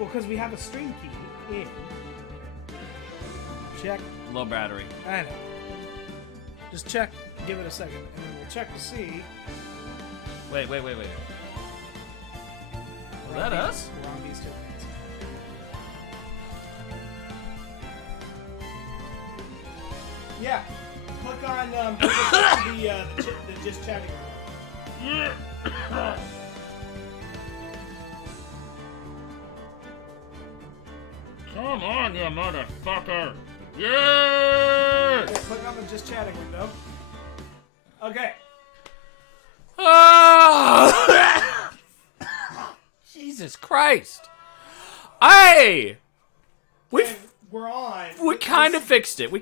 Well, because we have a stream key in. Check. Low battery. I know. Just check. Give it a second, and then we'll check to see. Wait. Was that us? We're on these two things. Yeah. Click on the just chatting. Come on, you motherfucker! Yeah! Okay, click on the just chatting window. Okay. Oh! Jesus Christ! Hey! We're on. We kind of fixed it. Go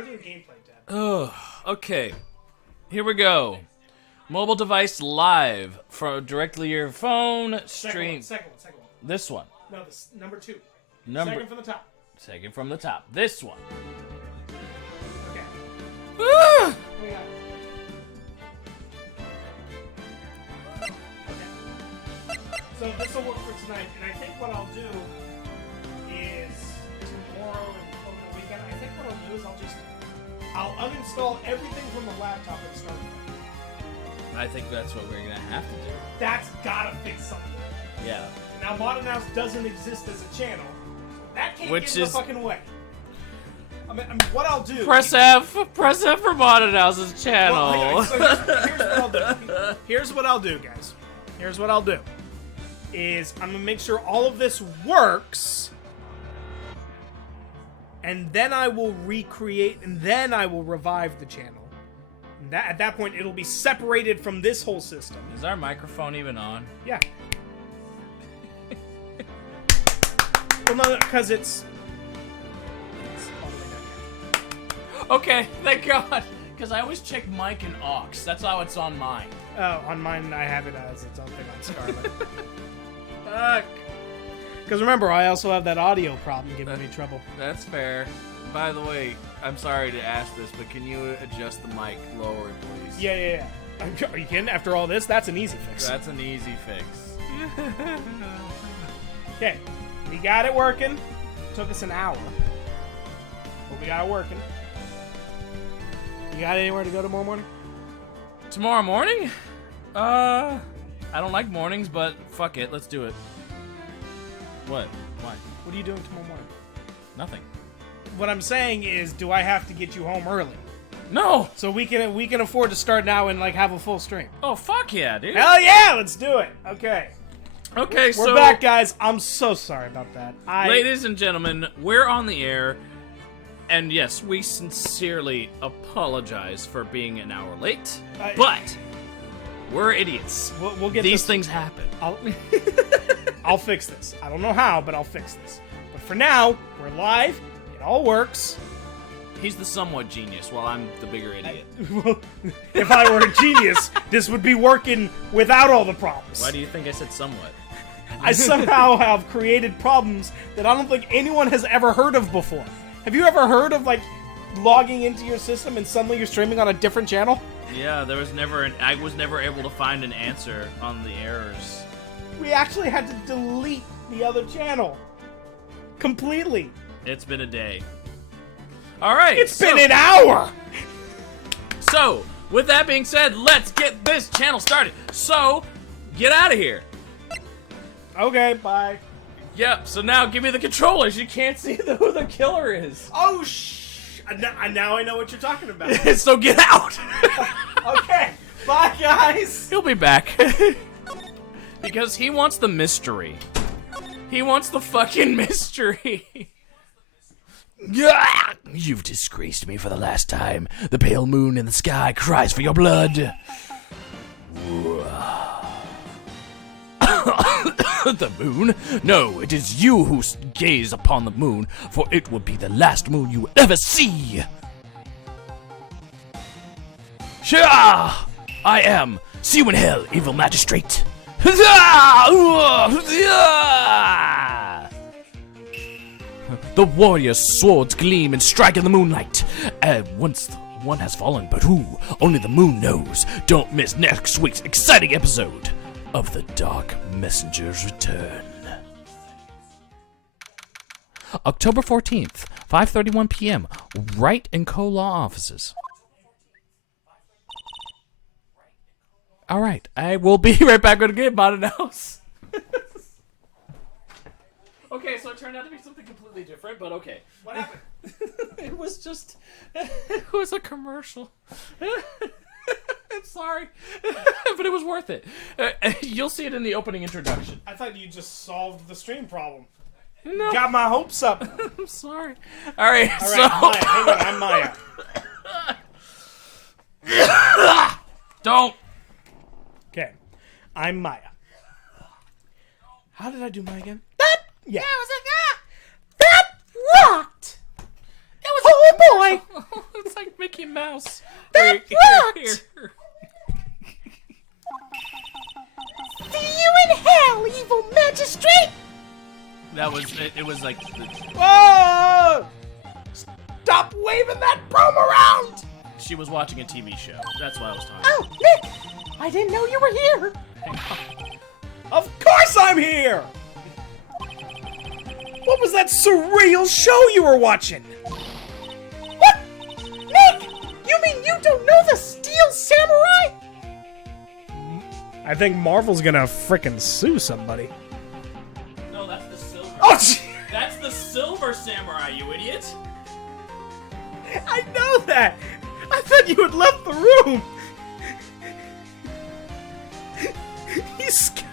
to the gameplay tab. Oh, okay. Here we go. Mobile device live from directly your phone stream. Second one. This one. No, this number 2. Number Second from the top. second from the top. This one. Okay. Ah! We got it. Okay. So this will work for tonight, and I think what I'll do is tomorrow and over the weekend. I think what I'll do is I'll uninstall everything from the laptop and start. I think that's what we're gonna have to do. That's gotta fix something. Yeah. Now, Modern House doesn't exist as a channel. That can't Which get in the is- fucking way. I mean, what I'll do... Press F for Modern House's channel. Well, so here's what I'll do. Here's what I'll do, guys. Here's what I'll do. Is I'm gonna make sure all of this works, and then I will recreate, and then I will revive the channel. And at that point, it'll be separated from this whole system. Is our microphone even on? Yeah. Well, no, because it's all the way down here. Okay, thank God. Because I always check mic and aux. That's how it's on mine. On mine, I have it as its own thing on Scarlet. Fuck. Because remember, I also have that audio problem giving me trouble. That's fair. By the way, I'm sorry to ask this, but can you adjust the mic lower, please? Yeah. Are you kidding? After all this, that's an easy fix. That's an easy fix. Okay, we got it working. Took us an hour, but we got it working. You got anywhere to go tomorrow morning? Tomorrow morning? I don't like mornings, but fuck it, let's do it. What? Why? What are you doing tomorrow morning? Nothing. What I'm saying is, do I have to get you home early No! so we can afford to start now and like have a full stream? Oh, fuck yeah, dude. Hell yeah, let's do it. Okay, Okay, so... we're back, guys. I'm so sorry about that. Ladies and gentlemen, we're on the air, and yes, we sincerely apologize for being an hour late, but we're idiots. We'll get These this. things happen. I'll fix this. I don't know how, but I'll fix this. But for now, we're live. It all works. He's the somewhat genius, while I'm the bigger idiot. If I were a genius, this would be working without all the problems. Why do you think I said somewhat? I somehow have created problems that I don't think anyone has ever heard of before. Have you ever heard of, like, logging into your system and suddenly you're streaming on a different channel? Yeah, I was never able to find an answer on the errors. We actually had to delete the other channel. Completely. It's been a day. Alright, It's been an hour! So, with that being said, let's get this channel started. So, get out of here. Okay, bye. Yep, so now give me the controllers. You can't see who the killer is. Oh, now I know what you're talking about. So get out. Okay, bye, guys. He'll be back. Because he wants the mystery. He wants the fucking mystery. You've disgraced me for the last time. The pale moon in the sky cries for your blood. The moon? No, it is you who gaze upon the moon, for it will be the last moon you will ever see. Shah! I am. See you in hell, evil magistrate. The warrior's swords gleam and strike in the moonlight. And once One has fallen, but who? Only the moon knows. Don't miss next week's exciting episode of The Dark Messenger's Return. October 14th, 5:31 p.m., right in co-law offices. All right, I will be right back with a game on announce. Okay, so it turned out to be something completely different, but okay. What happened? It was just, it was a commercial. I'm sorry, but it was worth it. You'll see it in the opening introduction. I thought you just solved the stream problem. No. Got my hopes up. I'm sorry. All right, All so. right, Maya, hang on, I'm Maya. Don't. Okay, I'm Maya. How did I do Maya again? Yeah. I was like, that rocked! That was oh boy! It's like Mickey Mouse. That rocked! See you in hell, evil magistrate! That was it. Was like. Whoa! Stop waving that broom around! She was watching a TV show. That's why I was talking. Oh, Nick! I didn't know you were here! Of course I'm here! What was that surreal show you were watching? What? Nick! You mean you don't know the Steel Samurai? I think Marvel's gonna frickin' sue somebody. No, that's the silver. Oh, gee. That's the Silver Samurai, you idiot! I know that! I thought you had left the room! You scared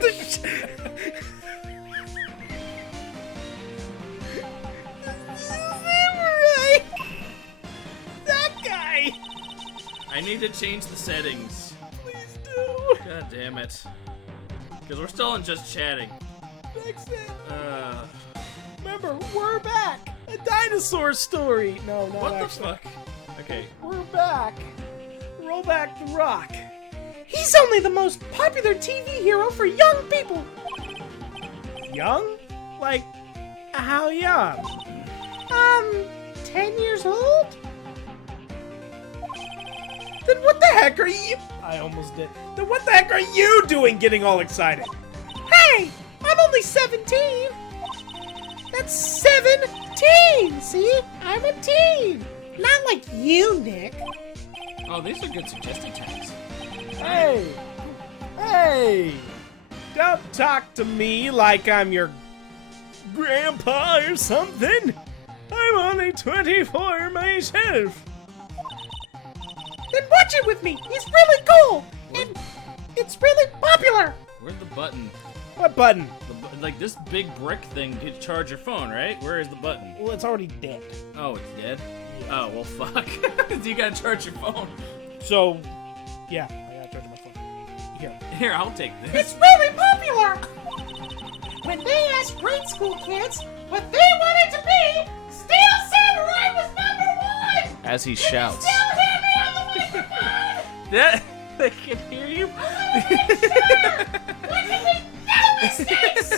the Samurai! That guy! I need to change the settings. Please do! God damn it. Because we're still in just chatting. Fix it! Uh, Remember, we're back! A dinosaur story! No, not what the actually. fuck? Okay. We're back! Roll back the rock! He's only the most popular TV hero for young people! Young? Like, how young? 10 years old? Then what the heck are you? I almost did. Then what the heck are you doing getting all excited? Hey! I'm only 17! That's 17! See? I'm a teen! Not like you, Nick. Oh, these are good suggested tags. Hey! Hey! Don't talk to me like I'm your grandpa or something! I'm only 24 myself! Then watch it with me! It's really cool! And it's really popular! Where's the button? What button? Like this big brick thing to charge your phone, right? Where is the button? Well, it's already dead. Oh, it's dead? Oh, well, fuck. You gotta charge your phone. So, yeah, I gotta charge my phone. Here. Here, I'll take this. It's really popular! When they asked grade school kids what they wanted to be, Steel Samurai was #1! As he shouts. Still hear me on the microphone! That they can hear you. What do you think? No mistakes!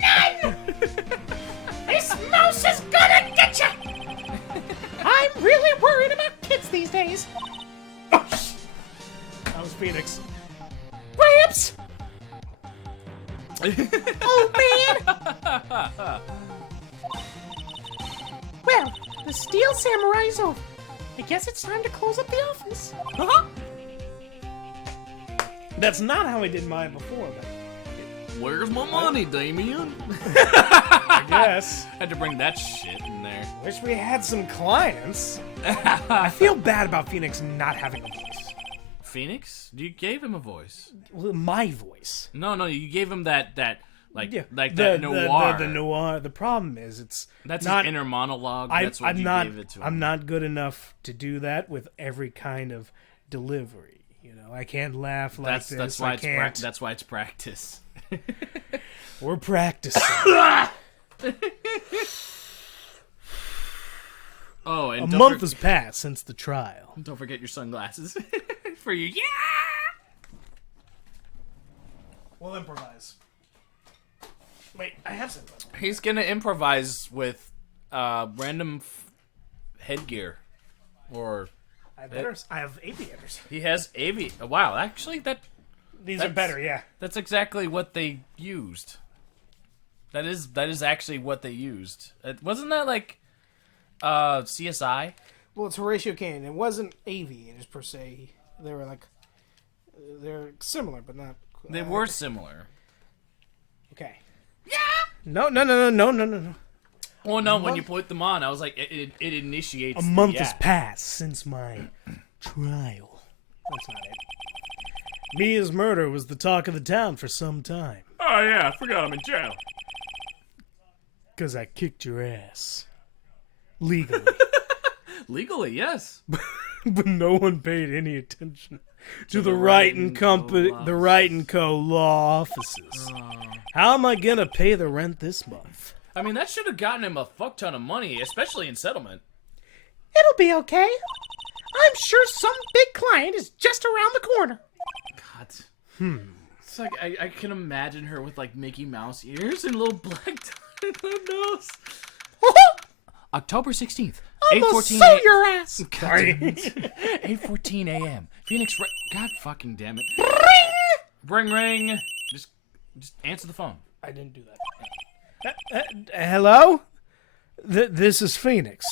None! This mouse is gonna get you! I'm really worried about kids these days. Oh, that was Phoenix. Gramps! Oh, man! Well, the Steel Samurai's over. I guess it's time to close up the office. Huh? That's not how I did mine before, but Where's my money, Damien? I guess. Had to bring that shit in there. Wish we had some clients. I feel bad about Phoenix not having a voice. Phoenix? You gave him a voice. Well, my voice. No, you gave him that like Yeah, that noir. The noir. The problem is, it's That's not. his inner monologue. That's what I'm you not. gave it to him. I'm not good enough to do that with every kind of delivery. You know, I can't laugh like this. That's why I can't. that's why it's practice. We're practicing. Oh, and A month has passed since the trial. don't forget your sunglasses for you. Yeah. We'll improvise. Wait, I have some. He's gonna improvise with random headgear, or I have aviators. he has Wow, actually, These are better, yeah. that's exactly what they used. That is actually what they used. Wasn't that like CSI? Well, it's Horatio Caine. It wasn't aviators per se. They were like, they're similar, but not. They were similar. Okay. Yeah. No. Oh no! When you put them on, I was like, it initiates. A month has passed since my trial. That's not it. Mia's murder was the talk of the town for some time. Oh yeah, I forgot I'm in jail. 'Cause I kicked your ass. Legally. Legally, yes. But no one paid any attention to the Wright and Company, the Wright and Co. law offices. How am I gonna pay the rent this month? I mean, that should have gotten him a fuck ton of money, especially in settlement. It'll be okay. I'm sure some big client is just around the corner. God. It's like I can imagine her with like Mickey Mouse ears and little black dot on her nose. October 16th, I'm gonna 8:14 sew your ass. 8:14 a.m. Phoenix. God fucking damn it. Ring ring. Just answer the phone. I didn't do that. Hello? This is Phoenix.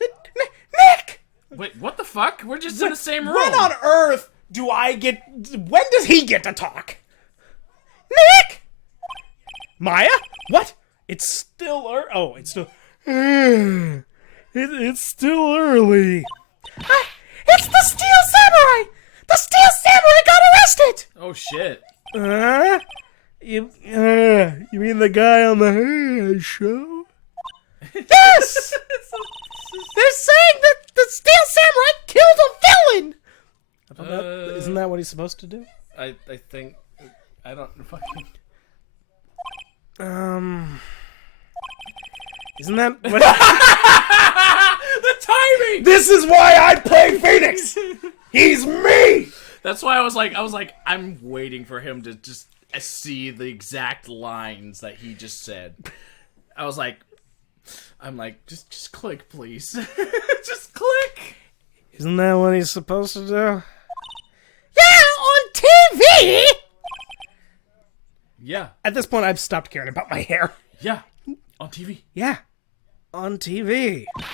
Nick! Wait, what the fuck? We're just in the same room. When on earth do I get... When does he get to talk? Nick! Maya? What? It's still it's still... It's still early. It's the Steel Samurai! The Steel Samurai got arrested! Oh shit. You mean the guy on the show? Yes! They're saying that the Steel Samurai killed a villain! Isn't that what he's supposed to do? I think... I don't fucking... Isn't that what... The timing! This is why I play Phoenix! He's me! That's why I was like, I'm waiting for him to just see the exact lines that he just said. I'm like, just click, please. Just click! Isn't that what he's supposed to do? Yeah, on TV! Yeah. At this point, I've stopped caring about my hair. Yeah. On TV. Yeah. On TV. No!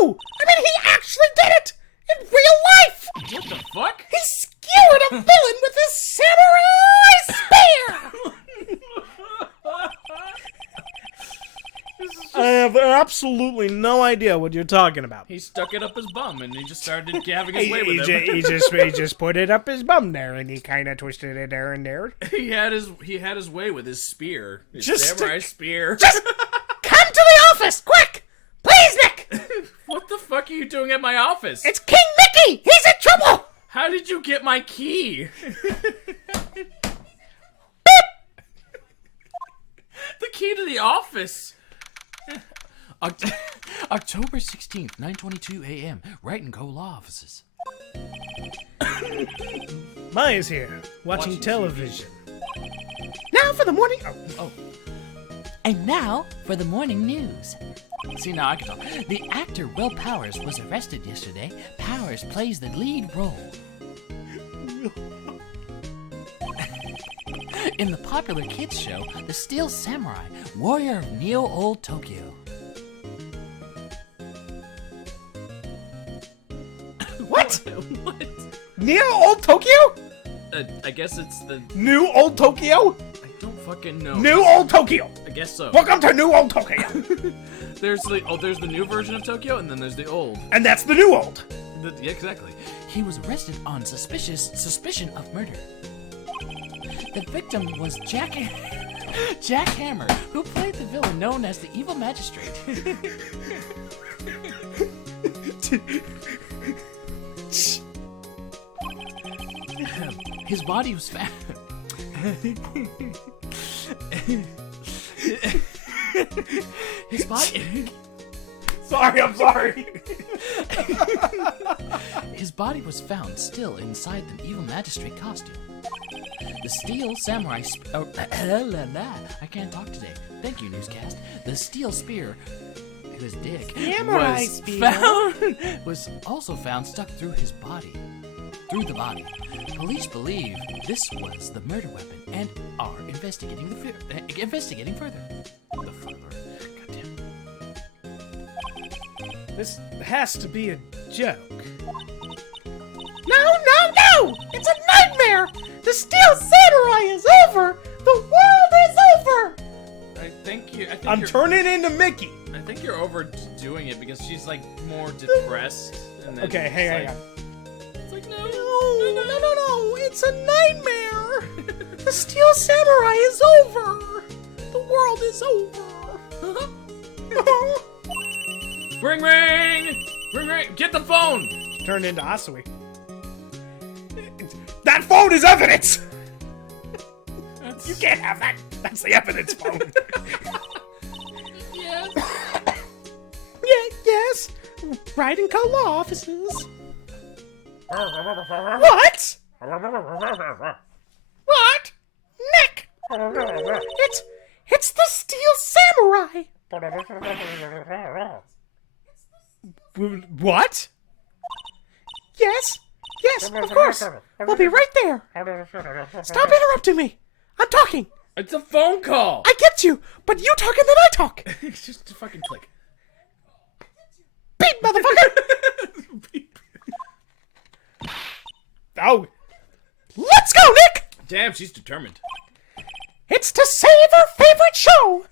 I mean, he actually did it! In real life! What the fuck? He skewered a villain with his samurai spear! I have absolutely no idea what you're talking about. He stuck it up his bum and he just started having his way with it. He just put it up his bum there and he kind of twisted it there and there. He had his way with his spear. His Just samurai spear. Just come to the office, quick! Please, Nick! What the fuck are you doing at my office? It's King Mickey! He's in trouble! How did you get my key? The key to the office. October 16th, 9:22 a.m. Wright and Co. Law Offices. Maya's here, watching television. Now for the morning... Oh. And now for the morning news. See, now I can talk. The actor Will Powers was arrested yesterday. Powers plays the lead role in the popular kids show, The Steel Samurai, Warrior of Neo-Old Tokyo. What? What? New Old Tokyo? I guess it's the... New Old Tokyo? I don't fucking know. New Old Tokyo! I guess so. Welcome to New Old Tokyo! There's the new version of Tokyo, and then there's the old. And that's the New Old! Yeah, exactly. He was arrested on suspicion of murder. The victim was Jack Hammer, who played the villain known as the Evil Magistrate. His body was found. His body. Sorry, I'm sorry. His body was found still inside the Evil Magistrate costume. The Steel Samurai. I can't talk today. Thank you, newscast. The Steel Spear. his dick Samurai was spear. was also found stuck through his body. Through the body. Police believe this was the murder weapon and are investigating further. The further. Goddamn. This has to be a joke. No! It's a nightmare! The Steel Samurai is over! The world is over! I'm turning into Mickey. I think you're overdoing it because she's like more depressed. And then Okay, hang on. It's like, no. No, it's a nightmare! The Steel Samurai is over! The world is over! Ring, ring! Ring, ring! Get the phone! Turned into Asui. That phone is evidence! You can't have that! That's the evidence phone! Yes. Yes! Riding Coat Law offices. What? What? Nick! It's the Steel Samurai! What? Yes, of course. We'll be right there. Stop interrupting me. I'm talking. It's a phone call! I get you, but you talk and then I talk. It's just a fucking click. Beep, motherfucker. Oh, Let's go, Nick. Damn, she's determined. It's to save our favorite show.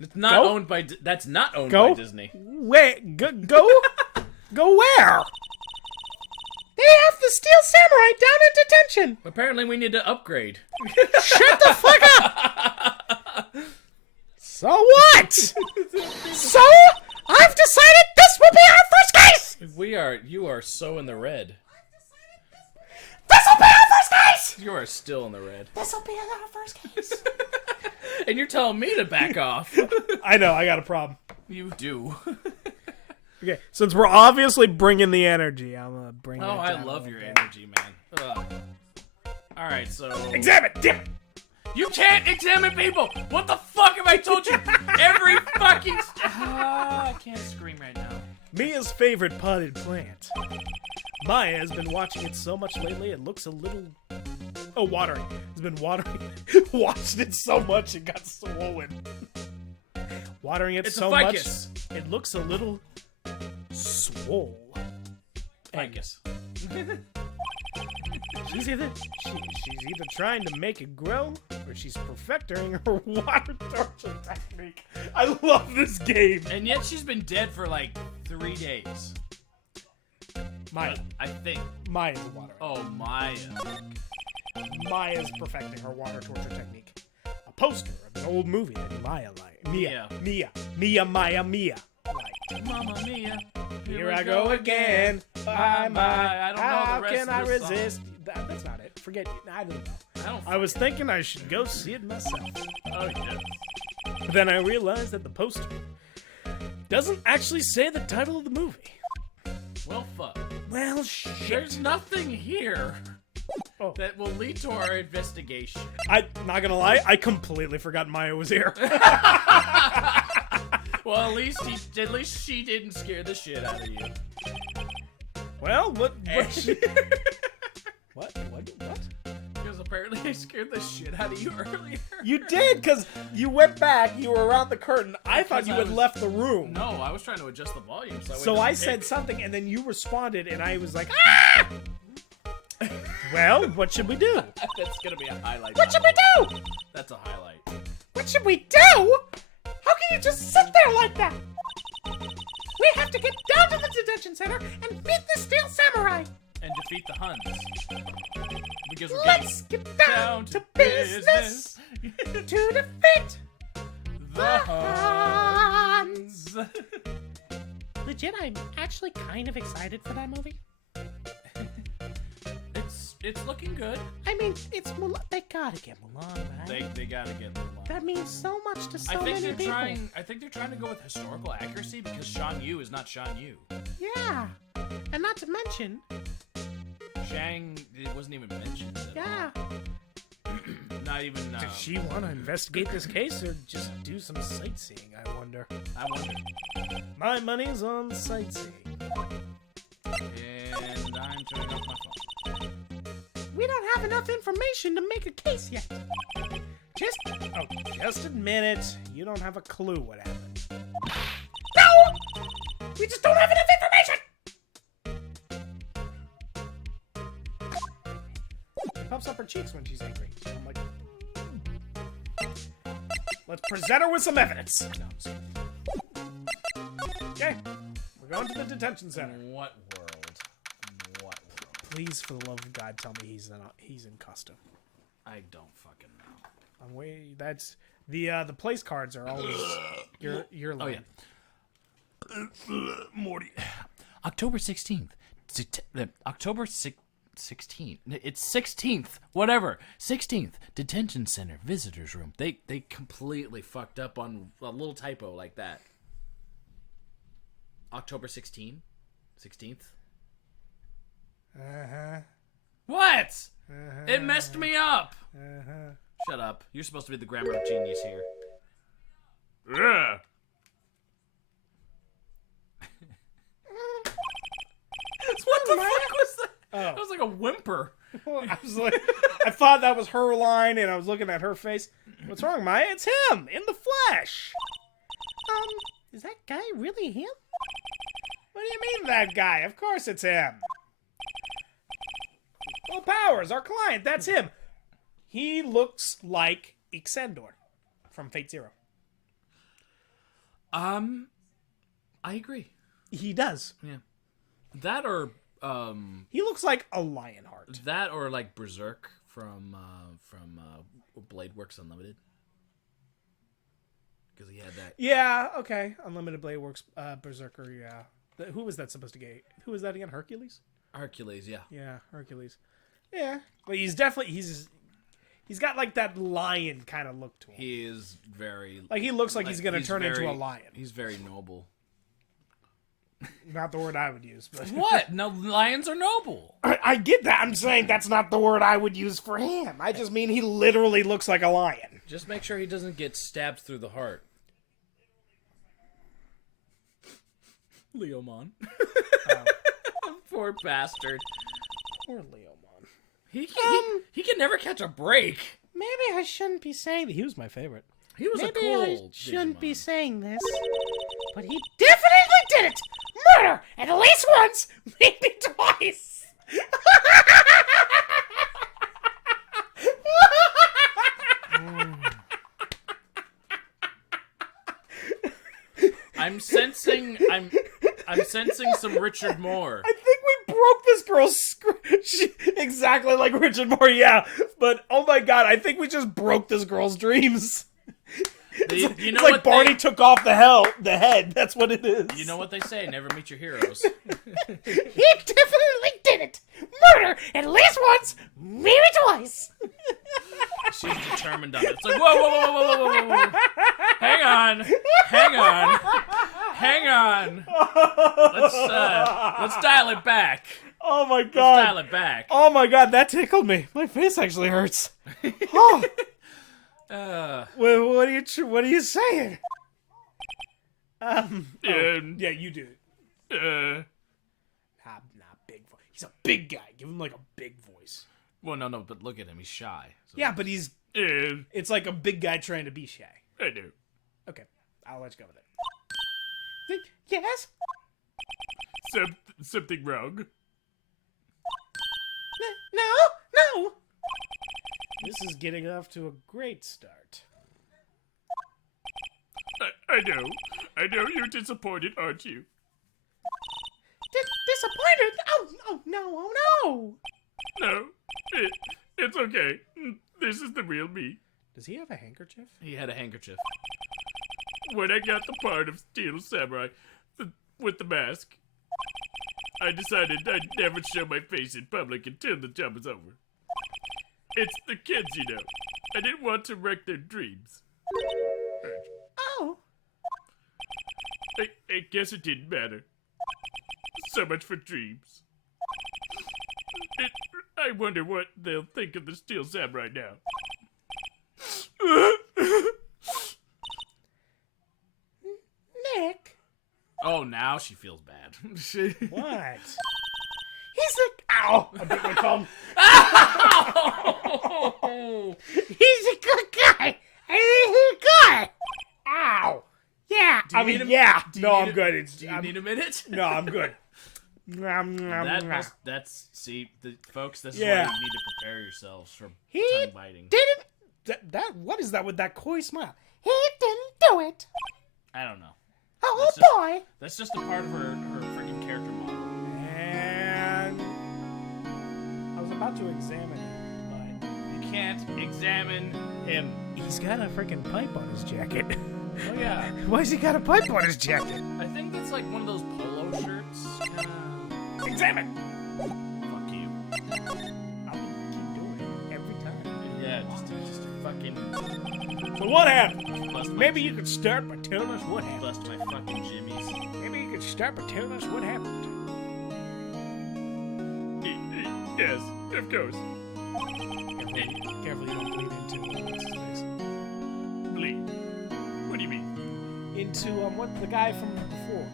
It's not Go? owned by. That's not owned Go? by Disney. wait, go where? They have the Steel Samurai down in detention. Apparently, we need to upgrade. Shut the fuck up. So what? So, I've decided this will be our first case. You are so in the red. This will be our first case. You are still in the red. This will be our first case. And you're telling me to back off. I know, I got a problem. You do. Okay, since we're obviously bringing the energy, I'm gonna bring it Oh, I down a love little your bit. energy, man. Ugh. Alright, so... Examine, damn it! You can't examine people! What the fuck have I told you? Every fucking... I can't scream right now. Mia's favorite potted plant. Maya has been watching it so much lately, it looks a little... Oh, watering. Has been watering... Watched it so much, it got swollen. Watering it It's so a much, ficus. it looks a little... swole. Ficus. She's either trying to make it grow, or she's perfecting her water torture technique. I love this game. And yet she's been dead for like 3 days. Maya. I think. Maya's watering. Oh, Maya. Maya's perfecting her water torture technique. A poster of an old movie that Maya liked. Mia. Maya. Liked. Mamma Mia. Here I go again. Bye, Bye. I don't know How the rest can of I the song. resist? That's not it. Forget it. I don't know. I don't. I was thinking I should go see it myself. Oh, yeah. But then I realized that the poster doesn't actually say the title of the movie. Well, fuck. Well, shit. There's nothing here Oh. that will lead to our investigation. I'm not gonna lie, I completely forgot Maya was here. Well, at least she didn't scare the shit out of you. Well, what? What? Because apparently I scared the shit out of you earlier. You did, because you went back, you were around the curtain. I thought Because you I had was- left the room. No, I was trying to adjust the volume. So I said something, and then you responded, and I was like, ah! Well, what should we do? That's gonna be a highlight. What should we do? That's a highlight. What should we do? How can you just sit there like that? We have to get down to the detention center and beat the Steel Samurai. And defeat the Huns. Because we're Let's get down to business to defeat the Huns. Legit, I'm actually kind of excited for that movie. It's looking good. I mean, it's Mulan. They gotta get Mulan, right? They gotta get Mulan. That means so much to so I think many they're people. I think they're trying to go with historical accuracy because Shan Yu is not Shan Yu. Yeah, and not to mention, Shang, it wasn't even mentioned. yeah, not even. Does she want to investigate this case or just do some sightseeing? I wonder. My money's on sightseeing. And I'm turning off my phone. We don't have enough information to make a case yet. Just admit it. You don't have a clue what happened. No! We just don't have enough information! She puffs up her cheeks when she's angry. I'm like, let's present her with some evidence. No, I'm just kidding. Okay, we're going to the detention center. What world? Please, for the love of God, tell me he's in custom. I don't fucking know. I'm way. That's the place cards are always your line. Oh yeah. Morty. October 16th. October 16th. It's 16th. Whatever. 16th. Detention Center. Visitors Room. They completely fucked up on a little typo like that. October 16th? 16th? What? It messed me up. Shut up. You're supposed to be the grammar genius here. What the fuck was that? Oh. That was like a whimper. I was like, I thought that was her line, and I was looking at her face. What's wrong, Maya? It's him in the flesh. Is that guy really him? What do you mean, that guy? Of course it's him. Will Powers, our client, that's him. He looks like Ixandor from Fate Zero. I agree. He does. Yeah. That or He looks like a Lionheart. that or like Berserk from Blade Works Unlimited. Because he had that. Yeah, okay. Unlimited Blade Works, Berserker, yeah. Who was that supposed to get? Who was that again? Hercules? Hercules, yeah. Yeah, Hercules. Yeah. But he's definitely, he's got like that lion kind of look to him. He is very... Like he looks like he's going to turn into a lion. He's very noble. Not the word I would use, but... What? No, lions are noble. I get that. I'm saying that's not the word I would use for him. I just mean he literally looks like a lion. Just make sure he doesn't get stabbed through the heart. Leomon. Poor bastard. Poor Leomon. He can never catch a break. Maybe I shouldn't be saying that. He was my favorite. He was Maybe a cool I shouldn't be Digimon. saying this, but he Definitely did it! Murder! At least once, maybe twice! I'm sensing some Richard Moore. I think we broke this girl's exactly like Richard Moore, yeah. But oh my god, I think we just broke this girl's dreams. You know It's what like Barney took off the head. That's what it is. You know what they say? Never meet your heroes. definitely did it. Murder at least once, maybe twice. She's determined on it. It's like whoa. Hang on. Let's dial it back. Oh my Let's god. dial it back. Oh my god, that tickled me. My face actually hurts. Oh. What are you saying? Yeah, you do. Nah, big voice. He's a big guy. Give him like a big voice. Well, no, but look at him. He's shy. So. Yeah, but he's. It's like a big guy trying to be shy. I do. Okay, I'll let you go with it. Yes. Something wrong. No. This is getting off to a great start. I know you're disappointed, aren't you? Disappointed? Oh no. No, it's okay. This is the real me. Does he have a handkerchief? He had a handkerchief. When I got the part of Steel Samurai with the mask, I decided I'd never show my face in public until the job was over. It's the kids, you know. I didn't want to wreck their dreams. Oh. I guess it didn't matter. So much for dreams. I wonder what they'll think of the Steel Samurai now. Oh, now she feels bad. What? He's a... Ow! I bit my tongue. He's a good guy. He's a good guy. Ow. Yeah. Do you I mean, need a- yeah. do you No, need I'm a- good. Do you need a minute? No, I'm good. Folks, this is Yeah. why you need to prepare yourselves for He tongue biting. didn't... That what is that with that coy smile? He didn't do it. I don't know. Oh, That's just- boy. That's just a part of her freaking character model. And... I was about to examine him, You can't examine him. but... He's got a freaking pipe on his jacket. Oh yeah. Why's he got a pipe on his jacket? I think that's like one of those polo shirts. Examine! Fuck you. I'll keep doing it every time. Yeah, just fucking So what happened? bust my, Maybe you could start by telling us what happened. bust my fucking jimmies. Maybe you could start by telling us what happened. Yes, of course. Careful you don't bleed into what's his face. Bleed. What do you mean? Into what the guy from before.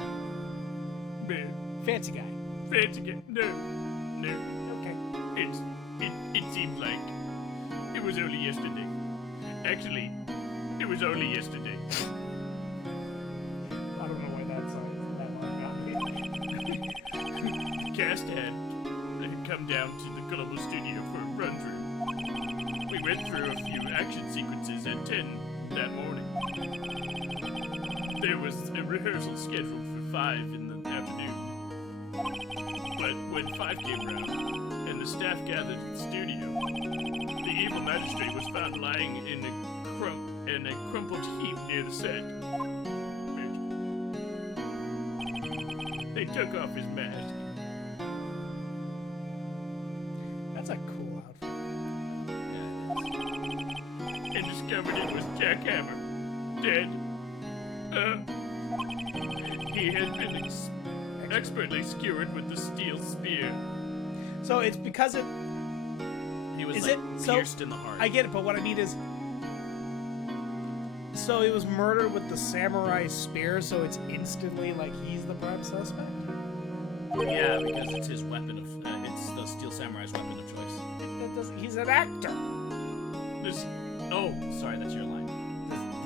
Man, Fancy guy. fancy game. No. Okay. It seemed like it was only yesterday. Actually, it was only yesterday. I don't know why that line got me. The cast had come down to the Global Studio for a run-through. We went through a few action sequences at 10 that morning. There was a rehearsal scheduled for 5 in the afternoon. But when 5 came round, and the staff gathered at the studio, the evil magistrate was found lying in a crumpled heap near the set. They took off his mask. That's a cool outfit. And discovered it was Jack Hammer, dead. He had been expertly skewered with the steel spear. So it's because it... He was Is like it- so- pierced in the heart. I get it, but what I mean is... So he was murdered with the samurai spear, so it's instantly like he's the prime suspect? Yeah, because it's his weapon of it's the Steel Samurai's weapon of choice. That doesn't, he's an actor. This, Oh, sorry, that's your line.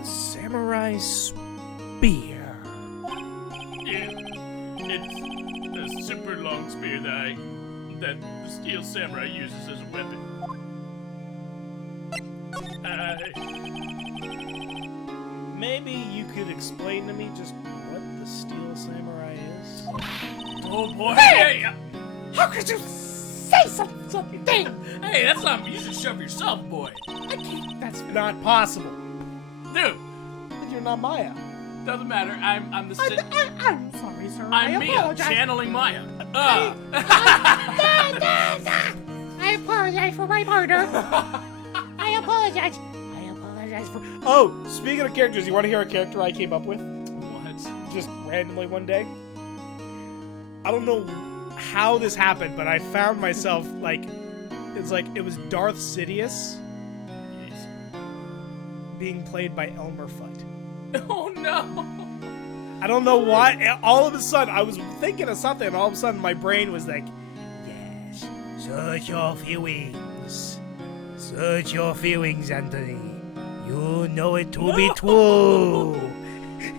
The samurai spear. yeah, it's a super long spear that the steel samurai uses as a weapon. Maybe you could explain to me just what the steel samurai is? Oh boy! Hey! Yeah. How could you say something? Hey, that's not you should shove yourself, boy. That's not possible. Dude, You're not Maya. doesn't matter. I'm the Sin. I'm sorry, sir. I I'm Mia, apologize. channeling Maya. I apologize for my murder. I apologize. I apologize for. Oh, speaking of characters, you want to hear a character I came up with? What? Just randomly one day? I don't know how this happened, but I found myself, like, it was Darth Sidious Yes. being played by Elmer Fudd. Oh no! I don't know why. All of a sudden, I was thinking of something, and all of a sudden, my brain was like, yes, search your feelings. Search your feelings, Anthony. You know it to be true.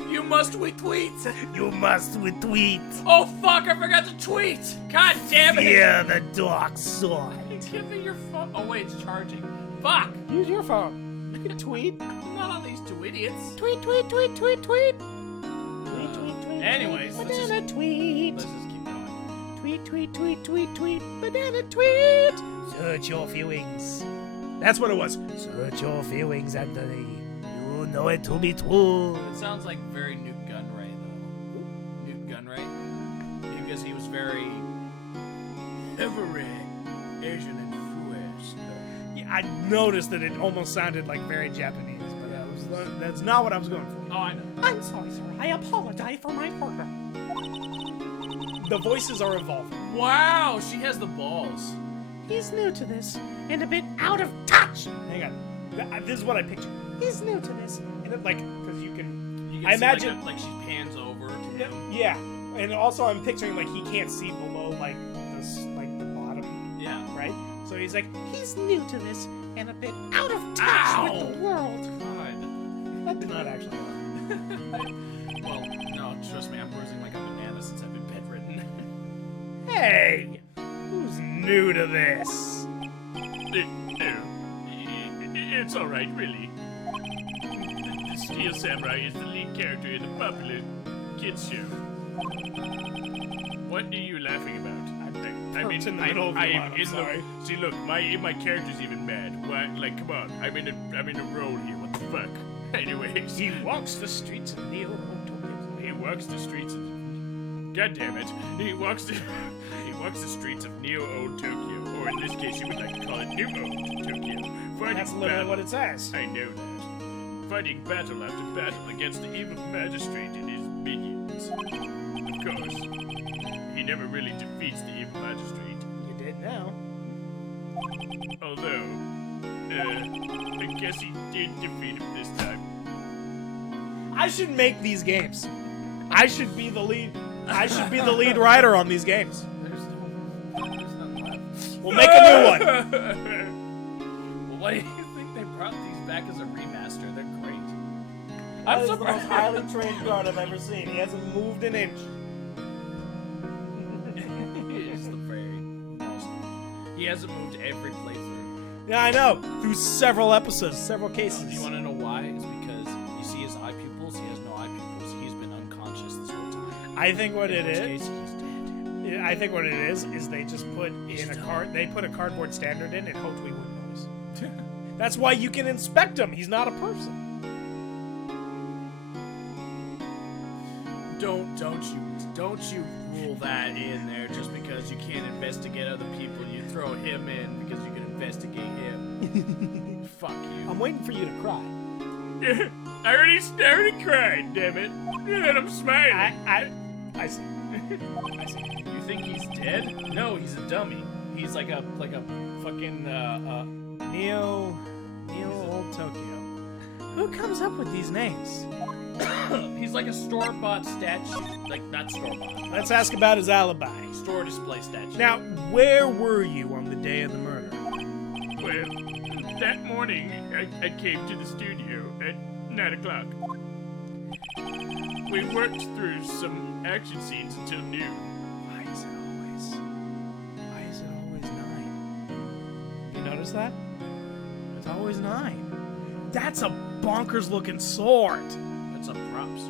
You must retweet. You must retweet. Oh fuck! I forgot to tweet. God damn it! Fear the dark side. Give me your phone. Oh wait, it's charging. Fuck! Use your phone. You can tweet. I'm not on these two idiots. Tweet, tweet, tweet, tweet, tweet. Tweet, tweet, tweet. Anyways, let's just Banana tweet. keep going. Tweet, tweet, tweet, tweet, tweet. Banana tweet. Search your feelings. That's what it was. Search your feelings, Anthony. You know it to be true. It sounds like very Newt Gunray though. Newt Gunray, because he was very Asian influenced. Yeah, I noticed that it almost sounded like very Japanese, but that's not what I was going for. Oh, I know. I'm sorry, sir. I apologize for my murder. The voices are evolving. Wow, she has the balls. He's new to this and a bit out of touch. Hang on. This is what I pictured. He's new to this. And it, like, because you can... You can I see, imagine- like she pans over to Yeah, and also I'm picturing like he can't see below like this, like the bottom, Yeah. right? So he's like, he's new to this and a bit out of touch with the world. God. That did not actually work. Well, no, trust me, I'm bruising like a banana since I've been bedridden. Hey, who's new to this? It's all right, really. The Steel Samurai is the lead character in the popular kids show. What are you laughing about? I mean, in the middle of the I line, I'm in sorry. See, look, my character's even mad. Why? Like, come on, I'm in a role here. What the fuck? Anyways, He walks the streets of Neo Tokyo. he walks the streets of. God damn it! He walks the streets of Neo Old Tokyo, or in this case, you would like to call it New Old Tokyo. Fighting That's literally battle. what it says. I know that. Fighting battle after battle against the evil magistrate and his minions. Of course, he never really defeats the evil magistrate. You did now. Although, I guess he did defeat him this time. I should make these games. I should be the lead. I should be the lead writer on these games. There's nothing left. We'll make a new one. Well, why do you think they brought these back as a remaster? They're great. That is the most highly trained guard I've ever seen. He hasn't moved an inch. He's the very most. He hasn't moved every playthrough. Yeah, I know. Through several episodes, several cases. Do you want to know why? It's because you see his eye pupils. He has no eye pupils. He's been unconscious this whole time. I think what it In which is. case, he's dead. I think what it is they just put in a card. They put a cardboard standard in and hoped we wouldn't notice. That's why you can inspect him. He's not a person. Don't you rule that in there just because you can't investigate other people. You throw him in because you can investigate him. Fuck you. I'm waiting for you to cry. I already cried, damn it. And I'm smiling. I see. I see. You think he's dead? No, he's a dummy. He's like a fucking Neo Old Tokyo. Who comes up with these names? he's like a store-bought statue. Like not store-bought. Let's ask about his alibi. Store display statue. Now, where were you on the day of the murder? Well, that morning, I came to the studio at 9 o'clock. We worked through some action scenes until noon. Why is it always 9? You notice that? It's always 9. That's a bonkers looking sword. That's a props.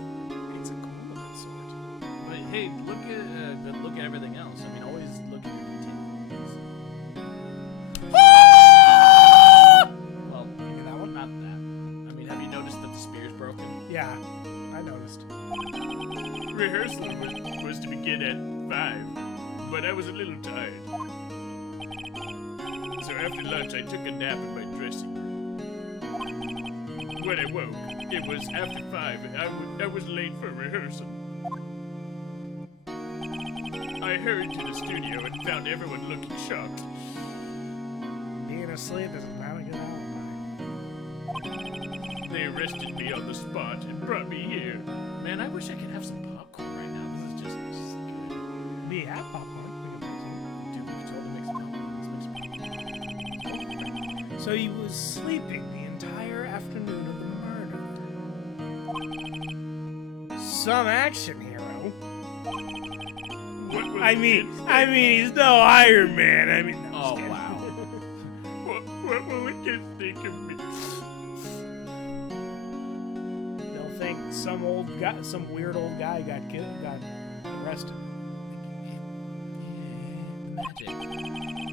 It's a cool looking sword. But hey, look at everything else. I mean, always look at your details. Well, Maybe that one? not that. I mean, have you noticed that the spear's broken? Yeah, I noticed. Rehearsal was to begin at 5, but I was a little tired. So after lunch, I took a nap in my dressing room. When I woke, it was after 5, and I was late for rehearsal. I hurried to the studio and found everyone looking shocked. Being asleep is not a good alibi. They arrested me on the spot and brought me here. Man, I wish I could have some popcorn right now. This is just good. We have popcorn. Dude, we could totally make some popcorn. Let's make some. So he was sleeping the entire afternoon of the murder. Some action hero. What will I the mean, kids he's no Iron Man. I mean, no, I'm Oh, just kidding. wow. What will the kids think of me? They'll think some weird old guy got arrested.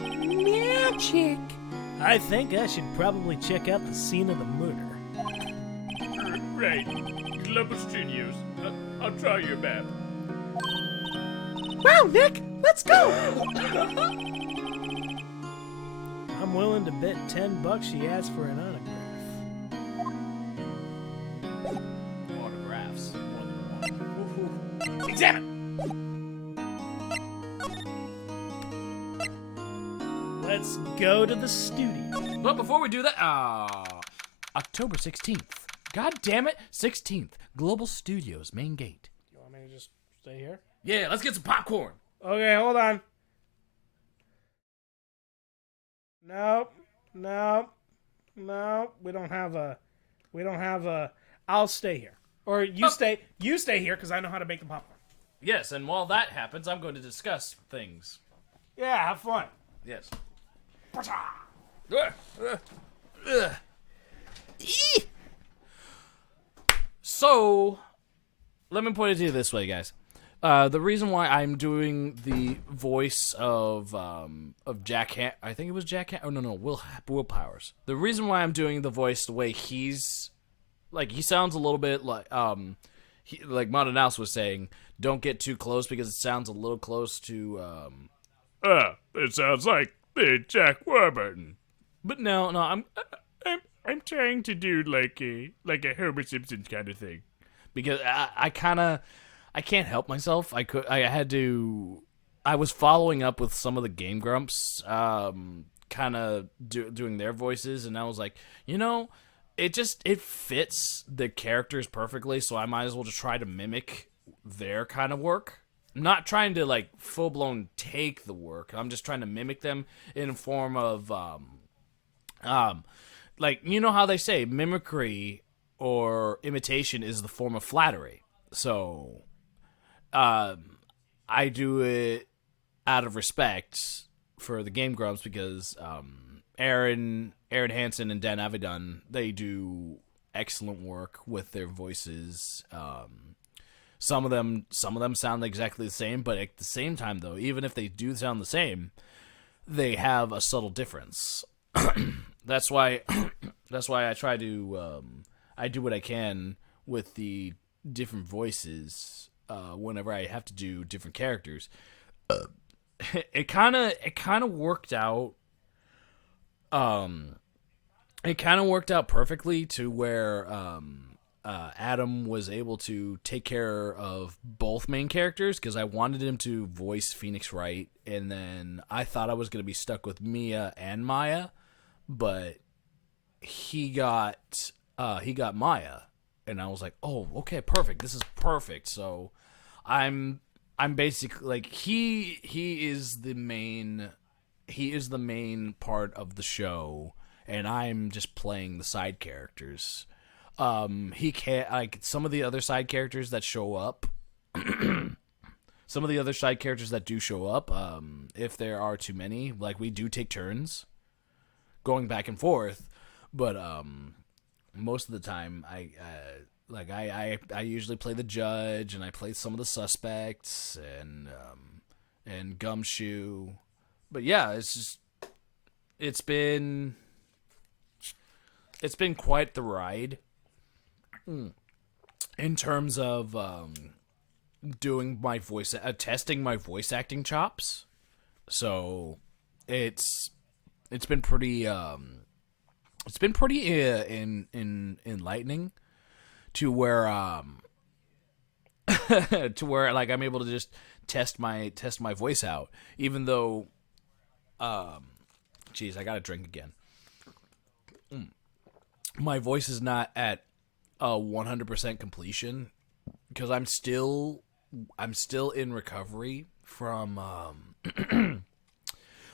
Magic. I think I should probably check out the scene of the murder. Right. Global Studios. I'll try your map. Wow, Nick, let's go! I'm willing to bet $10 she asked for an autograph. Autographs. More than one. Examine! Let's go to the studio. But before we do that, October 16th. God damn it, 16th. Global Studios, main gate. You want me to just stay here. Yeah, let's get some popcorn. Okay, hold on. Nope. We don't have a. I'll stay here, or you stay. You stay here because I know how to make the popcorn. Yes, and while that happens, I'm going to discuss things. Yeah, have fun. Yes. So, let me put it to you this way, guys. The reason why I'm doing the voice of Jack I think it was Jack Will Powers. The reason why I'm doing the voice the way he's like, he sounds a little bit like like Mouse was saying, don't get too close because it sounds a little close to It sounds like Jack Warburton. But no, I'm trying to do like a Homer Simpson kind of thing. because I can't help myself. I was following up with some of the Game Grumps, kind of doing their voices, and I was like, it fits the characters perfectly, so I might as well just try to mimic their kind of work. I'm not trying to like full blown take the work. I'm just trying to mimic them in form of like, how they say mimicry or imitation is the form of flattery. So I do it out of respect for the Game Grumps because Aaron Hansen and Dan Avidan, they do excellent work with their voices. Some of them sound exactly the same, but at the same time, though, even if they do sound the same, they have a subtle difference. That's why I try to I do what I can with the different voices whenever I have to do different characters. It kind of worked out. It kind of worked out perfectly to where Adam was able to take care of both main characters because I wanted him to voice Phoenix Wright, and then I thought I was going to be stuck with Mia and Maya, but he got Maya, and I was like, oh, okay, perfect. This is perfect. So I'm basically like he is the main part of the show, and I'm just playing the side characters. He can't, like, some of the other side characters that show up. Some of the other side characters that do show up, if there are too many, like, we do take turns going back and forth, but most of the time I usually play the judge, and I play some of the suspects and Gumshoe. But yeah, it's been quite the ride in terms of doing my voice, testing my voice acting chops. So it's been pretty enlightening to where like I'm able to just test my voice out, even though geez, I gotta drink again. My voice is not at 100% completion because I'm still in recovery from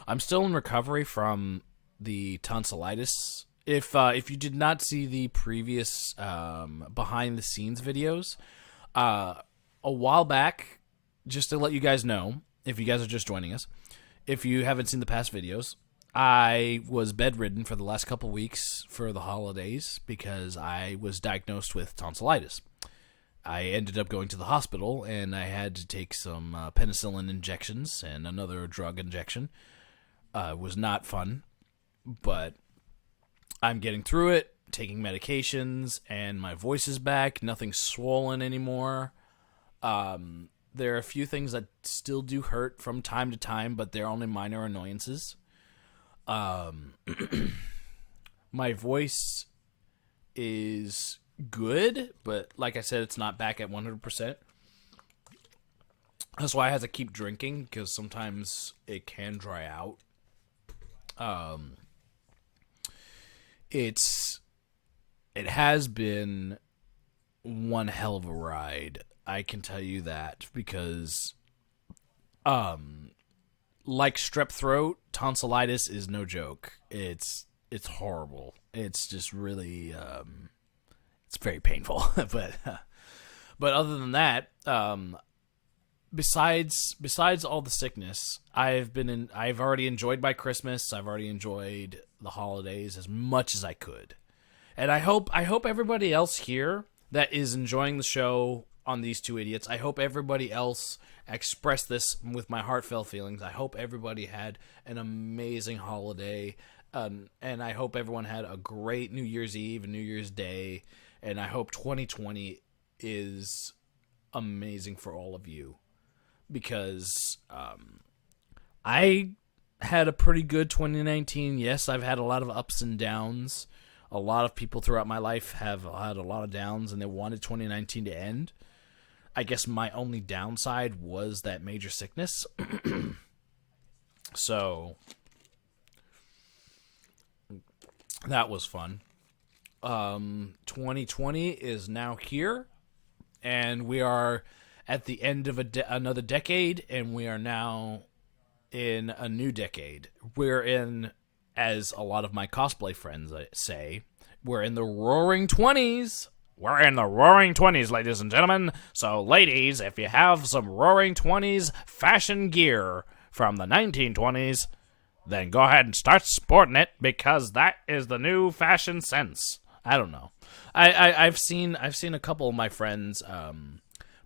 I'm still in recovery from the tonsillitis. If you did not see the previous behind the scenes videos, a while back, just to let you guys know, if you guys are just joining us, if you haven't seen the past videos, I was bedridden for the last couple weeks for the holidays because I was diagnosed with tonsillitis. I ended up going to the hospital, and I had to take some penicillin injections and another drug injection. It was not fun, but I'm getting through it, taking medications, and my voice is back. Nothing's swollen anymore. There are a few things that still do hurt from time to time, but they're only minor annoyances. My voice is good, but like I said, it's not back at 100%. That's why I have to keep drinking, because sometimes it can dry out. It has been one hell of a ride I can tell you that because, like strep throat, tonsillitis is no joke. It's horrible. It's just really, it's very painful. But other than that, besides all the sickness, I've already enjoyed my Christmas. I've already enjoyed the holidays as much as I could. And I hope everybody else here that is enjoying the show on These Two Idiots, I hope everybody else expressed this with my heartfelt feelings. I hope everybody had an amazing holiday. And I hope everyone had a great New Year's Eve and New Year's Day. And I hope 2020 is amazing for all of you. Because I had a pretty good 2019. Yes, I've had a lot of ups and downs. A lot of people throughout my life have had a lot of downs, and they wanted 2019 to end. I guess my only downside was that major sickness. So that was fun. 2020 is now here, and we are at the end of another decade, and we are now in a new decade. We're in, as a lot of my cosplay friends say, we're in the roaring 20s. We're in the roaring 20s, ladies and gentlemen. So, ladies, if you have some roaring 20s fashion gear from the 1920s, then go ahead and start sporting it, because that is the new fashion sense. I don't know. I've seen a couple of my friends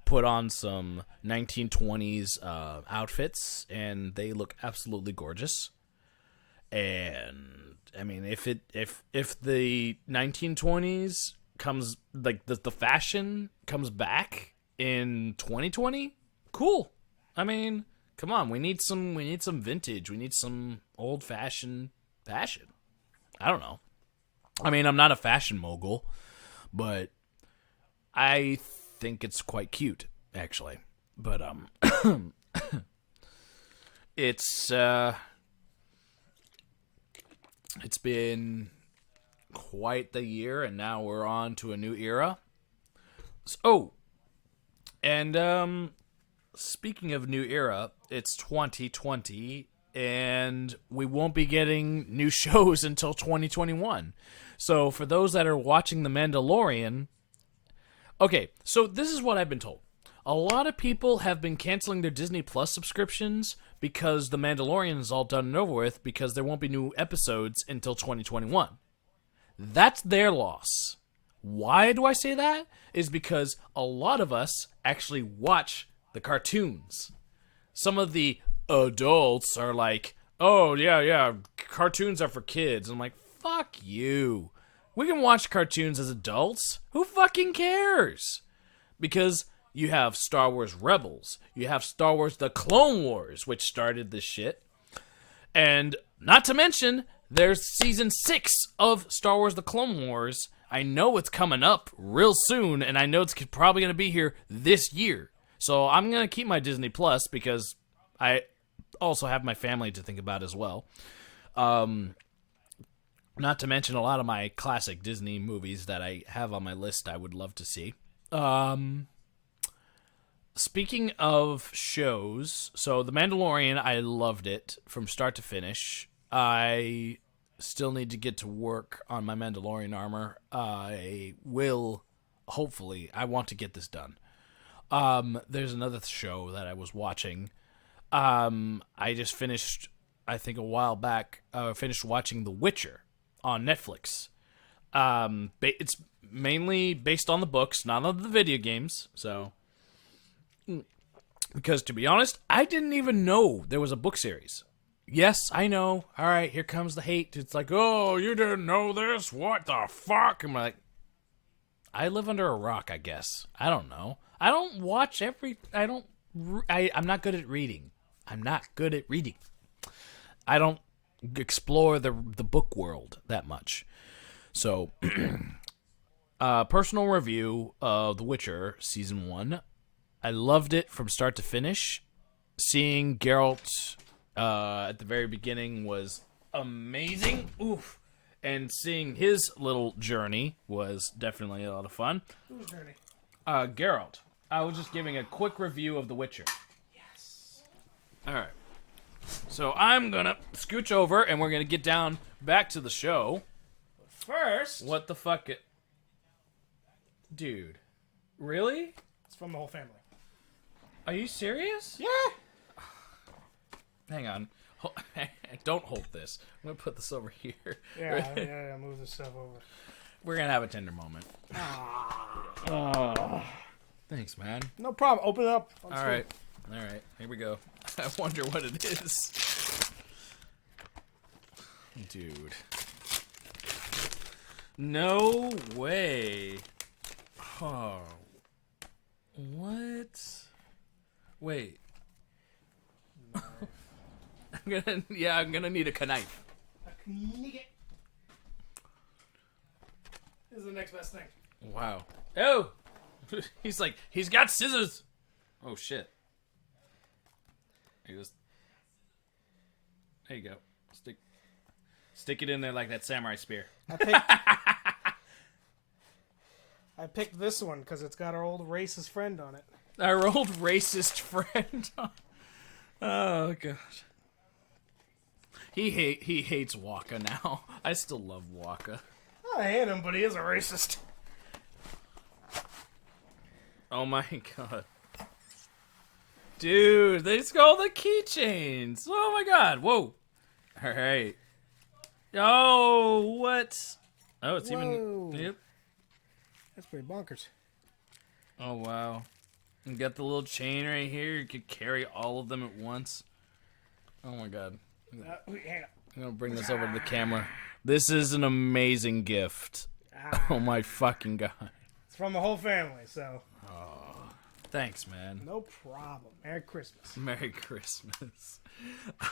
put on some 1920s outfits, and they look absolutely gorgeous. And I mean, if the 1920s comes, like the fashion comes back in 2020, cool. I mean, come on, we need some vintage. We need some old fashioned fashion. I don't know. I mean, I'm not a fashion mogul, but I think it's quite cute, actually. But it's been quite the year, and now we're on to a new era. Speaking of new era, it's 2020, and we won't be getting new shows until 2021. So for those that are watching The Mandalorian, okay, so this is what I've been told. A lot of people have been canceling their Disney Plus subscriptions because The Mandalorian is all done and over with, because there won't be new episodes until 2021. That's their loss. Why do I say that? Is because a lot of us actually watch the cartoons. Some of the adults are like, oh, yeah, cartoons are for kids. I'm like, fuck you. We can watch cartoons as adults. Who fucking cares? Because you have Star Wars Rebels. You have Star Wars The Clone Wars, which started this shit. And not to mention, there's season 6 of Star Wars The Clone Wars. I know it's coming up real soon, and I know it's probably going to be here this year. So I'm going to keep my Disney Plus, because I also have my family to think about as well. Not to mention a lot of my classic Disney movies that I have on my list I would love to see. Speaking of shows, so The Mandalorian, I loved it from start to finish. I still need to get to work on my Mandalorian armor. I will, hopefully, I want to get this done. There's another show that I was watching. I just finished, I think a while back, finished watching The Witcher on Netflix. It's mainly based on the books, not on the video games, so... Because, to be honest, I didn't even know there was a book series. Yes, I know. All right, here comes the hate. It's like, oh, you didn't know this? What the fuck? I'm like, I live under a rock, I guess. I don't know. I don't watch I'm not good at reading. I'm not good at reading. I don't explore the book world that much. So, personal review of The Witcher Season 1. I loved it from start to finish. Seeing Geralt at the very beginning was amazing. Oof. And seeing his little journey was definitely a lot of fun. Whose journey? Geralt. I was just giving a quick review of The Witcher. Yes. All right. So I'm gonna scooch over, and we're gonna get down back to the show. First, What the fuck? Dude. Really? it's from the whole family. Are you serious? Yeah. Hang on. Don't hold this. I'm gonna put this over here. Yeah. Move this stuff over. We're gonna have a tender moment. Thanks, man. No problem. Open it up. All right. Here we go. I wonder what it is. Dude. No way. Oh. What? Wait. I'm gonna need a knife. This is the next best thing. Wow. Oh! he's got scissors! Oh shit. There you go. Stick it in there like that samurai spear. I picked this one because it's got our old racist friend on it. Our old racist friend. Oh god. He hates Waka now. I still love Waka. I hate him, but he is a racist. Oh my god. Dude, they just got all the keychains. Oh my god. Whoa. Alright. Oh, what? Oh, it's Whoa. even... Yep. That's pretty bonkers. Oh, wow. You got the little chain right here. You could carry all of them at once. Oh my god. Hang on. I'm gonna bring this over to the camera. This is an amazing gift. Oh my fucking god. It's from the whole family, so Thanks, man. no problem. Merry Christmas. Merry Christmas.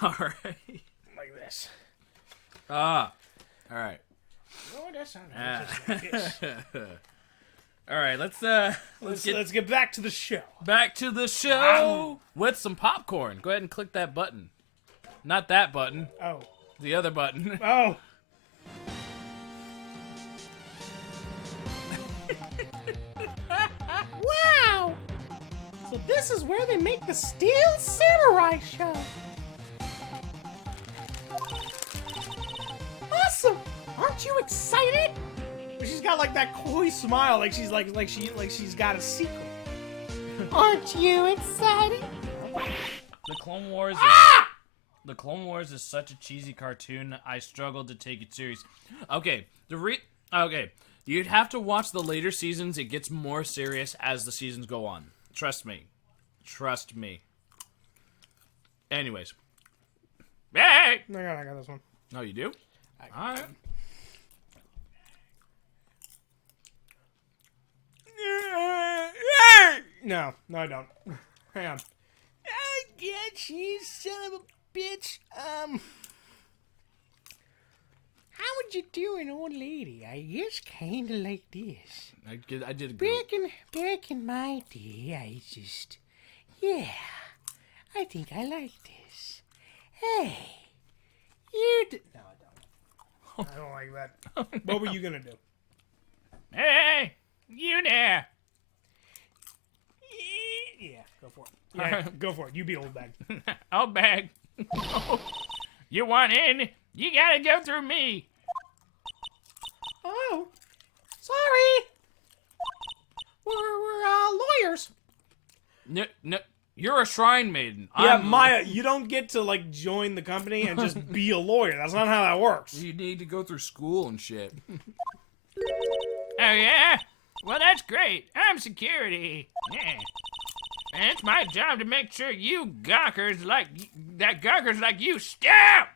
Alright. Like this. Alright. Oh, that sounds just like this. Alright, let's Let's get back to the show. back to the show with some popcorn. Go ahead and click that button. Not that button. Oh. The other button. Oh. Wow! So this is where they make the Steel Samurai show. Awesome! Aren't you excited? She's got like that coy smile, like she's she's got a secret. Aren't you excited? The Clone Wars The Clone Wars is such a cheesy cartoon, I struggled to take it serious. Okay, okay. You'd have to watch the later seasons. It gets more serious as the seasons go on. Trust me. Trust me. Anyways. Hey! I got this one. Oh, you do? Alright. No, I don't. Hang on. I get you, son of a bitch. How would you do an old lady? I guess kinda like this. I did a good. Back in my day, yeah, I think I like this. Hey, No, I don't. I don't like that. What were you gonna do? Hey, you there. Yeah, go for it. Yeah, go for it. You be old bag. I'll bag. You want in? You gotta go through me. Oh, sorry. We're lawyers. No, you're a shrine maiden. Yeah, Maya, you don't get to like join the company and just be a lawyer. That's not how that works. You need to go through school and shit. Oh yeah? Well, that's great. I'm security. Yeah. And it's my job to make sure you gawkers like you stop.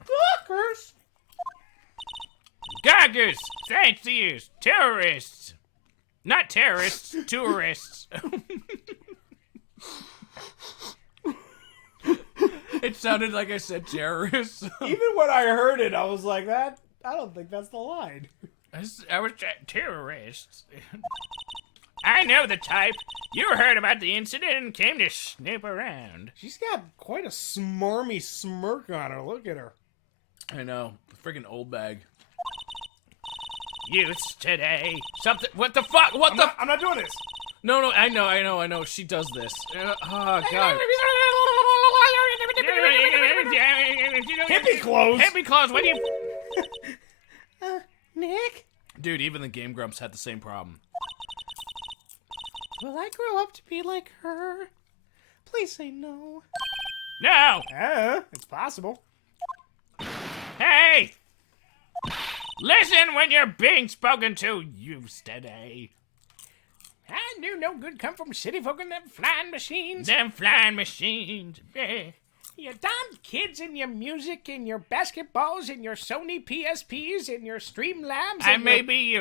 Fuckers. Gawkers, sightseers, tourists. Not terrorists, tourists. It sounded like I said terrorists. Even when I heard it, I was like, I don't think that's the line. I was terrorists. I know the type. You heard about the incident and came to snoop around. She's got quite a smarmy smirk on her. Look at her. I know. Freaking old bag. use today. Something. What the fuck? What the? I'm not doing this. No, I know. She does this. Oh god. Hippie clothes. Hippie clothes. What do you? Nick, Dude, even the Game Grumps had the same problem. will I grow up to be like her? Please say no. No! It's possible. Hey! Listen when you're being spoken to, use today. I knew no good come from city folk and them flying machines. Them flying machines. Your damn kids and your music and your basketballs and your Sony PSPs and your Streamlabs. I may be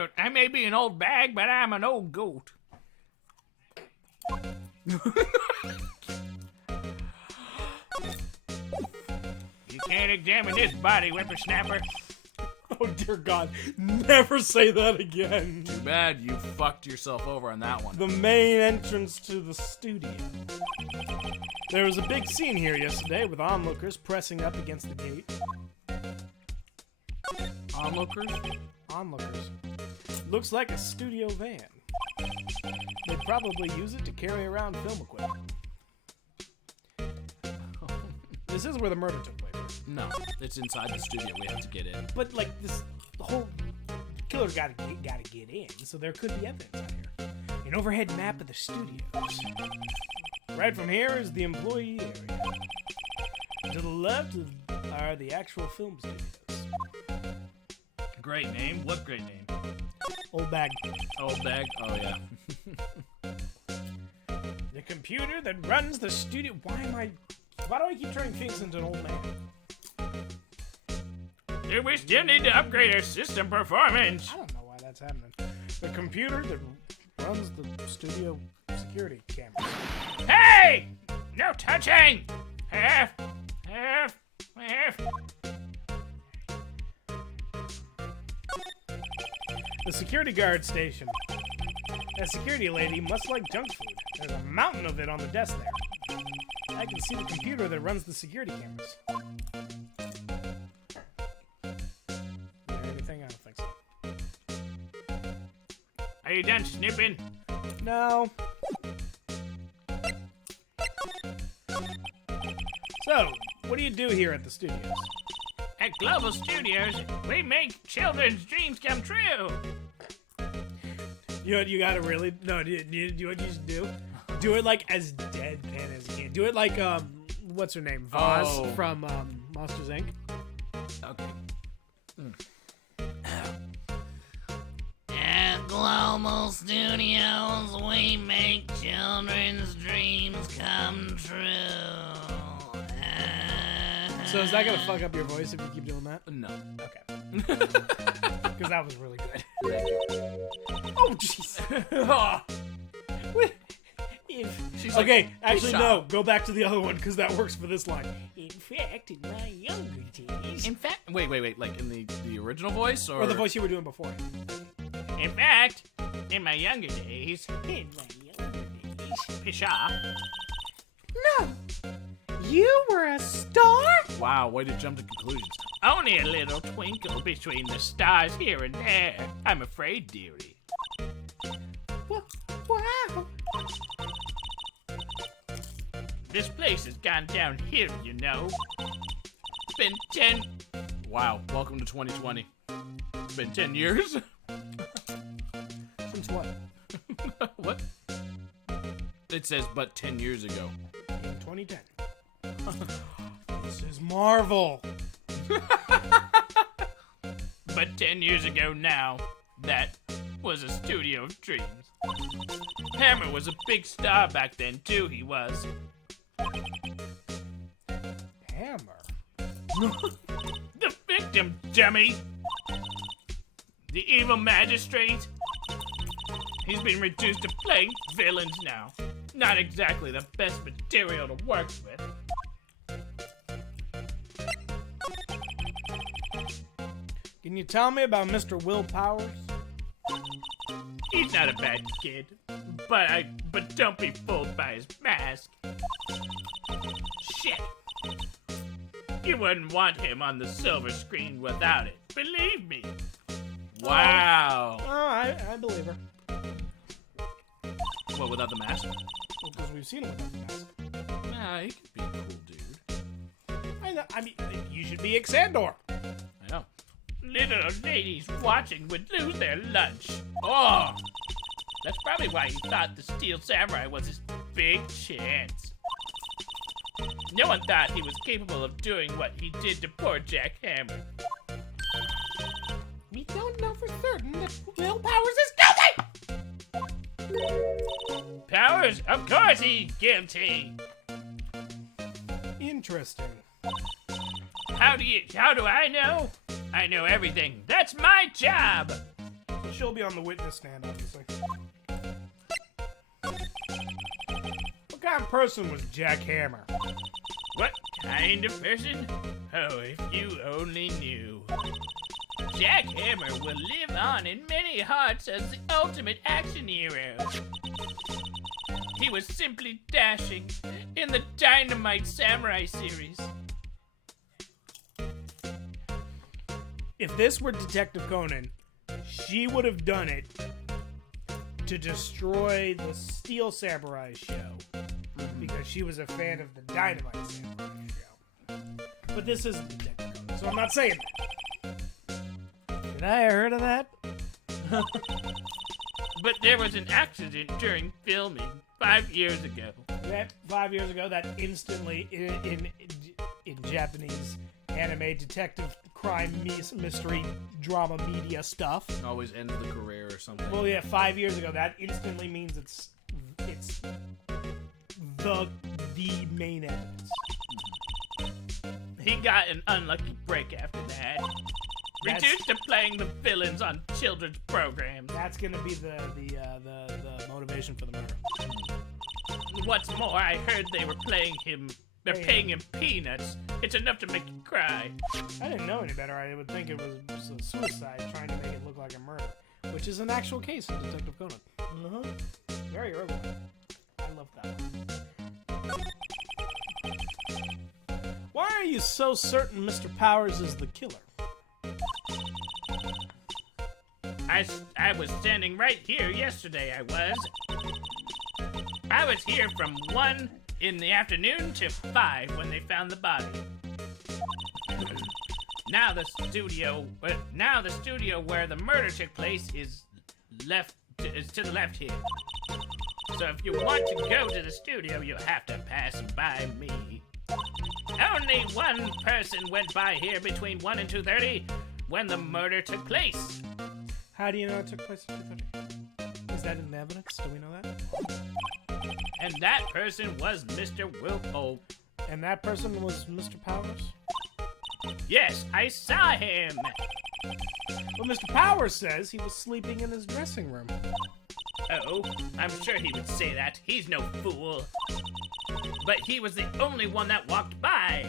an old bag, but I'm an old goat. You can't examine this body, whippersnapper. Oh dear God! Never say that again. Too bad you fucked yourself over on that one. The main entrance to the studio. There was a big scene here yesterday with onlookers pressing up against the gate. Onlookers? Onlookers. Looks like a studio van. They'd probably use it to carry around film equipment. This is where the murder took place. No, it's inside the studio. We have to get in. But like this, the whole killer's gotta get in, so there could be evidence out here. An overhead map of the studios. Right from here is the employee area. To the left are the actual film studios. Great name. What great name? Old bag. Old bag. Oh yeah. The computer that runs the studio. Why do I keep turning things into an old man? Dude, we still need to upgrade our system performance. I don't know why that's happening. The computer that runs the studio security camera. Hey! No touching! Half. The security guard station. That security lady must like junk food. There's a mountain of it on the desk there. I can see the computer that runs the security cameras. Anything? I don't think so. Are you done snipping? No. So, what do you do here at the studios? At Global Studios, we make children's dreams come true. You know what you gotta really... No, do you what you should do? Do it like as deadpan as you can. Do it like, what's her name? Voz Oh. from, Monsters, Inc. Okay. At Global Studios, we make children's dreams come true. So is that gonna fuck up your voice if you keep doing that? No. Okay. Because that was really good. Oh, jeez. Wait. She's Okay, like, actually, "Hey, no. shop." Go back to the other one because that works for this line. In fact, in my younger days... In fact, wait. Like in the original voice or Or the voice you were doing before. In fact, in my younger days, In my younger days. Pisha, No! You were a star? Wow, way to jump to conclusions. only a little twinkle between the stars here and there. I'm afraid, dearie. Wow. This place has gone downhill, you know. It's been 10... Wow, welcome to 2020. It's been 10 years? Since what? What? It says but 10 years ago. In 2010. This is Marvel. But 10 years ago now, that was a studio of dreams. Hammer was a big star back then, too, he was. Hammer. The victim, dummy! The evil magistrate. He's been reduced to playing villains now. Not exactly the best material to work with. Can you tell me about Mr. Will Powers? He's not a bad kid, but don't be fooled by his mask. Shit. You wouldn't want him on the silver screen without it. Believe me. Wow. Oh, I believe her. What, without the mask? Well, because we've seen him without the mask. Nah, he could be a cool dude. I know. I mean, you should be Xandor. I know. Little ladies watching would lose their lunch. Oh! That's probably why he thought the Steel Samurai was his big chance. No one thought he was capable of doing what he did to poor Jack Hammer. We don't know for certain that Will Powers is guilty! Powers, of course he's guilty. Interesting. How do I know? I know everything. That's my job. So she'll be on the witness stand, obviously. What kind of person was Jack Hammer? What kind of person? Oh, if you only knew. Jack Hammer will live on in many hearts as the ultimate action hero. He was simply dashing in the Dynamite Samurai series. If this were Detective Conan, she would have done it to destroy the Steel Samurai show because she was a fan of the Dynamite Samurai show. But this isn't Detective Conan, so I'm not saying that. Did I heard of that? But there was an accident during filming 5 years ago. That 5 years ago, that instantly in Japanese anime detective crime mystery drama media stuff. Always ends the career or something. Well, yeah, 5 years ago, that instantly means it's the main evidence. He got an unlucky break after that. That's- Reduced to playing the villains on children's programs. That's gonna be the motivation for the murder. What's more, I heard they were paying him peanuts. It's enough to make you cry. I didn't know any better. I would think it was a suicide trying to make it look like a murder, which is an actual case in Detective Conan. Very early. I love that one. Why are you so certain Mr. Powers is the killer? I was standing right here yesterday, I was here from 1 in the afternoon to 5 when they found the body. Now the studio where the murder took place is to the left here. So if you want to go to the studio, you'll have to pass by me. Only one person went by here between 1 and 2:30 when the murder took place. How do you know it took place at 2:30? Is that in the evidence? Do we know that? And that person was Mr. Wilpo. And that person was Mr. Powers? Yes, I saw him. Well, Mr. Powers says he was sleeping in his dressing room. Oh, I'm sure he would say that. He's no fool. But he was the only one that walked by.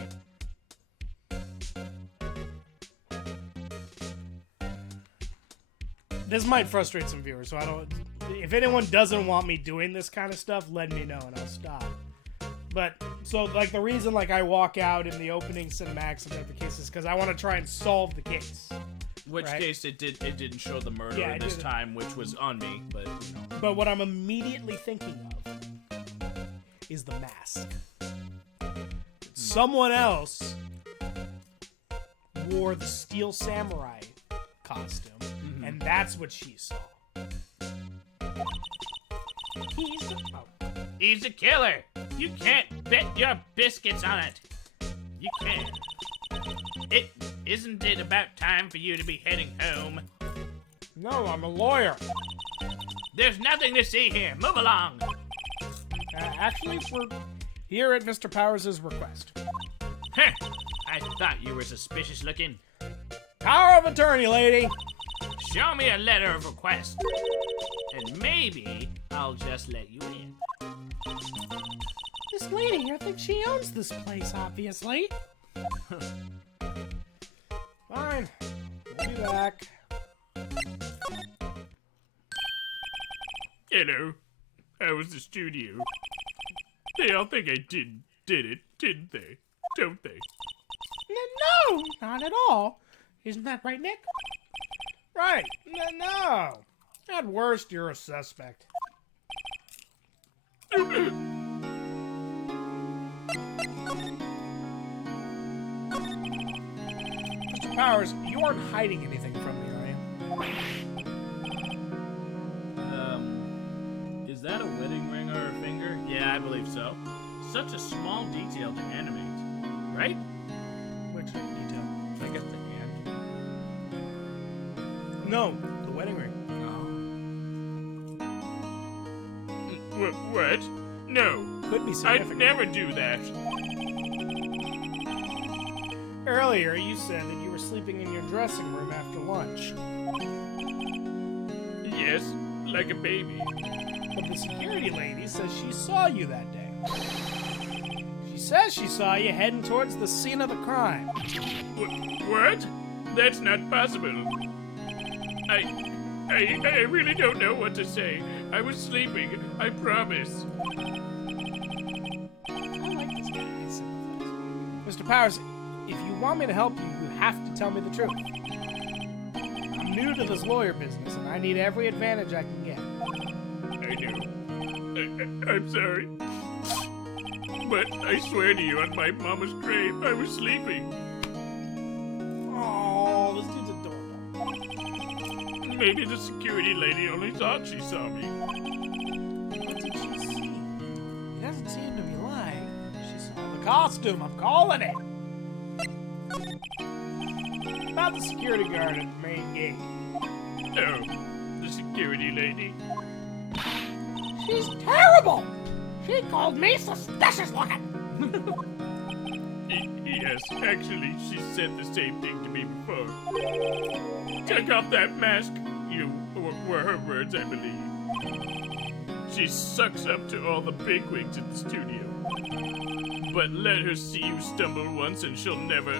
This might frustrate some viewers, so I don't... If anyone doesn't want me doing this kind of stuff, let me know and I'll stop. But, so, like, the reason, like, I walk out in the opening cinematics about the case is because I want to try and solve the case. Which Right. case it didn't show the murder Yeah, it this didn't. time, which was on me, but you know. But what I'm immediately thinking of is the mask. Someone else wore the Steel Samurai costume, and that's what she saw. He's a killer. You can't bet your biscuits on it. You can't. Isn't it about time for you to be heading home? No, I'm a lawyer. There's nothing to see here. Move along. Actually, we're here at Mr. Powers' request. Huh. I thought you were suspicious looking. Power of attorney, lady. Show me a letter of request. And maybe I'll just let you in. This lady here thinks she owns this place, obviously. Fine. We'll be back. Hello. How was the studio? They all think I did it, didn't they? Don't they? No, not at all. Isn't that right, Nick? Right. No. At worst, you're a suspect. Mr. Powers, you aren't hiding anything from me, are you? Is that a wedding ring or a finger? Yeah, I believe so. Such a small detail to animate, right? Which detail? I guess the hand. No, the wedding ring. What? No, Could be I'd significant. never do that. Earlier, you said that you were sleeping in your dressing room after lunch. Yes, like a baby. But the security lady says she saw you that day. She says she saw you heading towards the scene of the crime. What? That's not possible. I really don't know what to say. I was sleeping, I promise. I like this guy. I sympathize. Mr. Powers, if you want me to help you, you have to tell me the truth. I'm new to this lawyer business, and I need every advantage I can get. I know. I'm sorry. But I swear to you, on my mama's grave, I was sleeping. Oh, this dude's adorable. Maybe the security lady only thought she saw me. What did she see? It doesn't seem to be lying. She saw the costume. I'm calling it. About the security guard at the main gate. Oh, the security lady. She's terrible! She called me suspicious looking! Yes, actually, she said the same thing to me before. Take off that mask, were her words, I believe. She sucks up to all the bigwigs at the studio. But let her see you stumble once and she'll never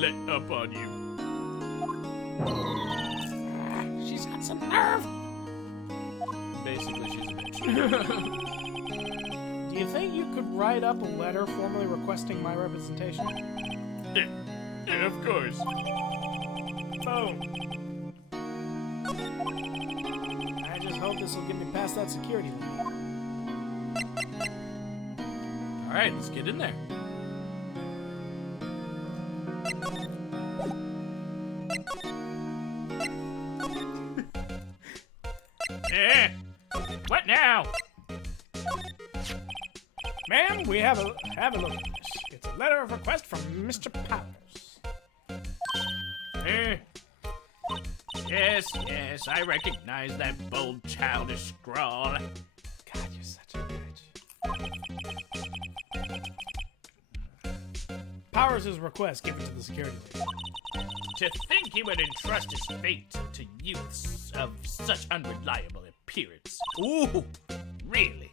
let up on you. She's got some nerve! Basically, she's a bitch. Do you think you could write up a letter formally requesting my representation? Yeah, of course. Boom. I just hope this will get me past that security lady. All right, let's get in there. What now? Ma'am, we have a look at this. It's a letter of request from Mr. Powers. Yes, I recognize that bold, childish scrawl. God, you're such a bitch. Powers' request given to the security lady. To think he would entrust his fate to youths of such unreliable appearance. Ooh, really?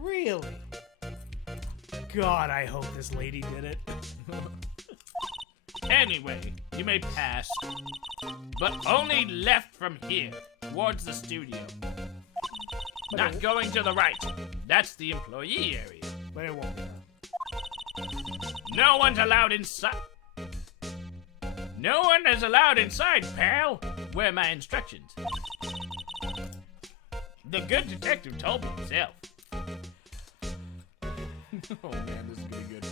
Really? God, I hope this lady did it. Anyway, you may pass, but only left from here, towards the studio. Not going to the right. That's the employee area. But it won't be. No one's allowed inside. No one is allowed inside, pal. Where are my instructions? The good detective told me himself. Oh man, this is gonna be good.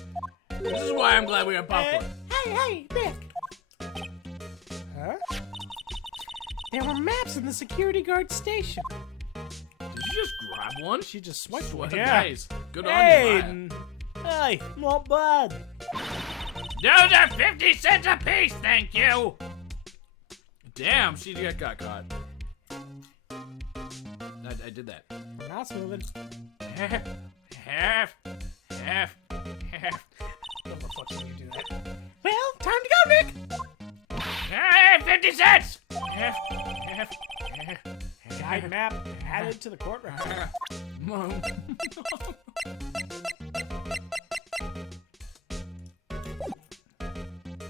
This is why I'm glad we have popcorn. Hey, Nick! Huh? There were maps in the security guard station. Did you just grab one? She just swiped Well, one. nice. Good on you, Hey, Maya. hey, not bad. Those are 50 cents a piece, thank you. Damn, she got caught. I did that. Mouse moving. Half. How the fuck can you do that? Well, time to go, Nick! 50 cents. Guide map added to the court record. Mom.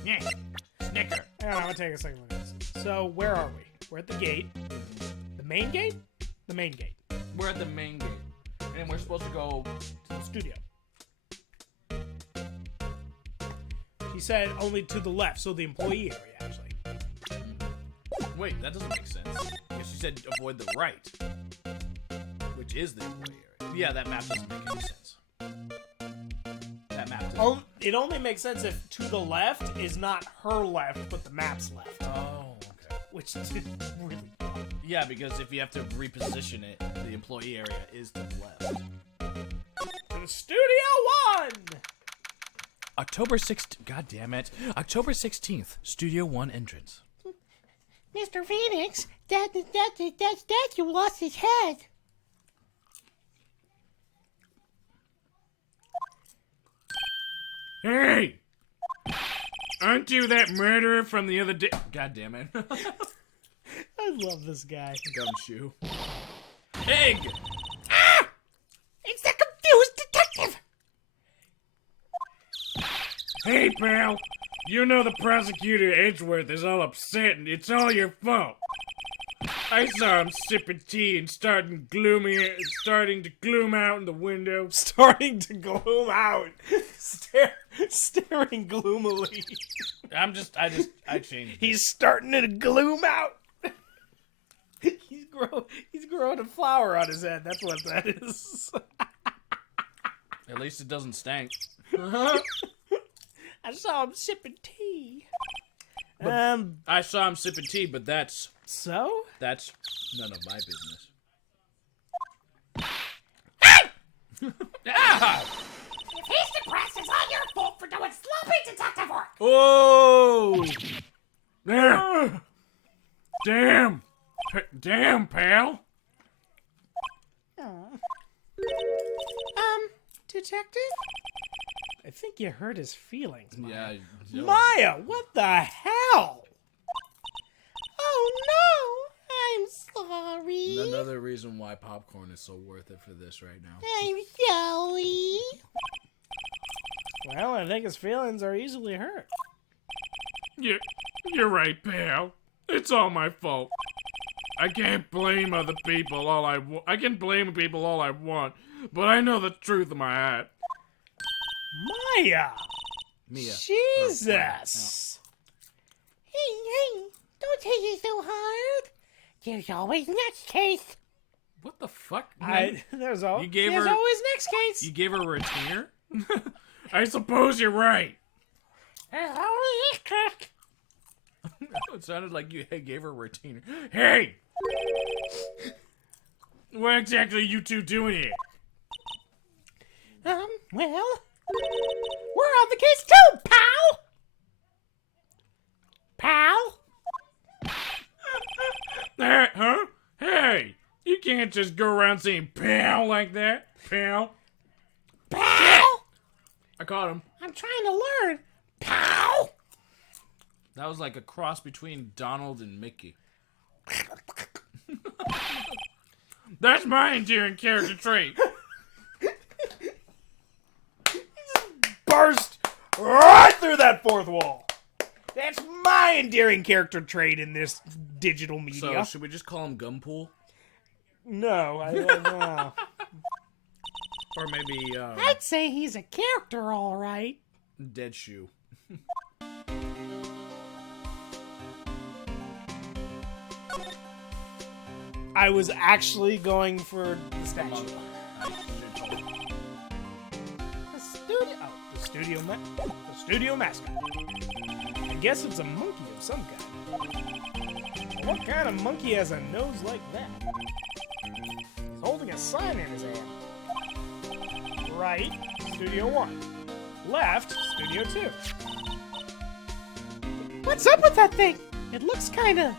Yeah, snicker. Hang on, I'm gonna take a second look at this. So, where are we? We're at the gate. The main gate? The main gate. We're at the main gate, and we're supposed to go. To the studio. She said only to the left, so the employee area, actually. Wait, that doesn't make sense. I guess you said avoid the right, which is the employee area. Yeah, that map doesn't make any sense. That map doesn't. It only makes sense if to the left is not her left, but the map's left. Oh, okay. Which is really... Yeah, because if you have to reposition it, the employee area is to the left. To Studio One! October 6th. God damn it. October 16th. Studio 1 entrance. Mr. Phoenix, that statue lost his head. Hey! Aren't you that murderer from the other day? God damn it. I love this guy. Gumshoe. Egg! It's the confused detective. Hey, pal! You know the prosecutor Edgeworth is all upset and it's all your fault. I saw him sipping tea and starting to gloom out in the window. Starting to gloom out. Staring gloomily. I changed it. He's starting to gloom out. He's growing a flower on his head. That's what that is. At least it doesn't stank. I saw him sipping tea. I saw him sipping tea, but that's So? none of my business. If he's depressed, it's all your fault for doing sloppy detective work. Whoa! There! Damn! Damn, pal! Detective? I think you hurt his feelings, Maya. Yeah. Maya, what the hell? Oh no, I'm sorry. Another reason why popcorn is so worth it for this right now. I'm sorry. Well, I think his feelings are easily hurt. You're right, pal. It's all my fault. I can't blame other people I can blame people all I want, but I know the truth in my heart. Maya! Mia. Jesus! Hey, don't take it so hard. There's always next case. What the fuck? There's You gave there's her- always next case. You gave her a retainer? I suppose you're right. There's always next case. It sounded like you gave her a retainer. Hey! What exactly are you two doing here? Well, we're on the case too, pal. Pal? Huh? Hey! You can't just go around saying pal like that. Pal. Pal? I caught him. I'm trying to learn. Pal? That was like a cross between Donald and Mickey. That's my endearing character trait. Burst right through that fourth wall. That's my endearing character trait in this digital media. So should we just call him Gumpool? No, I don't know. Or maybe I'd say he's a character, all right. Dead Shoe. I was actually going for the statue. The studio. The studio mascot. I guess it's a monkey of some kind. What kind of monkey has a nose like that? He's holding a sign in his hand. Right, Studio 1. Left, Studio 2. What's up with that thing? It looks kind of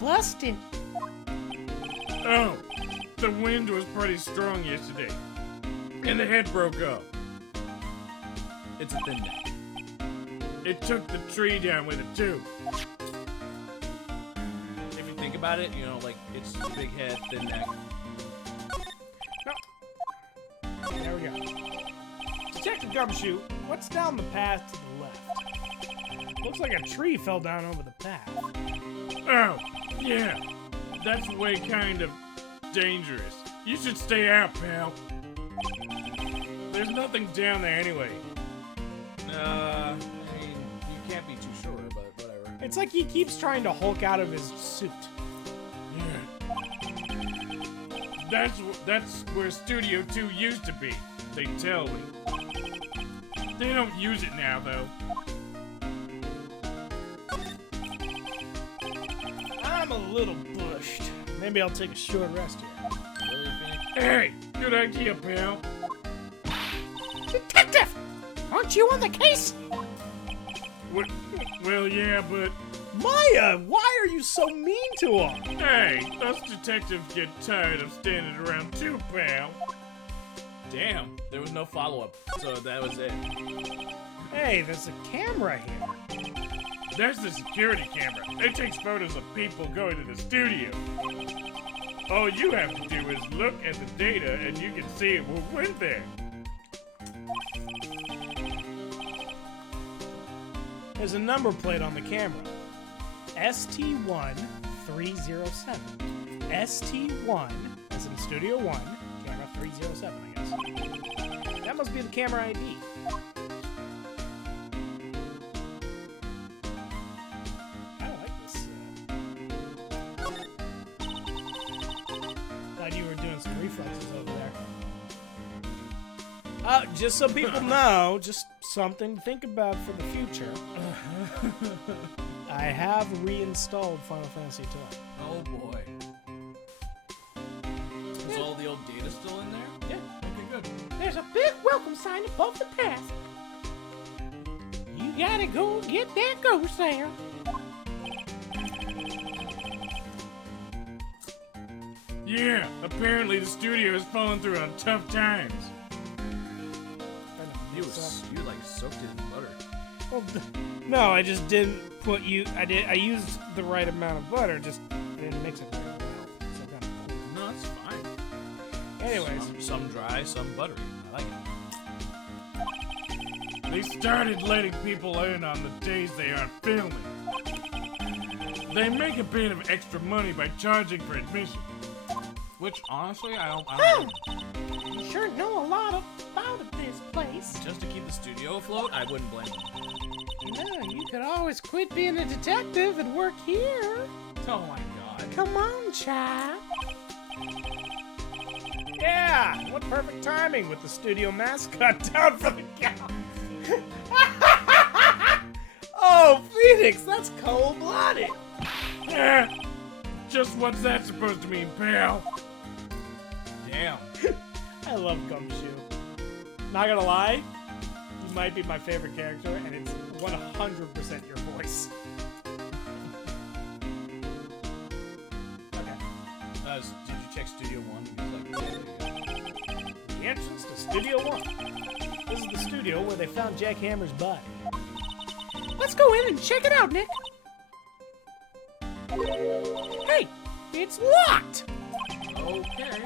busted. Oh, the wind was pretty strong yesterday. And the head broke up. It's a thin neck. It took the tree down with it too. If you think about it, you know, like it's big head, thin neck. There we go. Detective Gumshoe, what's down the path to the left? Looks like a tree fell down over the path. Oh, yeah. That's way kind of dangerous. You should stay out, pal. There's nothing down there anyway. I mean, you can't be too sure, but whatever. It's like he keeps trying to Hulk out of his suit. Yeah. That's where Studio 2 used to be, they tell me. They don't use it now, though. I'm a little bushed. Maybe I'll take a short rest here. Hey, good idea, pal. Detective! Aren't you on the case? Well, yeah, but Maya, why are you so mean to him? hey, us detectives get tired of standing around too, pal. Damn, there was no follow-up, so that was it. Hey, there's a camera here. That's the security camera. It takes photos of people going to the studio. All you have to do is look at the data and you can see who went there. There's a number plate on the camera. ST1307. ST1, as in Studio 1, camera 307, I guess. That must be the camera ID. I don't like this. Thought you were doing some reflexes over there. Just so people know, just something to think about for the future. I have reinstalled Final Fantasy II. Oh boy. Is all the old data still in there? Yeah. Okay, good. There's a big welcome sign above the path. You gotta go get that ghost there. Yeah, apparently the studio is falling through on tough times. You like soaked it in butter. Well, no, I just didn't put you. I used the right amount of butter. Just I didn't mix it very well. So kind of cool. No, it's fine. Anyways, Some dry, some buttery. I like it. They started letting people in on the days they aren't filming. They make a bit of extra money by charging for admission. Which, honestly, I don't You sure know a lot about this place. Just to keep the studio afloat, I wouldn't blame them. No, you could always quit being a detective and work here. Oh my god. Come on, child. yeah, what perfect timing with the studio mascot down for the count. Oh, Phoenix, that's cold-blooded. Eh, just what's that supposed to mean, pal? Damn. I love Gumshoe. Not gonna lie, you might be my favorite character, and it's 100% your voice. Okay. Did you check Studio 1? Because, like, there you go. The entrance to Studio 1. This is the studio where they found Jack Hammer's body. Let's go in and check it out, Nick. Hey, it's locked. Okay.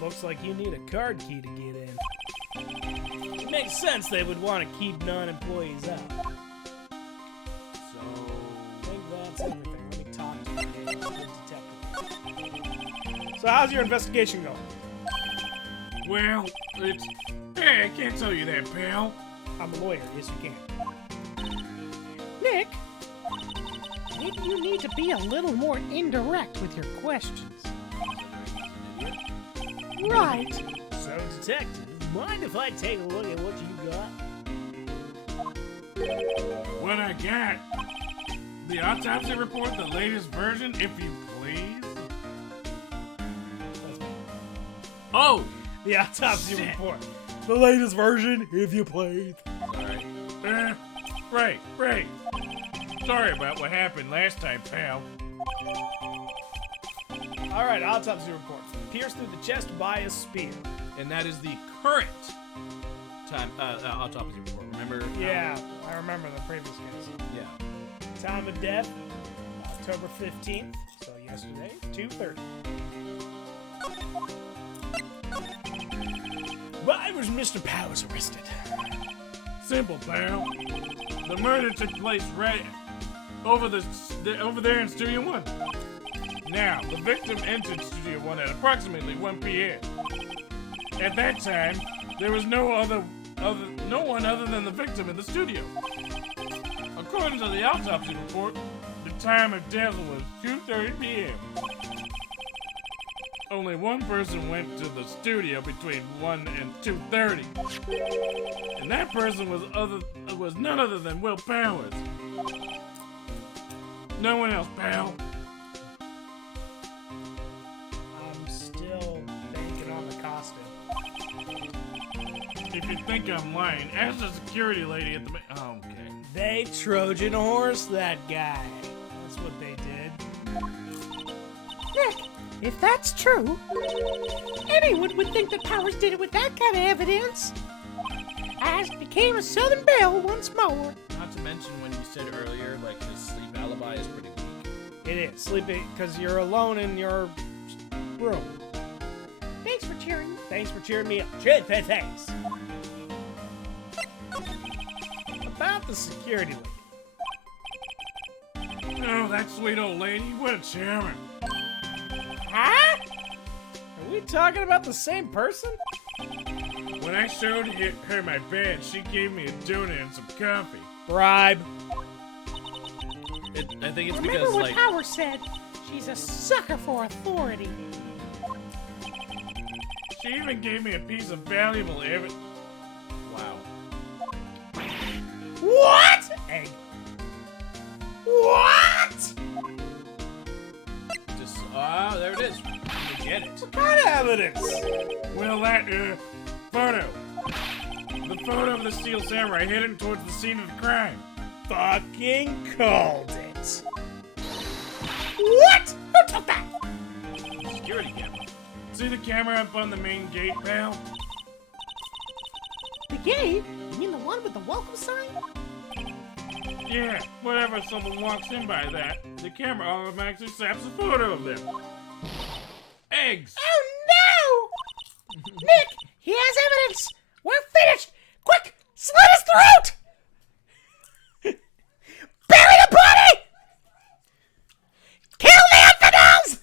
Looks like you need a card key to get in. It makes sense they would want to keep non-employees out. So, I think that's everything. Let me talk to the detective. So how's your investigation going? Well, it's... Hey, I can't tell you that, pal. I'm a lawyer. Yes, you can. Nick, maybe you need to be a little more indirect with your questions. Right. So, detective, mind if I take a look at what you got? What I got? The autopsy report, the latest version, if you please. Oh! The autopsy Shit. report. The latest version, if you please. sorry. Right. Sorry about what happened last time, pal. All right, autopsy report. Pierced through the chest by a spear. And that is the current time autopsy report. Remember? Yeah, I remember the previous case. Yeah. Time of death, October 15th, so yesterday, 2:30. Why was Mr. Powers arrested? Simple, pal. The murder took place right over there in Studio 1. Now, the victim entered Studio 1 at approximately 1 p.m. At that time, there was no one other than the victim in the studio. According to the autopsy report, the time of death was 2:30 p.m. Only one person went to the studio between 1 and 2:30. And that person was none other than Will Powers. No one else, pal. I'm still banking on the costume. If you think I'm lying, ask the security lady at the oh, okay. They Trojan horse that guy. That's what they did. Nick, if that's true, anyone would think that Powers did it with that kind of evidence. I became a Southern Belle once more. Not to mention when you said earlier, like his sleep alibi is pretty weak. It is sleeping because you're alone in your room. Thanks for cheering. Thanks for cheering me up. Thanks. About the security lady. Oh, that sweet old lady. What a charmer. Huh? Are we talking about the same person? When I showed her my bed, she gave me a donut and some coffee. Bribe. I think it's Remember because, what like, Powers said? She's a sucker for authority. She even gave me a piece of valuable evidence. wow. What? Egg. What? Just, there it is. You get it. What kind of evidence? Well, that, photo. The photo of the Steel Samurai heading towards the scene of the crime. Fucking called it. What? Who took that? Security camera. See the camera up on the main gate, pal? The gate? You mean the one with the welcome sign? Yeah, whenever someone walks in by that, the camera automatically snaps a photo of them. Eggs! Oh no! Nick, he has evidence! We're finished! Quick, slit his throat! Bury the body! Kill the infidels!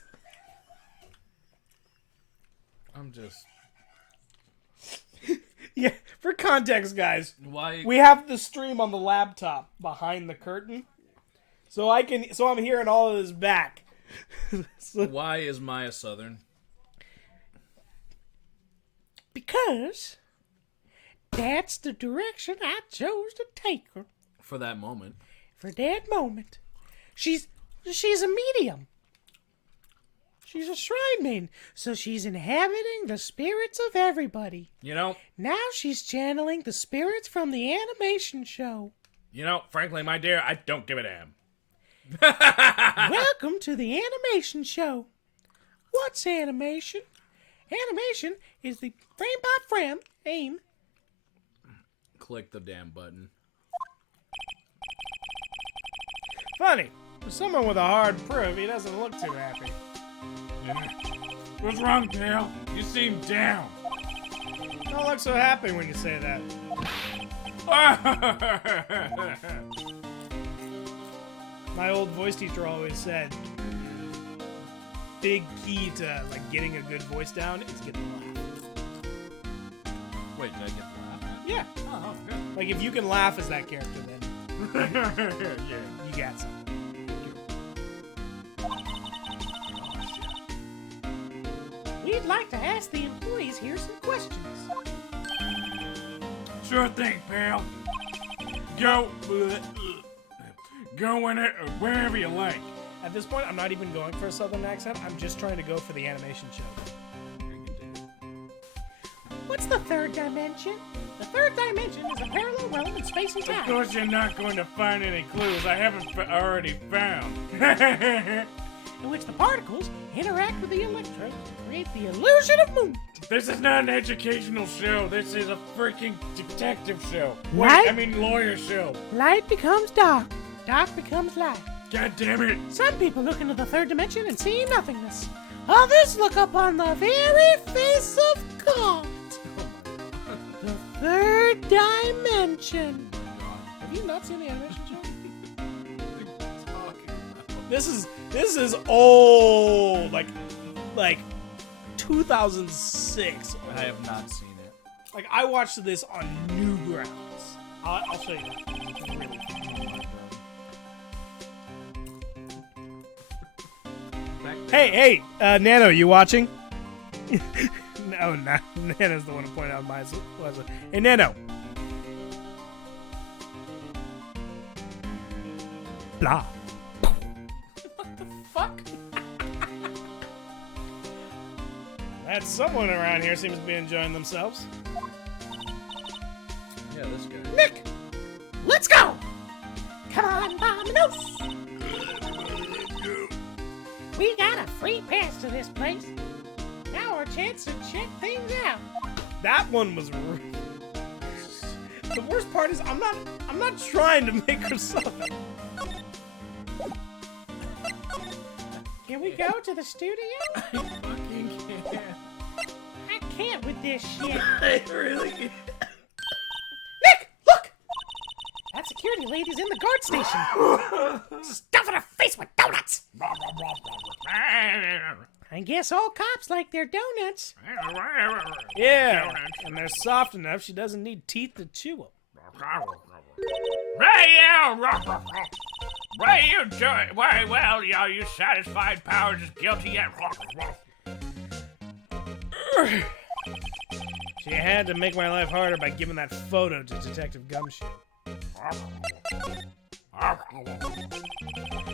I'm just. Yeah, for context, guys, Why? we have the stream on the laptop behind the curtain, so I'm hearing all of this back. Why is Maya Southern? Because that's the direction I chose to take her For that moment. for that moment. She's a medium. She's a shrine maiden, so she's inhabiting the spirits of everybody. You know, Now she's channeling the spirits from the animation show. frankly, my dear, I don't give a damn. Welcome to the animation show. What's animation? Animation is the frame by frame aim. Click the damn button. Funny, for someone with a hard proof, he doesn't look too happy. What's wrong, pal? You seem down. Don't look so happy when you say that. My old voice teacher always said, big key to like getting a good voice down is getting a laugh. Wait, did I get the laugh? Yeah. Oh, good. Like if you can laugh as that character, then Yeah. you got something. We'd like to ask the employees here some questions. Sure thing, pal. Go wherever you like. At this point, I'm not even going for a southern accent. I'm just trying to go for the animation show. What's the third dimension? The third dimension is a parallel realm in space and Of time, course, you're not going to find any clues I haven't already found. in which the particles interact with the electrodes to create the illusion of movement. This is not an educational show. This is a freaking detective show. Right? Lawyer show. Light becomes dark, dark becomes light. God damn it. Some people look into the third dimension and see nothingness. Others look upon the very face of God. The third dimension. Have you not seen the animation show? This is old, like 2006. I have not seen it. Like I watched this on Newgrounds. I'll show you that. It's really fun. Hey, Nano, you watching? No, Nano's the one who pointed out my was. Hey, Nano. Blah. Fuck. That someone around here seems to be enjoying themselves. Yeah, this guy. Nick, let's go. Come on, Domino's. We got a free pass to this place. Now our chance to check things out. That one was. The worst part is I'm not trying to make her suffer. Can we go to the studio? Fucking can't. I can't with this shit. I really can't. Nick, look! That security lady's in the guard station. Stuffing her face with donuts. I guess all cops like their donuts. Yeah, and they're soft enough she doesn't need teeth to chew them. What are you doing? Why, well, are you satisfied Powers is guilty yet? She had to make my life harder by giving that photo to Detective Gumshoe.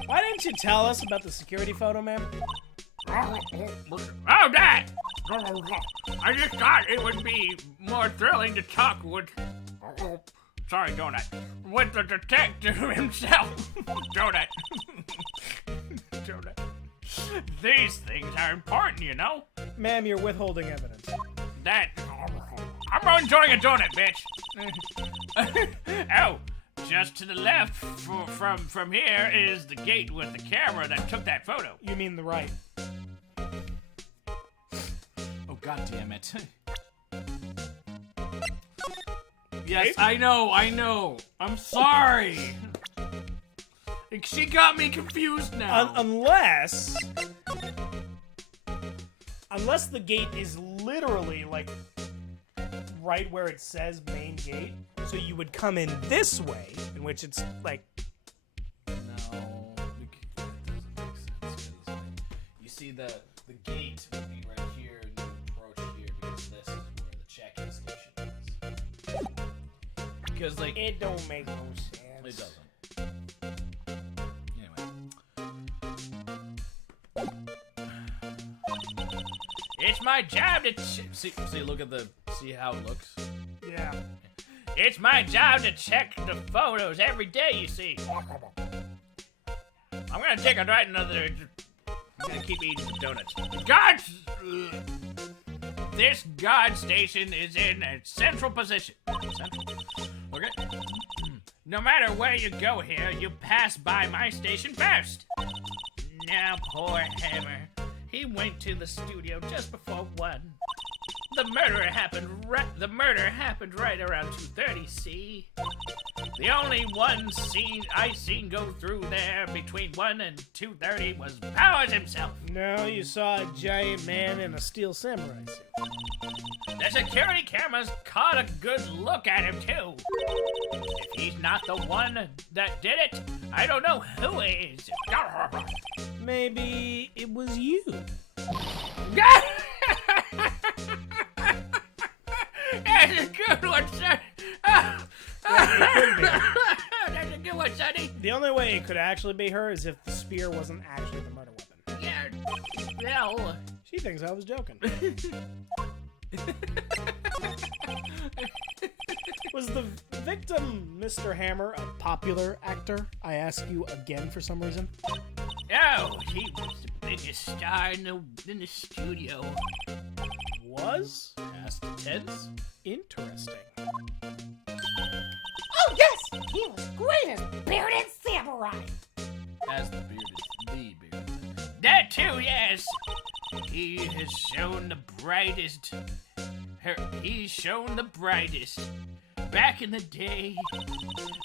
Why didn't you tell us about the security photo, ma'am? Oh, Dad! I just thought it would be more thrilling to talk with... Sorry, Donut. With the detective himself. Donut. Donut. These things are important, you know? Ma'am, you're withholding evidence. That... I'm enjoying a donut, bitch. Oh, just to the left from here is the gate with the camera that took that photo. You mean the right. Oh, god damn it. Yes, I know. I'm sorry. She got me confused now. Unless the gate is literally like right where it says main gate, so you would come in this way, in which it's like. No, that doesn't make sense. 'Cause, you see, the gate would be right here, and you approach here because this is where the check-in station is. Because like It don't make no sense. it doesn't. It's my job to... See, see how it looks? Yeah. It's my job to check the photos every day, you see. I'm gonna take a right another... I'm gonna keep eating the donuts. This guard station is in a central position. Central? Okay. No matter where you go here, you pass by my station first. Now, poor Hammer. He went to the studio just before 1. The murder happened right around 2:30, see? The only one I seen go through there between 1 and 2:30 was Powers himself. No, you saw a giant man in a steel samurai suit. The security cameras caught a good look at him, too. If he's not the one that did it, I don't know who is. Maybe it was you. That's a good one, son. That's a good one, Sonny. The only way it could actually be her is if the spear wasn't actually the murder weapon. Yeah, well... She thinks I was joking. Was the victim, Mr. Hammer, a popular actor? I ask you again for some reason. Oh, he was the biggest star in the studio. Was? Past tense? Interesting. Oh, yes! He was great as Bearded Samurai. As the bearded. That too, yes. He has shown the brightest. He's shown the brightest. Back in the day,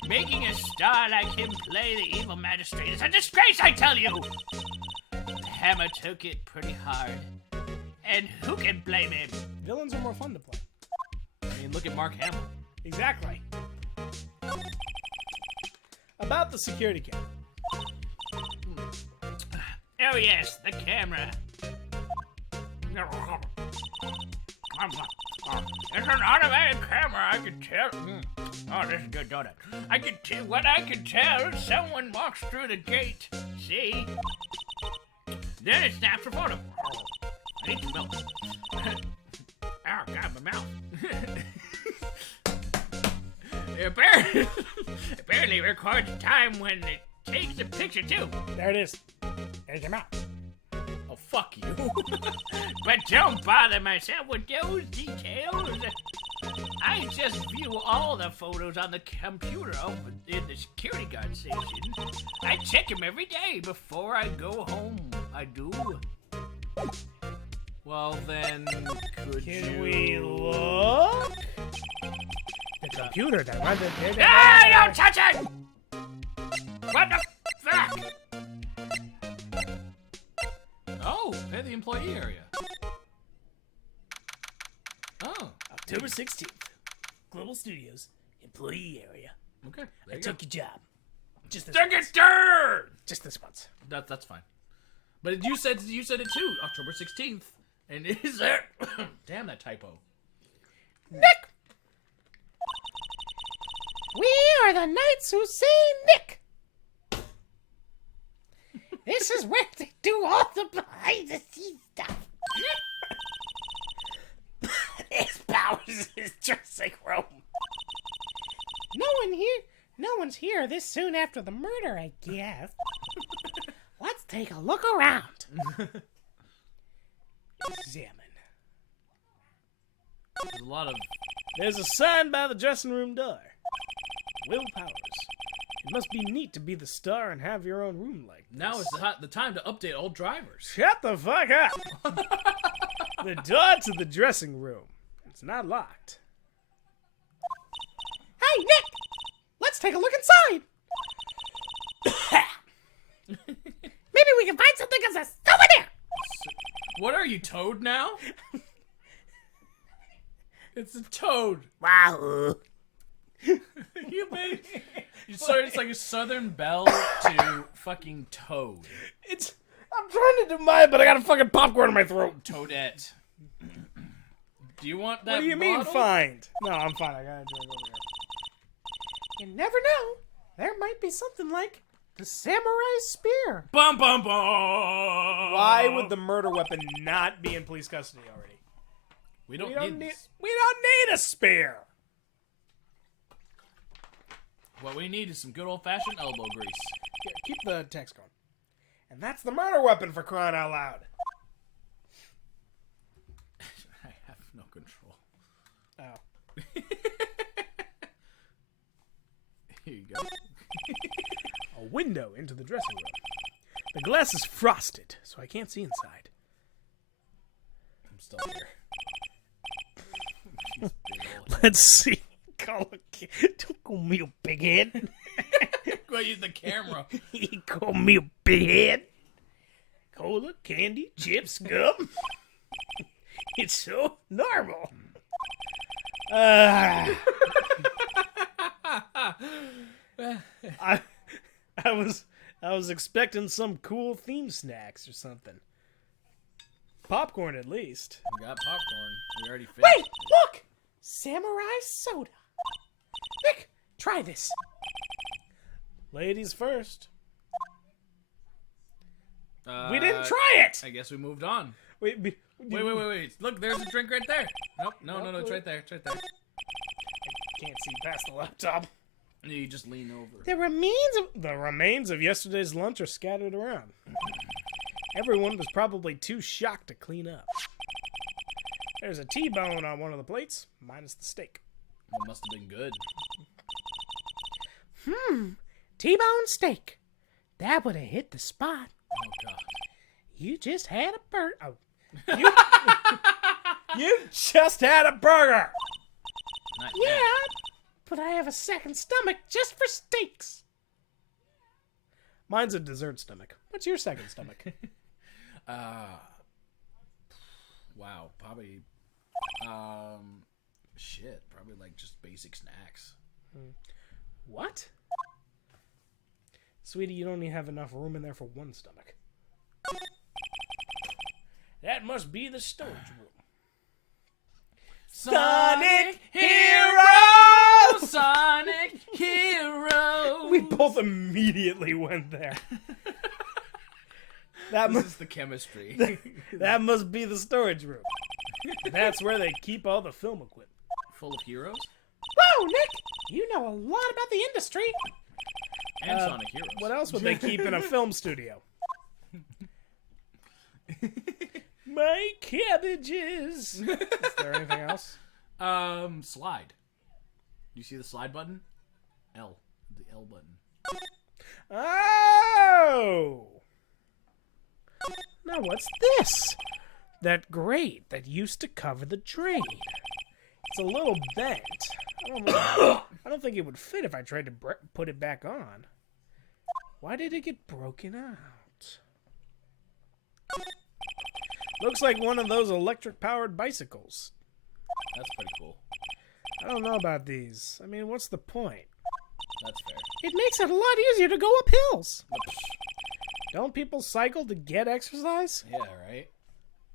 making a star like him play the evil magistrate is a disgrace, I tell you. Hammer took it pretty hard. And who can blame him? Villains are more fun to play. I mean, look at Mark Hamill. Exactly. About the security camera. Oh yes, the camera. It's an automatic camera. I can tell. Oh, this is good, don't it? I can tell. What I can tell, someone walks through the gate. See? Then it snaps a photo. I need to milk. Oh God, my mouth. Apparently, it records time when it takes the picture too. There it is. There's your mouth. Oh, fuck you. But don't bother myself with those details. I just view all the photos on the computer over in the security guard station. I check them every day before I go home. I do. Well, then, could Can you... we look? The computer that runs it. Hey, don't touch it! What the fuck? Oh, hey, the employee area. Oh, October 16th. Global Studios, employee area. okay. There I you go. took your job. Just this Take once. it turn! Just this once. That's fine. But you said it too, October 16th. And is there... Damn, that typo. Nick! We are the Knights who say Nick! This is where they do all the behind the scenes stuff. His powers is his dressing room. No one's here this soon after the murder, I guess. Let's take a look around. Examine. There's a lot of... There's a sign by the dressing room door. Will Powers. It must be neat to be the star and have your own room like this. Now is the time to update all drivers. Shut the fuck up! The door to the dressing room. It's not locked. Hey, Nick! Let's take a look inside. Maybe we can find something as a souvenir. What are you, Toad now? It's a toad. Wow. You made... It's like a Southern Belle to fucking Toad. I'm trying to do mine, but I got a fucking popcorn in my throat. Toadette. Do you want that What do you mean, model? find? No, I'm fine. I gotta drink over You never know. There might be something like the samurai spear. Bum bum bum. here. Why would the murder weapon not be in police custody already? We don't, We don't need, need. this. We don't need a spear. What we need is some good old fashioned elbow grease. Here, keep the text going. And that's the murder weapon, for crying out loud. I have no control. Oh. Here you go. A window into the dressing room. The glass is frosted, so I can't see inside. I'm still here. Jeez, big old Let's see. Don't call me a big head. Go use the camera. You call me a big head. Cola, candy, chips, gum. It's so normal. I was expecting some cool theme snacks or something. Popcorn at least. We got popcorn. We already finished. Wait, look! Samurai soda. Nick, try this. Ladies first. We didn't try it. I guess we moved on. Wait. Wait. Look, there's a drink right there. Nope. No. It's right there. It's right there. Can't see past the laptop. You just lean over. The remains of yesterday's lunch are scattered around. Everyone was probably too shocked to clean up. There's a T-bone on one of the plates, minus the steak. It must have been good. T-bone steak. That would have hit the spot. Oh god. You just had a burn. Oh, You just had a burger! Not yeah, yet. but I have a second stomach just for steaks. Mine's a dessert stomach. What's your second stomach? Wow. Probably. Shit. Probably like just basic snacks. What? Sweetie, you don't even have enough room in there for one stomach. That must be the storage room. Sonic Hero! Sonic Hero! We both immediately went there. That This must is the chemistry. that must be the storage room. That's where they keep all the film equipment. Full of heroes Whoa, Nick! You know a lot about the industry. and Sonic Heroes. What else would they keep in a film studio? My cabbages. Is there anything else? Slide. You see the slide button? L. The L button. Oh! Now what's this? That grate that used to cover the drain. It's a little bent. I don't think it would fit if I tried to put it back on. Why did it get broken out? Looks like one of those electric-powered bicycles. That's pretty cool. I don't know about these. I mean, what's the point? That's fair. It makes it a lot easier to go up hills. Don't people cycle to get exercise? Yeah, right?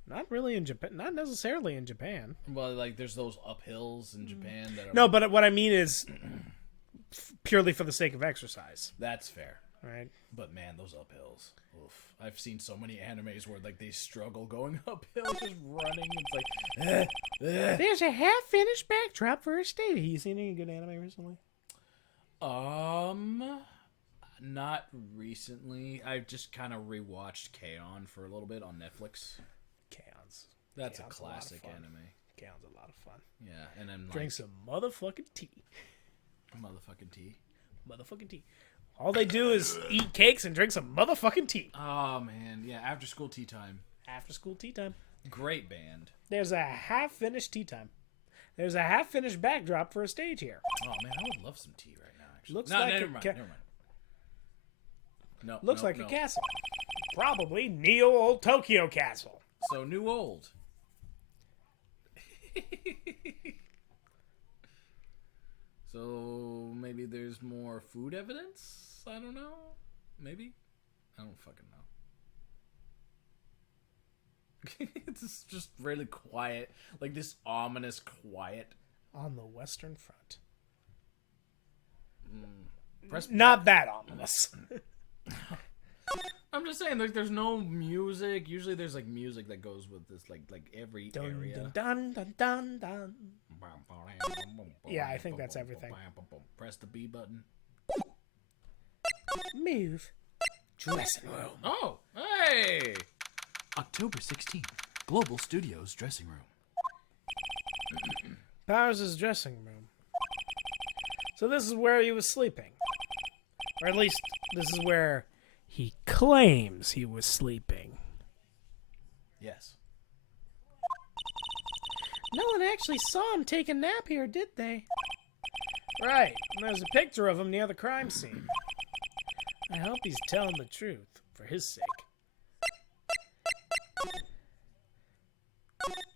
Not really in Japan. Not necessarily in Japan. Well, like, there's those uphills in Japan that are... No, but what I mean is purely for the sake of exercise, That's fair. right? But, man, those uphills. Oof. I've seen so many animes where, like, they struggle going uphill, just running. It's like... There's a half-finished backdrop for a stage. You seen any good anime recently? Not recently. I've just kind of rewatched K-On! For a little bit on Netflix. Chaos. That's K-On's a a lot of classic fun. anime. Chaos a lot of fun. Yeah, and then Drink some motherfucking tea. motherfucking tea. Motherfucking tea. All they do is eat cakes and drink some motherfucking tea. Oh man, yeah. After school tea time. After school tea time. Great band. There's a half-finished tea time. There's a half-finished backdrop for a stage here. Oh man, I would love some tea right now. Actually, Looks no, like never a mind. ca- Never mind. No, Looks no, like no. a castle. Probably Neo Old Tokyo Castle. So new old. So maybe there's more food evidence? I don't know. Maybe? I don't fucking know. It's just really quiet. Like this ominous quiet. On the Western Front. Press Not that ominous. I'm just saying, like, there's no music. Usually there's, like, music that goes with this, like every Dun, area. dun, dun, dun, dun. Yeah, I think that's everything. Press the B button. Move. Dressing room. Oh, hey! October 16th, Global Studios dressing room. Powers' dressing room. So this is where he was sleeping. Or at least, this is where he claims he was sleeping. Yes. No one actually saw him take a nap here, did they? Right, and there's a picture of him near the crime scene. I hope he's telling the truth, for his sake.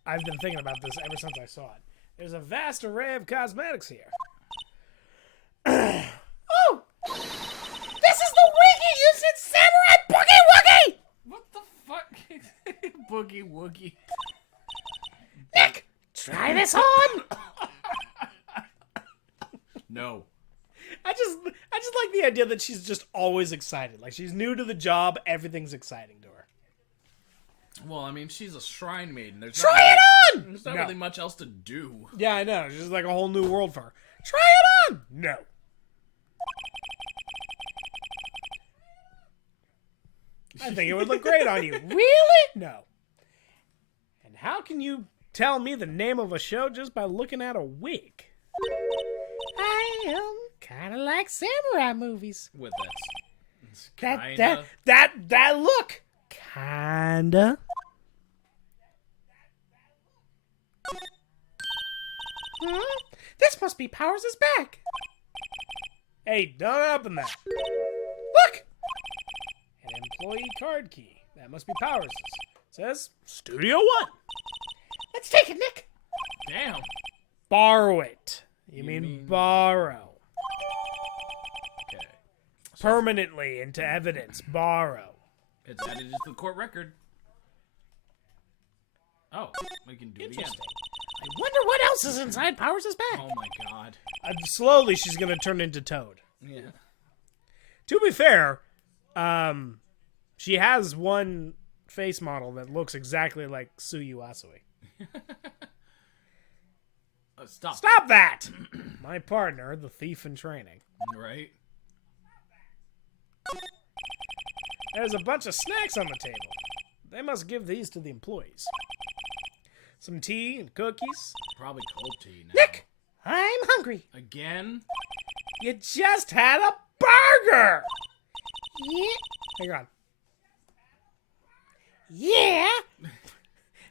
I've been thinking about this ever since I saw it. There's a vast array of cosmetics here. Oh! This is the wiggy used in Samurai Boogie Woogie! What the fuck? Boogie woogie. Nick, try this on! No. I just like the idea that she's just always excited. Like she's new to the job, everything's exciting to her. Well, I mean, she's a shrine maiden. There's Try not it on! There's not No. really much else to do. Yeah, I know. She's like a whole new world for her. Try it on! No. I think it would look great on you. Really? No. And how can you tell me the name of a show just by looking at a wig? I am kind of like samurai movies. With that's That look. Kinda. Huh? This must be Powers' back. Hey, don't open that. Look! An employee card key. That must be Powers'. Says Studio One. Let's take it, Nick. Damn. Borrow it. You You mean mean- borrow. Okay. Permanently into evidence. Borrow. It's added to the court record. Oh, we can do it again. Interesting. I wonder what else is inside Powers' bag. Oh my god. Slowly, she's gonna turn into Toad. Yeah. To be fair, she has one face model that looks exactly like Suyu Asui. Stop. Stop that! My partner, the thief in training. Right? There's a bunch of snacks on the table. They must give these to the employees. Some tea and cookies. Probably cold tea now. Nick, I'm hungry. Again? You just had a burger! Yeah. Hang on. Yeah.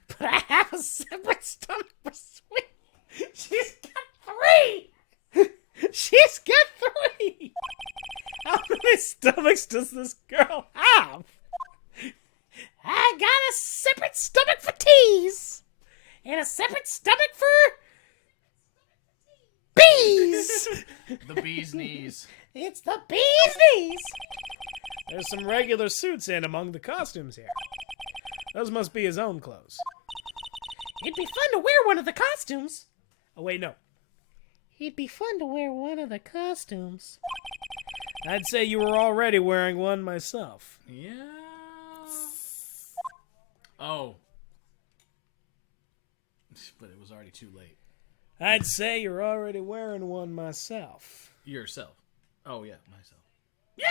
But I have a separate stomach for sweet. She's got 3. She's got 3. How many stomachs does this girl have? I got a separate stomach for teas. And a separate stomach for bees. The bee's knees. It's the bee's knees. There's some regular suits in among the costumes here. Those must be his own clothes. It'd be fun to wear one of the costumes. Oh, wait, no. It'd be fun to wear one of the costumes. I'd say you were already wearing one myself. Yeah. Oh. But it was already too late. I'd say you're already wearing one myself. Yourself. Oh, yeah, myself. Yeah!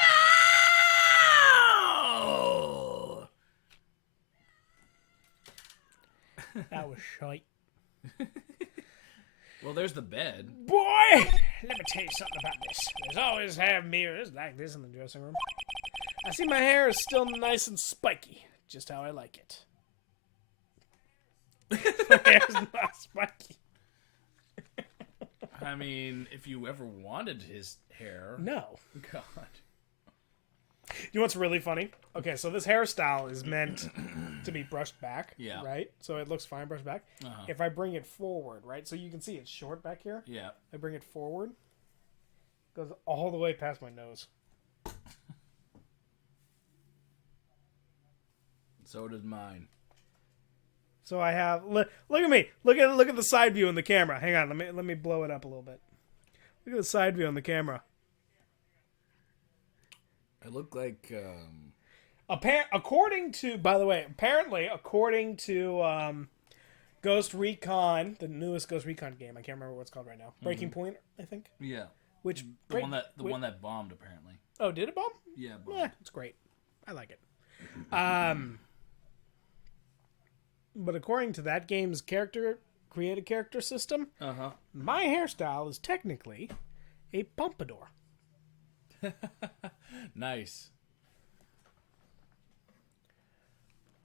That was shite. Well, there's the bed. Boy, let me tell you something about this. There's always have mirrors like this in the dressing room. I see my hair is still nice and spiky, just how I like it. My hair's not spiky. I mean, if you ever wanted his hair. No. God. You know what's really funny? Okay, so this hairstyle is meant to be brushed back, Yeah. right? So it looks fine brushed back. Uh-huh. If I bring it forward, right? So you can see it's short back here. Yeah. I bring it forward. Goes all the way past my nose. So does mine. So I have look at me. Look at the side view in the camera. Hang on, let me blow it up a little bit. Look at the side view on the camera. I look like According to, by the way, apparently according to Ghost Recon, the newest Ghost Recon game, I can't remember what it's called right now. Breaking Point, I think. yeah. Which The one that bombed apparently. Oh, did it bomb? Yeah, Yeah, it's great. I like it. But according to that game's created character system, Uh-huh. my hairstyle is technically a pompadour. Nice.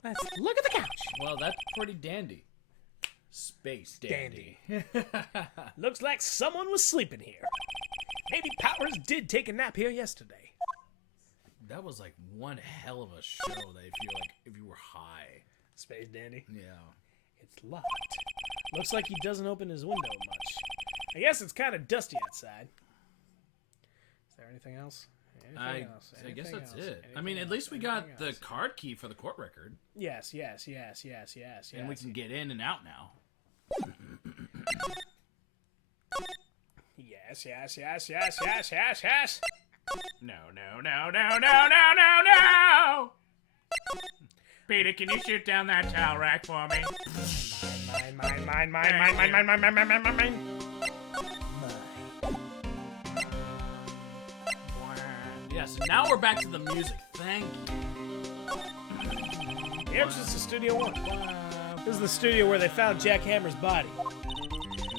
Let's look at the couch. Well, that's pretty dandy. Space dandy. Looks like someone was sleeping here. Maybe Powers did take a nap here yesterday. That was like one hell of a show that if you were high. Space Dandy. Yeah. It's locked. Looks like he doesn't open his window much. I guess it's kind of dusty outside. Is there anything else? I guess that's it. I mean, at least we got the card key for the court record. Yes. And we can get in and out now. Yes. No. Peter, can you shoot down that towel rack for me? Mine. Yeah, so now we're back to the music. Thank you. Yep, it's just a Studio One. This is the studio where they found Jack Hammer's body.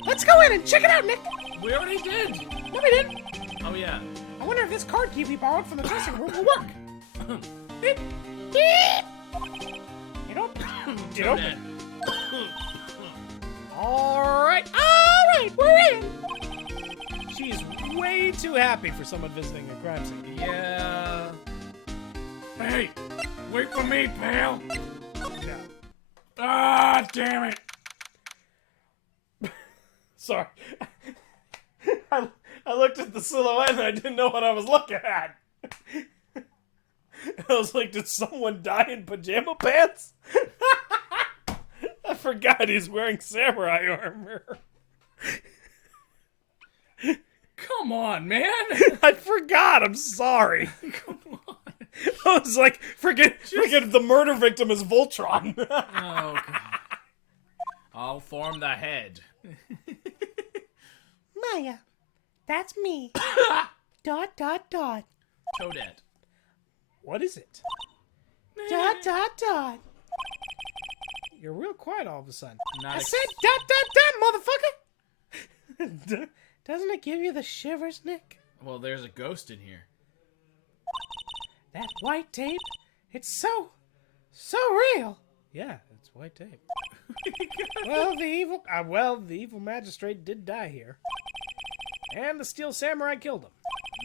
Let's go in and check it out, Nick. We already did. No, we didn't. Oh, yeah. I wonder if this card key we borrowed from the dressing room will work. Beep. Beep. It opened. All right, we're in. She's way too happy for someone visiting a crime scene. Yeah. Hey, wait for me, pal. No. Ah, damn it. Sorry. I looked at the silhouette and I didn't know what I was looking at. I was like, did someone die in pajama pants? I forgot he's wearing samurai armor. Come on, man. I forgot. I'm sorry. Come on. I was like, forget the murder victim is Voltron. Oh, God. I'll form the head. Maya, that's me. Dot, dot, dot. Toadette. What is it? Dot, dot, dot. You're real quiet all of a sudden. Not I ex- said dot, dot, dot, motherfucker. Doesn't it give you the shivers, Nick? Well, there's a ghost in here. That white tape, it's so real. Yeah, it's white tape. well, the evil magistrate did die here. And the steel samurai killed him.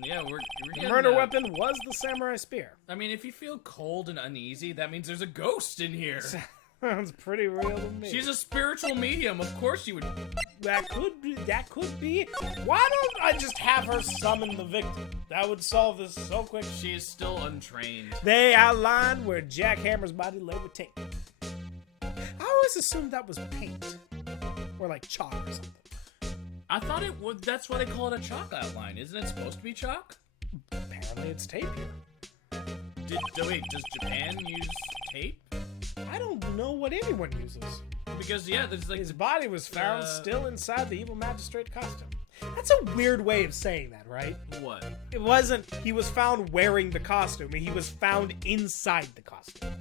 Yeah, we're The getting, murder weapon was the samurai spear. I mean, if you feel cold and uneasy, that means there's a ghost in here. Sounds pretty real to me. She's a spiritual medium. Of course you would. That could be. Why don't I just have her summon the victim? That would solve this so quick. She is still untrained. They outlined where Jack Hammer's body lay with tape. I always assumed that was paint. Or like chalk or something. I thought it would. That's why they call it a chalk outline. Isn't it supposed to be chalk? Apparently it's tape here. Wait, does Japan use tape? I don't know what anyone uses. Because, yeah, there's like. His body was found Uh, still inside the evil magistrate costume. That's a weird way of saying that, right? What? It wasn't, he was found wearing the costume. He was found inside the costume.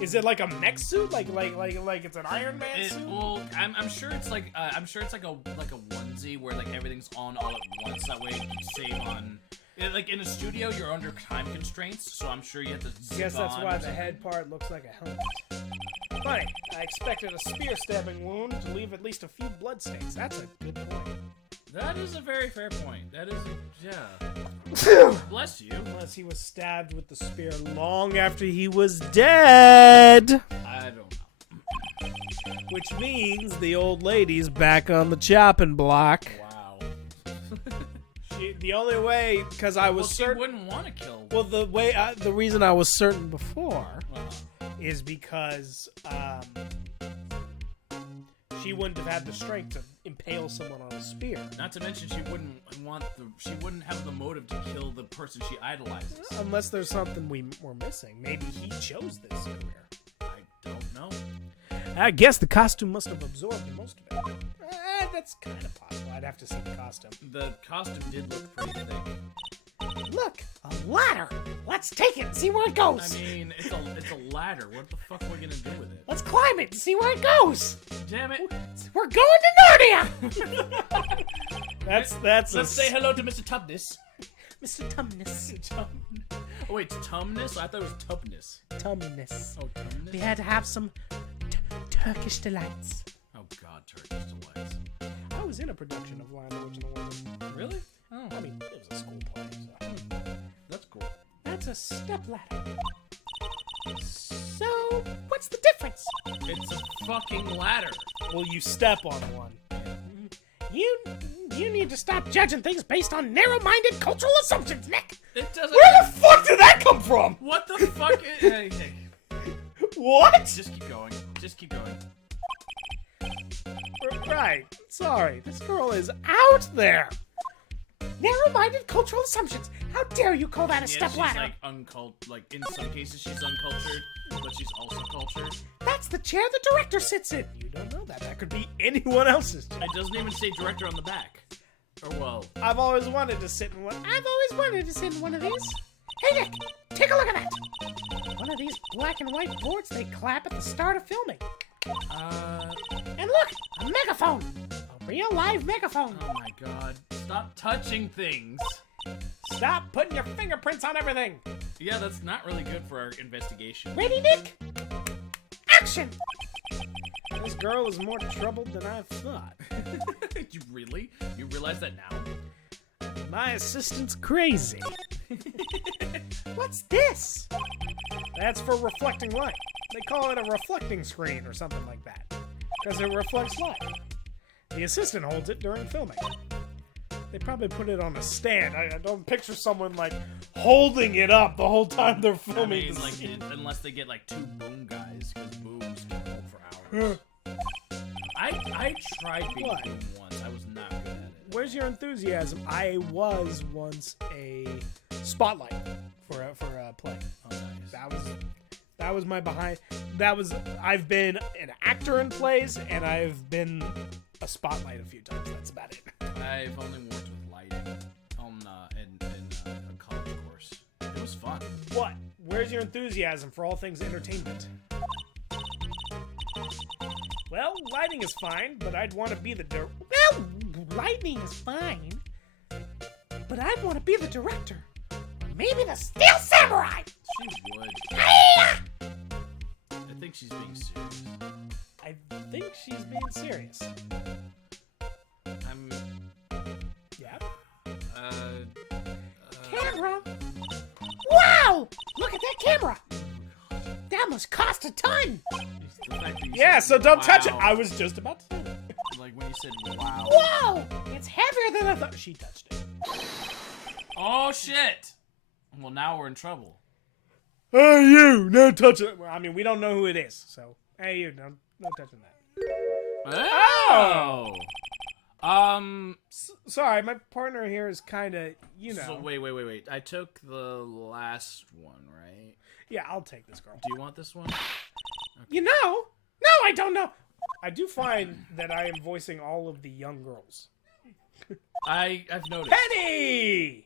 Is it like a mech suit? Like it's an Iron Man suit? Well, I'm sure it's like a onesie where like everything's on all at once. That way you can save on. Like in a studio, you're under time constraints, so I'm sure you have to. I guess that's zip on why or the something. head part looks like a helmet. Funny, I expected a spear stabbing wound to leave at least a few bloodstains. That's a good point. That is a very fair point. That is, yeah. Bless you. Unless he was stabbed with the spear long after he was dead. I don't know. Which means the old lady's back on the chopping block. Wow. The only way, because I was Well, she certain. wouldn't want to kill. Well, the reason I was certain before Uh-huh. is because she wouldn't have had the strength to impale someone on a spear. Not to mention, she wouldn't have the motive to kill the person she idolizes. Unless there's something we're missing. Maybe he chose this career. I don't know. I guess the costume must have absorbed most of it. That's kind of possible. I'd have to see the costume. The costume did look pretty thick. Look, a ladder. Let's take it and see where it goes. I mean, it's a ladder. What the fuck are we gonna do with it? Let's climb it and see where it goes. Damn it! We're going to Narnia. That's Let's say hello to Mr. Tubness. Mr. Tumnus. Oh wait, Tumness? I thought it was Tubness. Tumnus. Oh, Tumness. We had to have some Turkish delights. Oh God, Turkish delights. I was in a production of Lion the Witch and the Wizard. Really? Oh, I mean, it was a school play, so. that's cool. That's a stepladder. So, what's the difference? It's a fucking ladder. Well, you step on one. You need to stop judging things based on narrow-minded cultural assumptions, Nick. It doesn't. Where the fuck did that come from? What the fuck? Hey, What? just keep going. Just keep going. Right. Sorry. This girl is out there. Narrow-minded cultural assumptions. How dare you call that a Yeah, she's stepladder? like uncultured. Like in some cases she's uncultured, but she's also cultured. That's the chair the director sits in. You don't know that. That could be anyone else's. It doesn't even say director on the back. Or well, I've always wanted to sit in one. I've always wanted to sit in one of these. Hey, Nick, take a look at that. One of these black and white boards they clap at the start of filming. And look, a megaphone. A real live megaphone. oh my God! Stop touching things. Stop putting your fingerprints on everything. Yeah, that's not really good for our investigation. Ready, Nick? Action! This girl is more troubled than I thought. You really? You realize that now? My assistant's crazy. What's this? That's for reflecting light. They call it a reflecting screen or something like that. Because it reflects light. The assistant holds it during filming. They probably put it on a stand. I don't picture someone like holding it up the whole time they're I filming mean, the like, scene. unless they get like two boom guys, because booms can hold for I tried being What? Doom once. I was not good at it. Where's your enthusiasm? I was once a spotlight for a play. Oh, nice. That was my behind. I've been an actor in plays, and I've been a spotlight a few times. That's about it. I've only worked with lighting on in a college course. It was fun. What? Where's your enthusiasm for all things entertainment? Well, lighting is fine, but I'd want to be the Well, lighting is fine, but I'd want to be the director. Maybe the Steel Samurai. She would. I think she's being serious. I think she's being serious. I'm. Yeah. Camera. Wow! Look at that camera. That must cost a ton. The fact that you Yeah, said, so don't touch it. wow. I was just about to say that. Like when you said wow. Whoa! It's heavier than I thought. She touched it. Oh shit! Well, now we're in trouble. Hey, you! No touching it. Well, I mean, we don't know who it is, so hey, you! No touching that. Oh. Sorry, my partner here is kind of, So wait. I took the last one, right? Yeah, I'll take this girl. Do you want this one? You know? No, I don't know. I do find that I am voicing all of the young girls. I've noticed. Penny!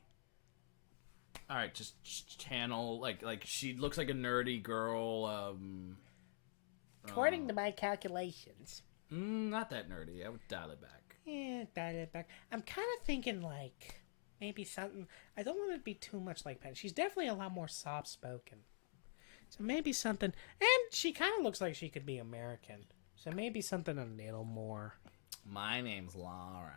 All right, just channel like she looks like a nerdy girl. According to my calculations. Not that nerdy. I would dial it back. Yeah, dial it back. I'm kind of thinking like maybe something. I don't want it to be too much like Penny. She's definitely a lot more soft spoken. So maybe something. And she kind of looks like she could be American. So maybe something a little more. My name's Laura.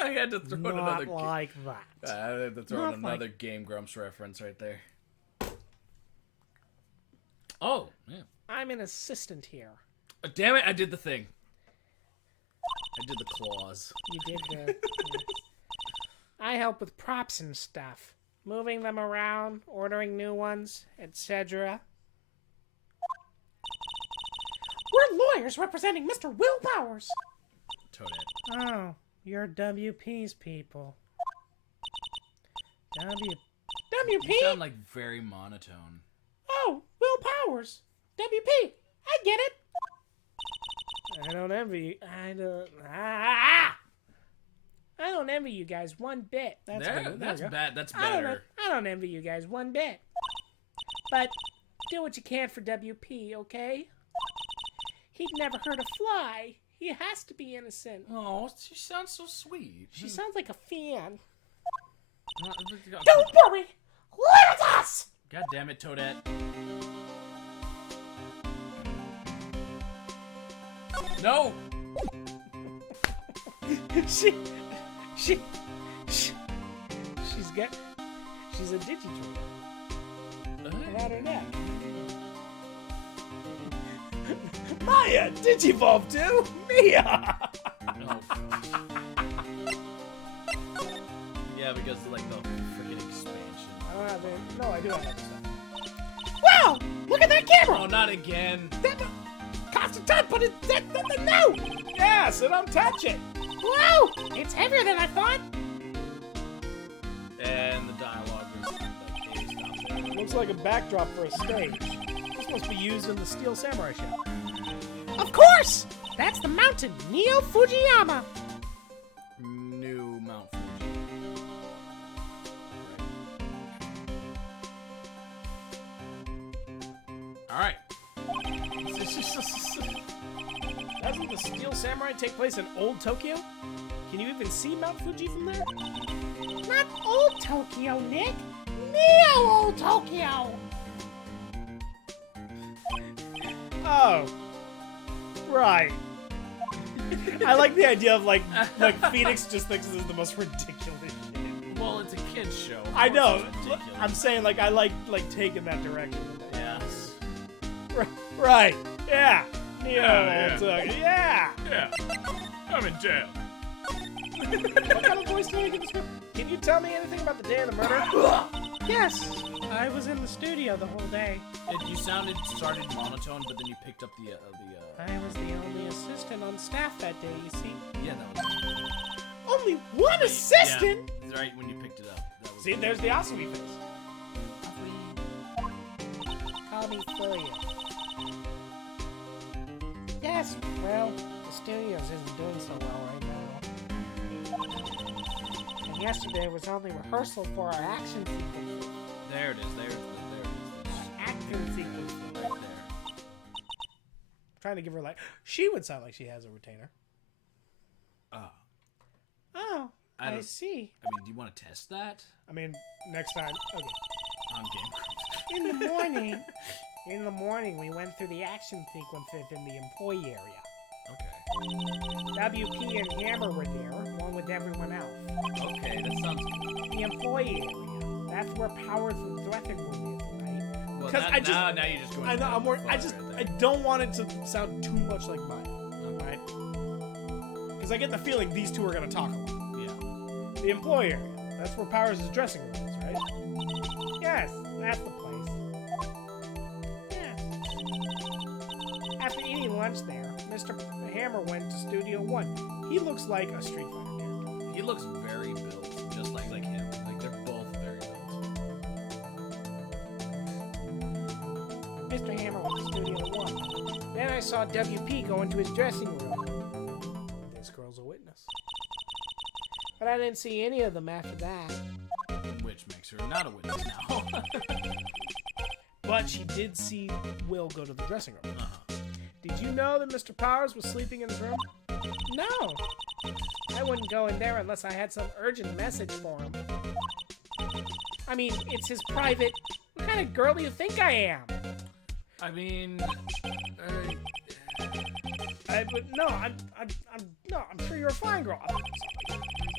I had to throw in Not another. like that. I had to throw Not in like- another Game Grumps reference right there. Oh, yeah. I'm an assistant here. Damn it! I did the thing. I did the claws. You did the. I help with props and stuff. Moving them around, ordering new ones, etc. We're lawyers representing Mr. Will Powers. Toadette. Oh, you're WP's people. WP? You sound like very monotone. Oh, Will Powers. WP. I get it. I don't envy you. I don't envy you guys one bit. That's There, good. that's There we go. bad. That's I better. don't envy you guys one bit. But do what you can for WP, okay? He'd never hurt a fly. He has to be innocent. Oh, she sounds so sweet. She sounds like a fan. God Don't worry. Live with us. damn it, Toadette. No. she's a Digitroid around her neck. Maya, Digivolve too? Mia! Oh, yeah, because like the freaking expansion. I don't have any, no, I do have other stuff. Wow, look at that camera. Oh, not again. That cost a ton, but that's no. Yeah, so don't touch it. Wow, it's heavier than I thought. And the dialogue is like A stop there. Looks like a backdrop for a stage. This must be used in the Steel Samurai show. Of course, that's the mountain, Neo Fujiyama. New Mount Fuji. All right. Doesn't the Steel Samurai take place in Old Tokyo? Can you even see Mount Fuji from there? Not old Tokyo, Nick. Neo old Tokyo. Oh. Right. I like the idea of like Phoenix just thinks this is the most ridiculous shit. Well, it's a kids show. Of I course know. it's ridiculous. I'm saying like I like taking that direction. Yes. Right. Yeah. Neo. Yeah. Yeah. Yeah. I'm in jail. What kind of voice do I get this from? Can you tell me anything about the day of the murder? Yes, I was in the studio the whole day. You started monotone, but then you picked up the I was the only assistant on staff that day, you see. yeah, that was Only one assistant? yeah, right when you picked it up. That was See, there's the Asumi face. Call me Furia. Yes, well, the studios isn't doing so well right now. And yesterday was only rehearsal for our action sequence. there it is. There it is. Action sequence. Right there. Trying to give her like, she would sound like she has a retainer. Oh, I I don't- see. I mean, do you want to test that I mean, next time. Okay. on Game Grumps? In the morning, we went through the action sequences in the employee area. Okay. WP and Hammer were there, along with everyone else. Okay, that sounds good. The employee area. That's where Powers' dressing room is, right? Well, 'Cause I just- now you're just going. I know, I'm worried. I right don't want it to sound too much like mine. Right? Because I get the feeling these two are going to talk a lot. yeah. The employee area. That's where Powers' dressing room is, right? Yes, that's the place. Yes. After eating lunch there, Mr. Hammer went to Studio 1. He looks like a Street Fighter character. He looks very built, just like him. Like they're both very built. Mr. Hammer went to Studio 1. Then I saw WP go into his dressing room. This girl's a witness. But I didn't see any of them after that. Which makes her not a witness now. But she did see Will go to the dressing room. Uh-huh. Did you know that Mr. Powers was sleeping in his room? No. I wouldn't go in there unless I had some urgent message for him. I mean, it's his private... What kind of girl do you think I am? I mean, I'm sure you're a fine girl.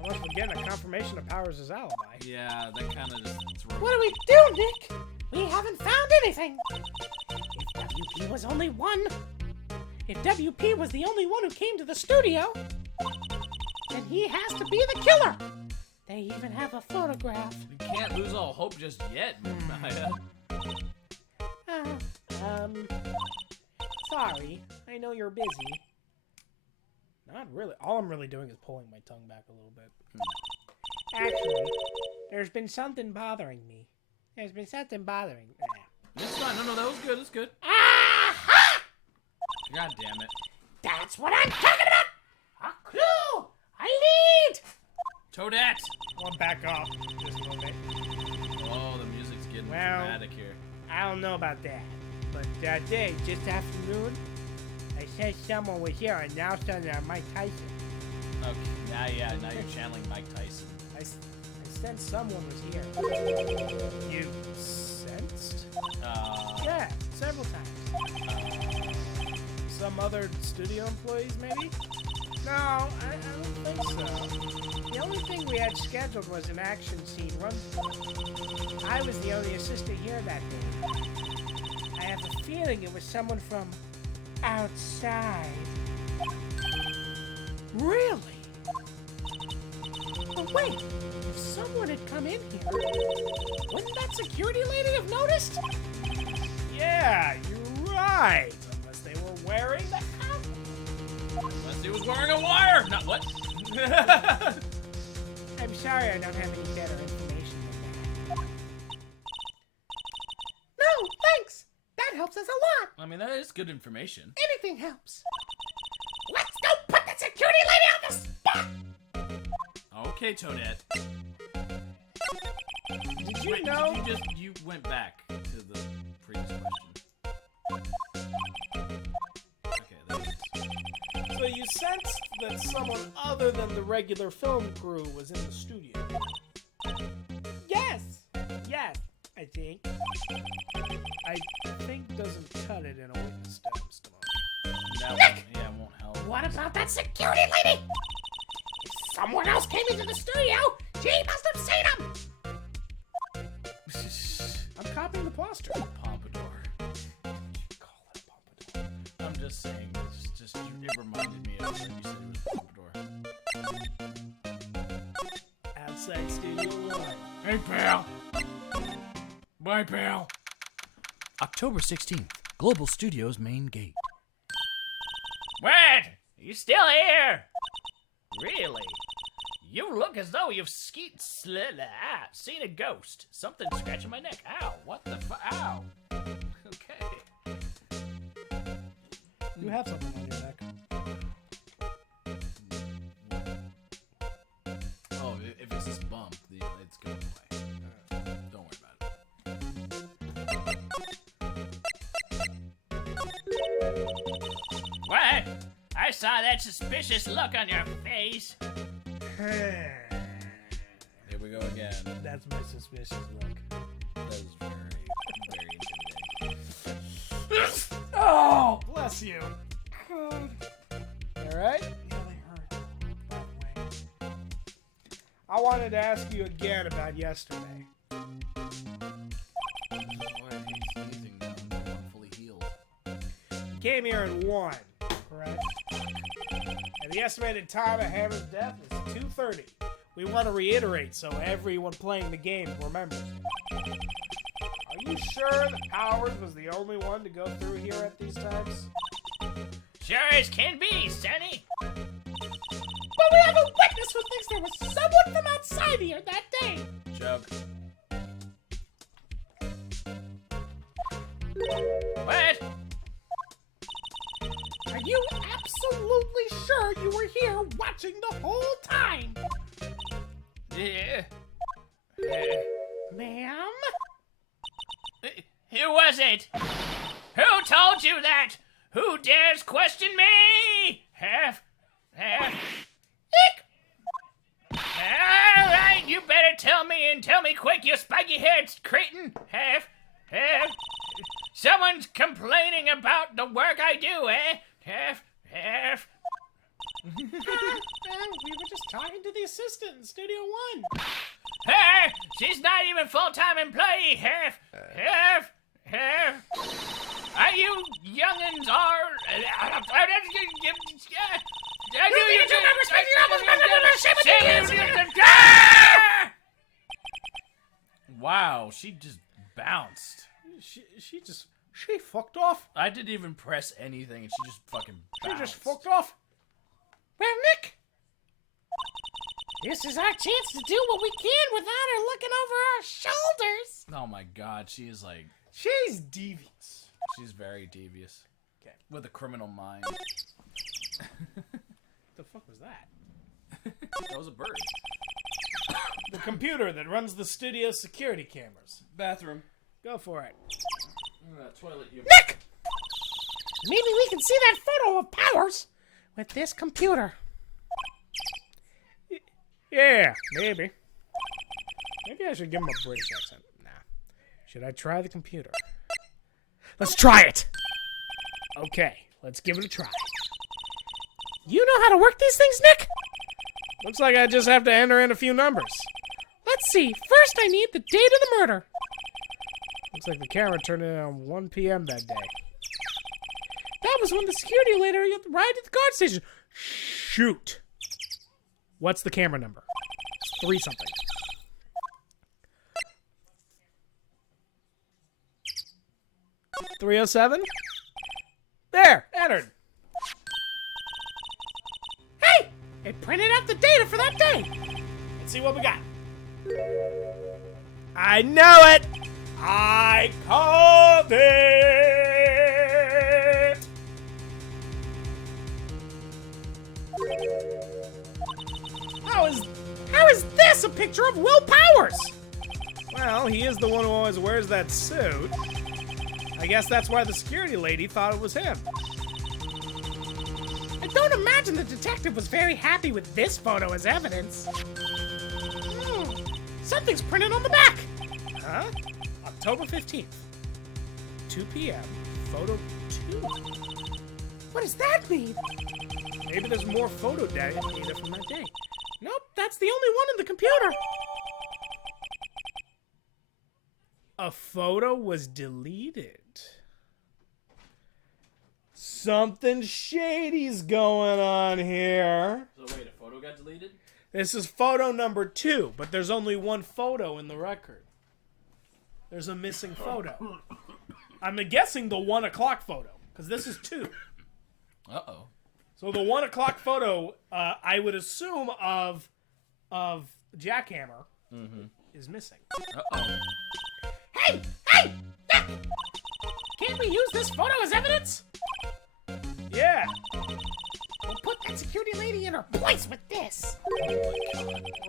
Unless we're getting a confirmation of Powers' alibi. yeah, that kind of just throws. What do we do, Nick? We haven't found anything. If WP was only one... If WP was the only one who came to the studio, then he has to be the killer. They even have a photograph. You can't lose all hope just yet, Maya. Sorry. I know you're busy. Not really. All I'm really doing is pulling my tongue back a little bit. Actually, there's been something bothering me. It's fine. No, that was good. That's good. Aha! God damn it. That's what I'm talking about! A clue! I lead! Toadette! I'll back off just a little bit. Oh, the music's getting Well- dramatic here. I don't know about that, but that day, just afternoon, I said someone was here and now suddenly Mike Tyson. Okay, now you're channeling Mike Tyson. I sensed someone was here. You sensed? Yeah, several times. Some other studio employees, maybe? No, I don't think so. The only thing we had scheduled was an action scene run. I was the only assistant here that day. I have a feeling it was someone from outside. Really? But wait, if someone had come in here, wouldn't that security lady have noticed? Yeah, you're right. Unless they were wearing the hat. Unless he was wearing a wire! Not what? I'm sorry I don't have any better information than that. No, thanks! That helps us a lot! I mean, that is good information. Anything helps. Let's go put the security lady on the spot! Okay, Toadette. Did you Wait, know? you went back to the previous question. Okay, there it is. So you sensed that someone other than the regular film crew was in the studio. Yes! Yes, I think. I think doesn't cut it in a witness testimony. That won't help. What about that security lady? If someone else came into the studio, she must have seen him! I'm copying the plaster. Pompadour. Call it Pompadour. I'm just saying, it's just it reminded me of when you said it was Pompadour. Outside Studio 1. Hey, pal! Bye, pal. October 16th, Global Studios main gate. What? You still here? Really? You look as though you've seen a ghost. Something scratching my neck. Ow. What the Ow. Okay. You have something on your neck. Oh, if it's just bump, it's going away. Don't worry about it. What? I saw that suspicious look on your face. Here we go again. That's my suspicious look. That was very intimidating. Oh, bless you. God. All right? Yeah, they hurt. By the way, I wanted to ask you again about yesterday. Why are you sneezing now? I'm fully healed. You came here and won, correct? And the estimated time of Hammer's death is 2:30. We want to reiterate so everyone playing the game remembers. Are you sure that Powers was the only one to go through here at these times? Sure as can be, Sonny. But we have a witness who thinks there was someone from outside here that day. Joke. What? Are you absolutely sure you were here watching the whole time? Yeah. Ma'am? Who was it? Who told you that? Who dares question me? Half. Ick! Alright, you better tell me and tell me quick, you spiky-haired cretin. Half. Someone's complaining about the work I do, eh? Half. Well, we were just talking to the assistant in Studio One. Hey, she's not even full-time employee. Half. Are you youngins Wow, she just bounced. She fucked off. I didn't even press anything, and she just fucking She bounced. just fucked off. Well, Nick, this is our chance to do what we can without her looking over our shoulders. Oh my god, she is like, She's devious. she's very devious. Okay. With a criminal mind. The fuck was that? That was a bird. The computer that runs the studio security cameras. Bathroom. Go for it. Toilet. Nick, maybe we can see that photo of Powers with this computer. Yeah, maybe. Maybe I should give him a British accent. Nah. Should I try the computer? Let's try it! Okay, let's give it a try. You know how to work these things, Nick? Looks like I just have to enter in a few numbers. Let's see. First, I need the date of the murder. Looks like the camera turned in on 1 p.m. that day. That was when the security lady arrived at the guard station. Shoot! What's the camera number? It's 3 something. $307? There! Entered! Hey! It printed out the data for that day. Let's see what we got. I know it! I called it! How is this a picture of Will Powers? Well, he is the one who always wears that suit. I guess that's why the security lady thought it was him. I don't imagine the detective was very happy with this photo as evidence. Something's printed on the back. Huh? October 15th. 2 p.m. Photo 2. What does that mean? Maybe there's more photo data from that day. Nope, that's the only one in the computer. A photo was deleted. Something shady's going on here. So wait, a photo got deleted? This is photo number 2, but there's only one photo in the record. there's a missing photo. I'm guessing the 1 o'clock photo, because this is 2. Uh-oh. So the 1 o'clock photo, I would assume of Jackhammer is missing. Uh-oh. Hey! Hey! Nick! Can't we use this photo as evidence? Yeah. We'll put that security lady in her place with this.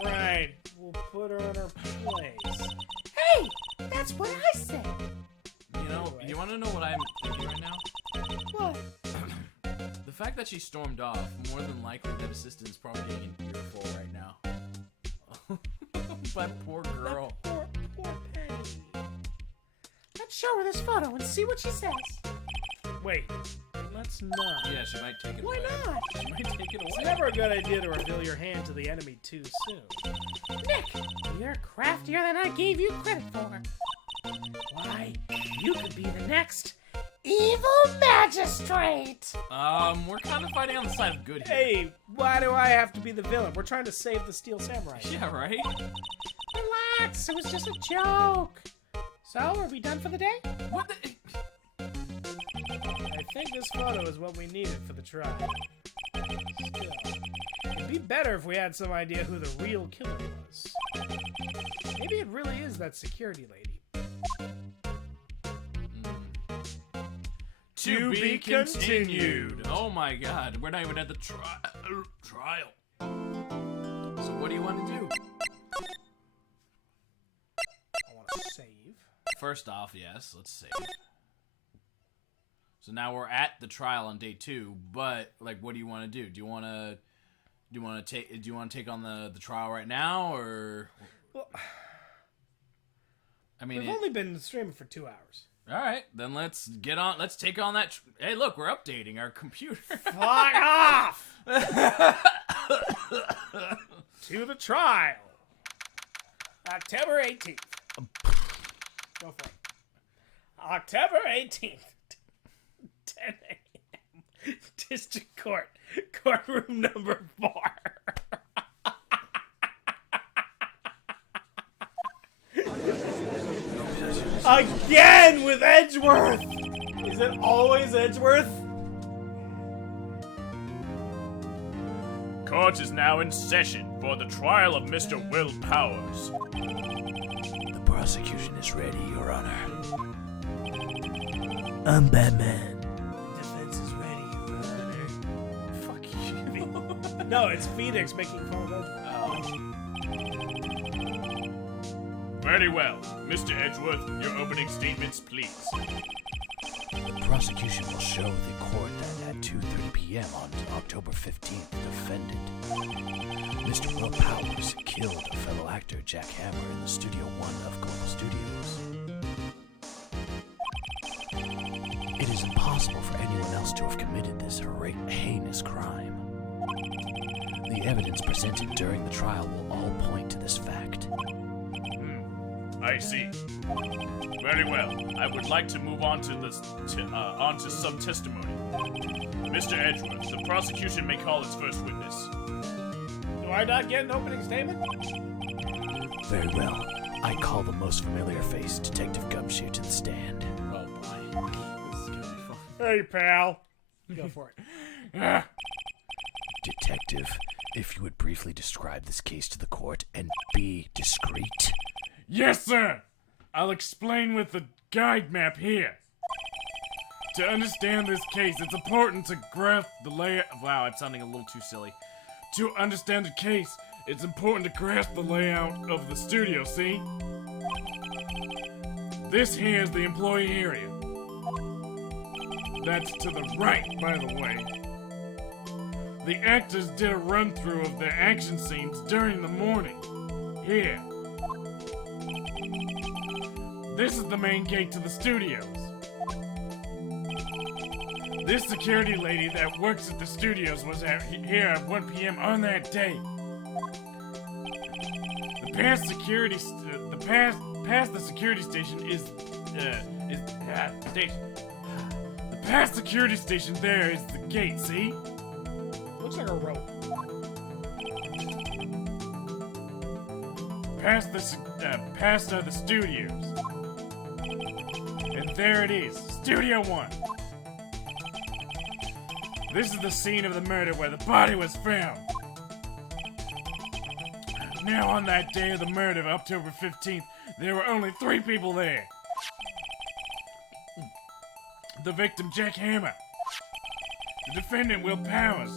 Right. We'll put her in her place. Hey! That's what I said. You know, you want to know what I'm thinking right now? What? The fact that she stormed off, more than likely that assistant is probably getting an earful right now. That poor girl. Poor Penny. Let's show her this photo and see what she says. Wait. Let's not. Yeah, she might take it Why away. not? She might take it away. It's never a good idea to reveal your hand to the enemy too soon. Nick, you're craftier than I gave you credit for. Why, you could be the next evil magistrate. We're kind of fighting on the side of good here. Hey, why do I have to be the villain? We're trying to save the Steel Samurai. Yeah, right? Relax, it was just a joke. So, are we done for the day? What the... I think this photo is what we needed for the trial. Still, it'd be better if we had some idea who the real killer was. Maybe it really is that security lady. To be continued. Oh my god, we're not even at the trial. So what do you want to do? I want to save. First off, yes, let's save. So now we're at the trial on day 2, but like, what do you want to do? Do you want to take on the trial right now, or? Well, I mean, we've only been streaming for 2 hours. all right, then let's get on. Let's take on that. Hey, look, we're updating our computer. Fuck off! To the trial. October 18th. Go for it. October 18th. 10 a.m. District Court. Courtroom number 4. Again with Edgeworth! Is it always Edgeworth? Court is now in session for the trial of Mr. Will Powers. The prosecution is ready, Your Honor. I'm Batman. Defense is ready, Your Honor. Fuck you. No, it's Phoenix making fun of Edgeworth. Very well. Mr. Edgeworth, your opening statements, please. The prosecution will show the court that at 2:30 p.m. on October 15th, the defendant, Mr. Will Powers, killed a fellow actor, Jack Hammer, in the Studio 1 of Global Studios. It is impossible for anyone else to have committed this heinous crime. The evidence presented during the trial will all point to this fact. I see. Very well. I would like to move on to onto some testimony. Mr. Edgeworth, the prosecution may call its first witness. Do I not get an opening statement? Very well. I call the most familiar face, Detective Gumshoe, to the stand. Oh boy, this is gonna be fun. Hey, pal. Go for it. Detective, if you would briefly describe this case to the court and be discreet. Yes, sir! I'll explain with the guide map here. To understand this case, it's important to grasp the layout. Wow, I'm sounding a little too silly. To understand the case, it's important to grasp the layout of the studio, see? This here is the employee area. That's to the right, by the way. The actors did a run-through of their action scenes during the morning. Here. This is the main gate to the studios. This security lady that works at the studios was here at 1 p.m. on that day. The past the security station is station. The past security station there is the gate. See? Looks like a rope. Past the studios. There it is, Studio One. This is the scene of the murder where the body was found. Now, on that day of the murder of October 15th, there were only 3 people there. The victim, Jack Hammer. The defendant, Will Powers.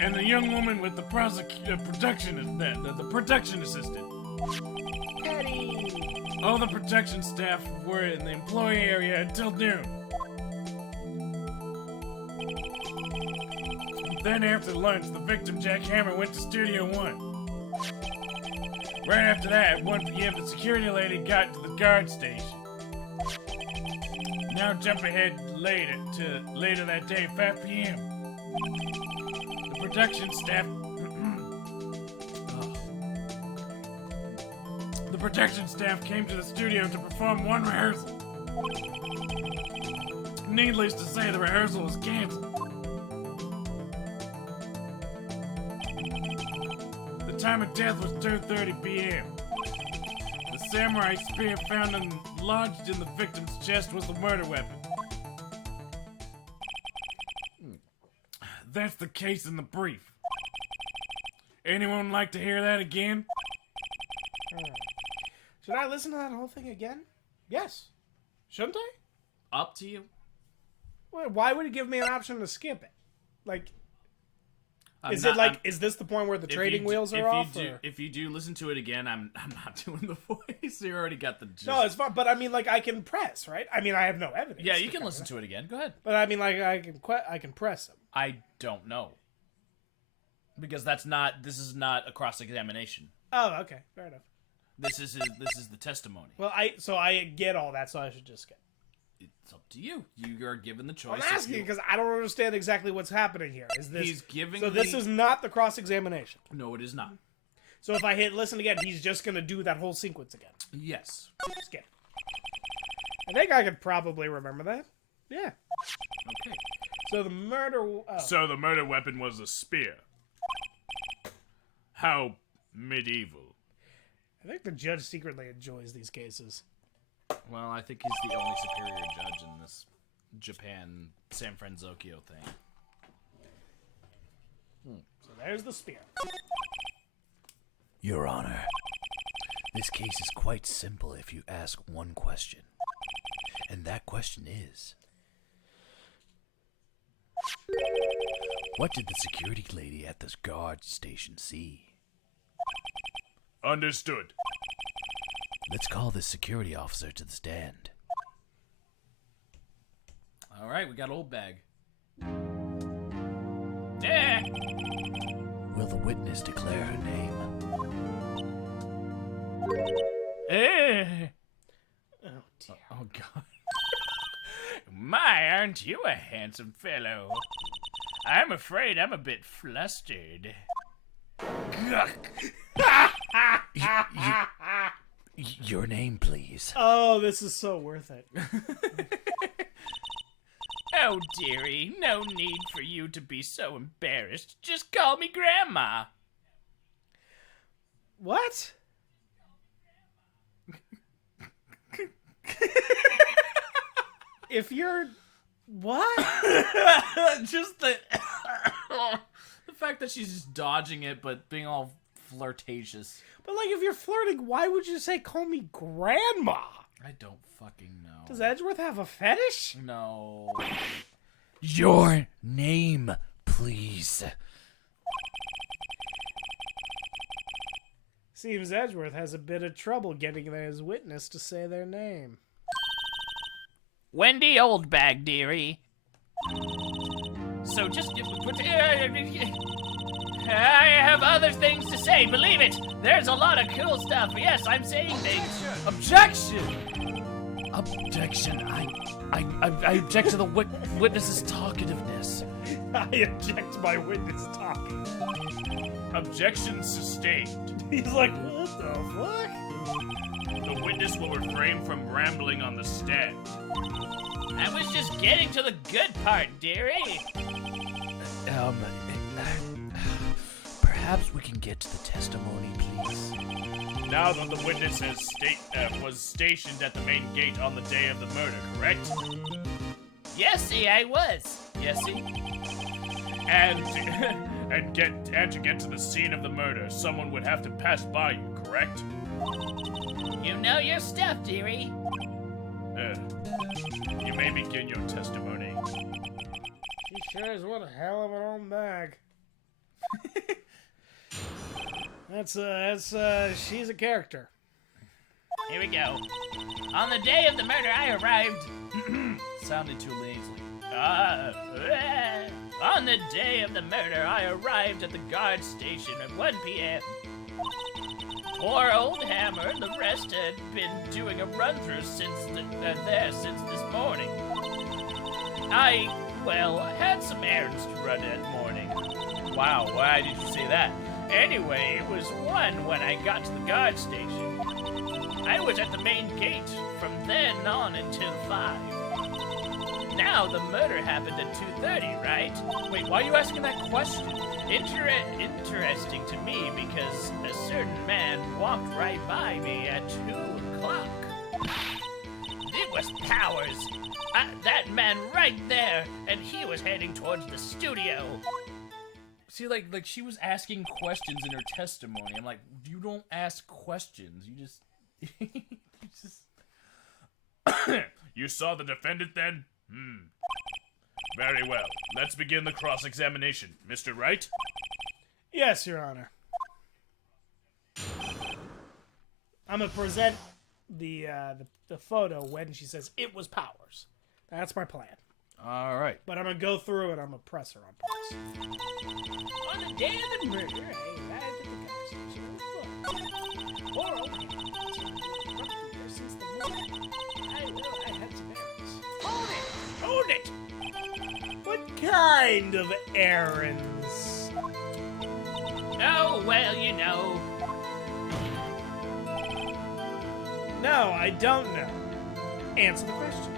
And the young woman with the production assistant. All the production staff were in the employee area until noon. Then after lunch, the victim, Jack Hammer, went to Studio One. Right after that, at 1 p.m., the security lady got to the guard station. Now jump ahead later that day, 5 p.m. The production staff... The production staff came to the studio to perform 1 rehearsal. Needless to say, the rehearsal was canceled. The time of death was 2:30 p.m. The samurai spear found and lodged in the victim's chest was the murder weapon. That's the case in the brief. Anyone like to hear that again? Should I listen to that whole thing again? Yes. Shouldn't I? Up to you. Why would it give me an option to skip it? Like, is this the point where the trading wheels are off? If you do listen to it again, I'm not doing the voice. You already got the gist. No, it's fine. But I mean, like, I can press, right? I mean, I have no evidence. Yeah, you can listen to it again. Go ahead. But I mean, like, I can press them. I don't know. Because this is not a cross-examination. Oh, okay. Fair enough. This is the testimony. Well, I get all that, so I should just skip. It's up to you. You are given the choice. I'm asking because I don't understand exactly what's happening here. Is this? He's giving. So this is not the cross-examination. No, it is not. So if I hit listen again, he's just gonna do that whole sequence again. Yes. Skip. I think I could probably remember that. Yeah. Okay. So the murder. Oh. So the murder weapon was a spear. How medieval. I think the judge secretly enjoys these cases. Well, I think he's the only superior judge in this Japan San Francisco thing. So there's the spear. Your Honor, this case is quite simple if you ask one question. And that question is... what did the security lady at this guard station see? Understood. Let's call this security officer to the stand. All right, we got old bag. Yeah. Will the witness declare her name? Oh dear. Oh God. My, aren't you a handsome fellow? I'm afraid I'm a bit flustered. Your name, please. Oh, this is so worth it. Oh, dearie, no need for you to be so embarrassed. Just call me Grandma. What? If you're... What? Just the fact that she's just dodging it, but being all flirtatious. But, like, if you're flirting, why would you say, call me Grandma? I don't fucking know. Does Edgeworth have a fetish? No. Your name, please. Seems Edgeworth has a bit of trouble getting his witness to say their name. Wendy Oldbag, dearie. So just... I have other things to say, believe it. There's a lot of cool stuff. Yes, I'm saying things. Objection! Objection. I object to the witness's talkativeness. I object to my witness talking. Objection sustained. He's like, what the fuck? The witness will refrain from rambling on the stand. I was just getting to the good part, dearie. Perhaps we can get to the testimony, please. now that the witness was stationed at the main gate on the day of the murder, correct? Yesy, I was. Yesy. And to get to the scene of the murder, someone would have to pass by you, correct? You know your stuff, dearie. You may begin your testimony. She sure is one hell of an old bag. She's a character. Here we go. On the day of the murder, I arrived. Sounded too lazy. On the day of the murder, I arrived at the guard station at 1 p.m. Poor old Hammer and the rest had been doing a run-through since this morning. I had some errands to run that morning. Wow, why did you say that? Anyway, it was 1 when I got to the guard station. I was at the main gate from then on until 5. Now, the murder happened at 2:30, right? Wait, why are you asking that question? Interesting to me because a certain man walked right by me at 2 o'clock. It was Powers. That man right there, and he was heading towards the studio. See, like she was asking questions in her testimony. I'm like, you don't ask questions. You just, You saw the defendant then? Very well. Let's begin the cross-examination. Mr. Wright? Yes, Your Honor. I'm gonna present the photo when she says it was Powers. That's my plan. All right. But I'm gonna go through and I'm gonna press her on parts. On the day of the murder, I arrived at the gas station on foot. Poor old man. Since the morning. I had some errands. Hold it! What kind of errands? Oh, well, you know. No, I don't know. Answer the question.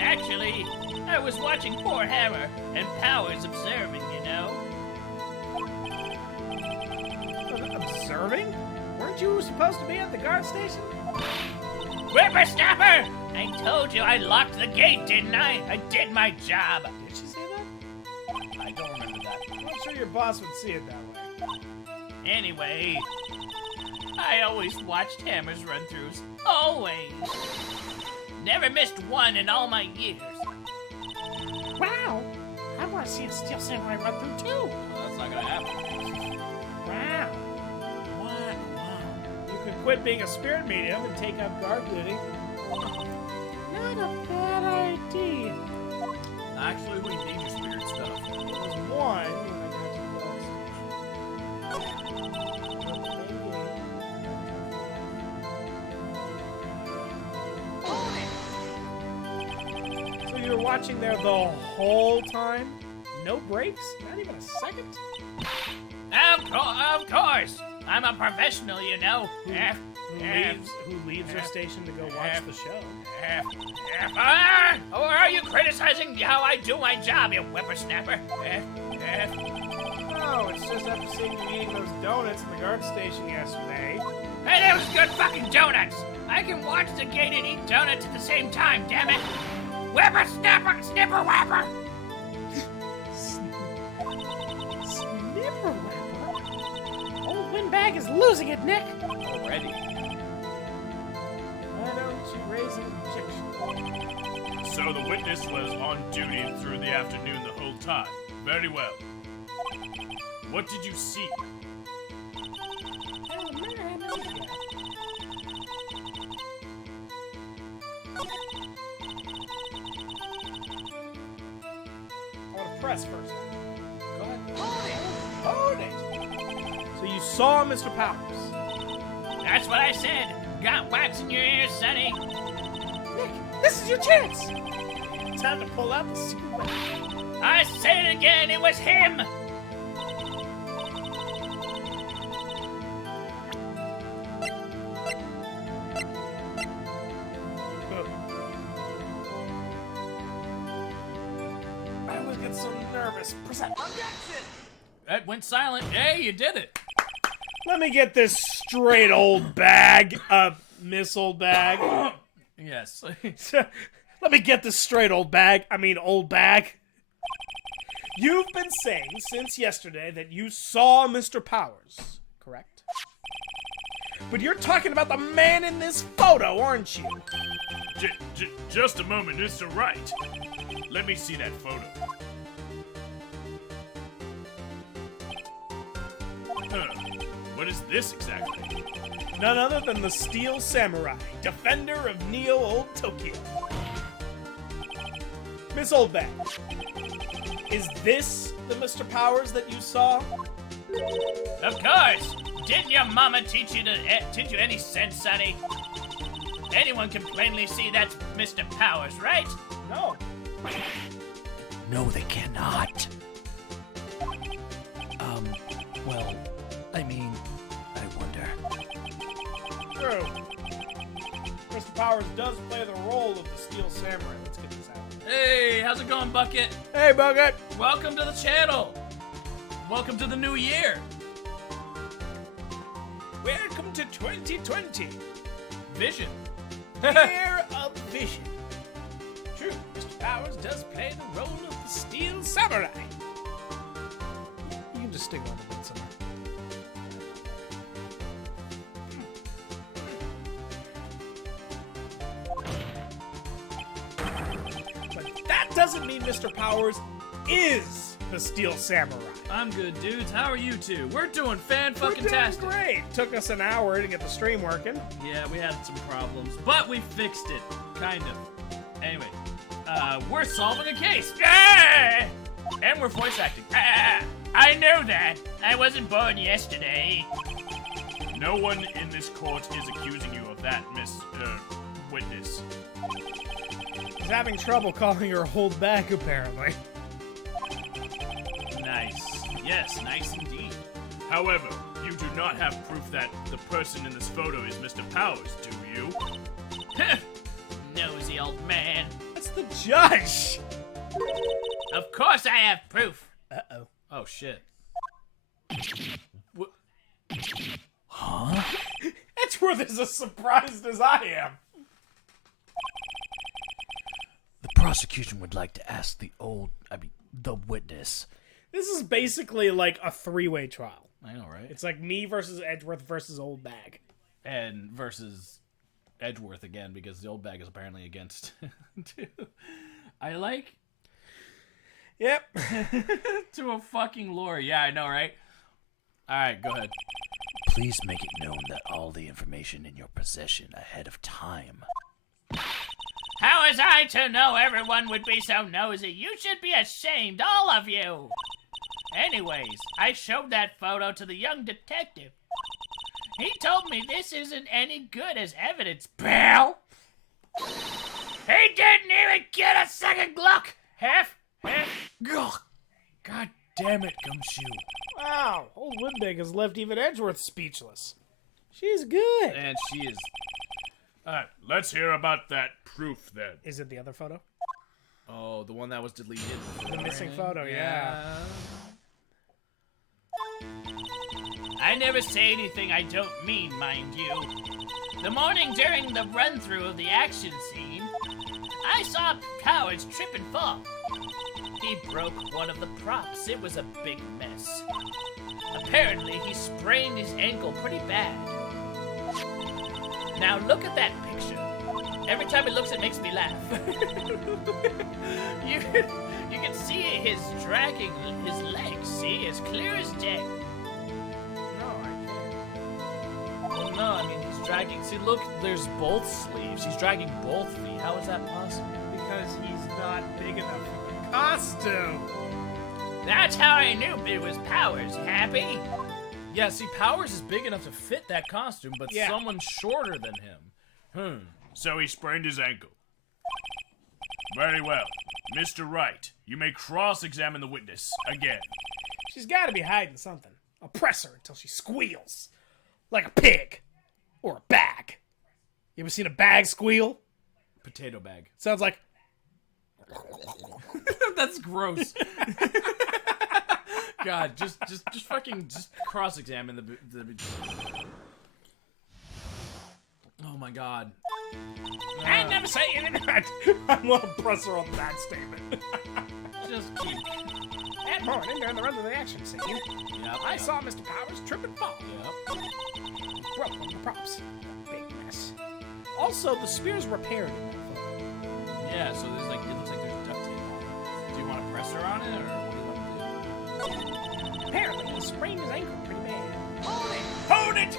Actually, I was watching poor Hammer and Powers observing, you know. Observing? Weren't you supposed to be at the guard station? Whippersnapper! I told you I locked the gate, didn't I? I did my job. Did she say that? I don't remember that. I'm not sure your boss would see it that way. Anyway, I always watched Hammer's run-throughs. Always. Never missed one in all my years. Wow! I want to see the Steel Samurai run through too. That's not gonna happen. Wow! You could quit being a spirit medium and take up guard duty. Not a bad idea. Actually, we need your spirit stuff. It was 1 when I got to the So you were watching there the whole time? No breaks? Not even a second? Of course. I'm a professional, you know. Who leaves her station to go watch the show? Or are you criticizing how I do my job, you whippersnapper? No, it's just after seeing you eating those donuts at the guard station yesterday. Hey, that was good fucking donuts. I can watch the gate and eat donuts at the same time, damn it. Whippersnapper, snipper whapper. Snipper Wrapper? Old Windbag is losing it, Nick. Already. Why don't you raise an objection? So the witness was on duty through the afternoon the whole time. Very well. What did you see? Oh, the murder happened with you. I want to press first. Go ahead. Hold it! So you saw Mr. Powers. That's what I said. Got wax in your ears, sonny. Nick, this is your chance. Time to pull out the secret weapon. I say it again, it was him. I always get so nervous. Present. It went silent. Hey, you did it. Let me get this straight, old bag. Miss Old Bag. Yes. Let me get this straight, old bag. I mean, old bag. You've been saying since yesterday that you saw Mr. Powers, correct? But you're talking about the man in this photo, aren't you? Just a moment, Mr. Wright. Let me see that photo. What is this exactly? None other than the Steel Samurai, defender of Neo Old Tokyo. Miss Oldbag, is this the Mr. Powers that you saw? Of course! Didn't your mama teach you any sense, Sonny? Anyone can plainly see that's Mr. Powers, right? No. No, they cannot. Well, I mean, I wonder. True. Mr. Powers does play the role of the Steel Samurai. Let's get this out. Hey, how's it going, Bucket? Hey, Bucket! Welcome to the channel. Welcome to the new year. Welcome to 2020. Vision. Year of Vision. True, Mr. Powers does play the role of the Steel Samurai. You can just stick on the bit somewhere. But that doesn't mean Mr. Powers is the Steel Samurai. I'm good, dudes. How are you two? We're doing We're doing fan-fucking-tastic. great. Took us an hour to get the stream working. Yeah, we had some problems, but we fixed it. Kind of. Anyway, we're solving a case. Ah! And we're voice acting. I know that. I wasn't born yesterday. No one in this court is accusing you of that, Miss Witness. He's having trouble calling her hold back, apparently. Nice. Yes, nice indeed. However, you do not have proof that the person in this photo is Mr. Powers, do you? Nosy old man. That's the judge. Of course I have proof. Uh-oh. Oh, shit. That's where there's as surprised as I am. The prosecution would like to ask the witness. This is basically like a three-way trial. I know, right? It's like me versus Edgeworth versus Old Bag. And versus Edgeworth again, because the old bag is apparently against. I like Yep. to a fucking lure. Yeah, I know, right? Alright, go ahead. Please make it known that all the information in your possession ahead of time. How was I to know everyone would be so nosy? You should be ashamed, all of you. Anyways, I showed that photo to the young detective. He told me this isn't any good as evidence, pal. He didn't even get a second look. Half. God damn it, Gumshoe. Wow. Old Woodbag has left even Edgeworth speechless. She's good. And she is. Alright, let's hear about that proof then. Is it the other photo? Oh, the one that was deleted. The missing photo, yeah. I never say anything I don't mean, mind you. The morning during the run-through of the action scene, I saw Powers trip and fall. He broke one of the props. It was a big mess. Apparently, he sprained his ankle pretty bad. Now look at that picture. Every time it looks, it makes me laugh. you can see his dragging his legs. See, as clear as day. Well, no, I mean, he's dragging. See, look, there's both sleeves. He's dragging both feet. How is that possible? Because he's not big enough for the costume. That's how I knew it was Powers. Happy? Yeah, see, Powers is big enough to fit that costume, but Yeah. someone shorter than him. So he sprained his ankle. Very well. Mr. Wright, you may cross-examine the witness again. She's got to be hiding something. I'll press her until she squeals. Like a pig. Or a bag. You ever seen a bag squeal? Potato bag. Sounds like... That's gross. God, just fucking cross-examine the. Oh my God. I never say anything. I'm gonna press her on that statement. Just keep. That morning, during the run of the action scene, Yep. I saw Mr. Powers trip and fall. Yep. Broke one of the props. Big mess. Also, the spear's repaired in that photo. Yeah. So there's like it looks like there's duct tape on it. Do you want to press her on it or what do you want to do? Apparently, he sprained his ankle pretty bad. Hold it!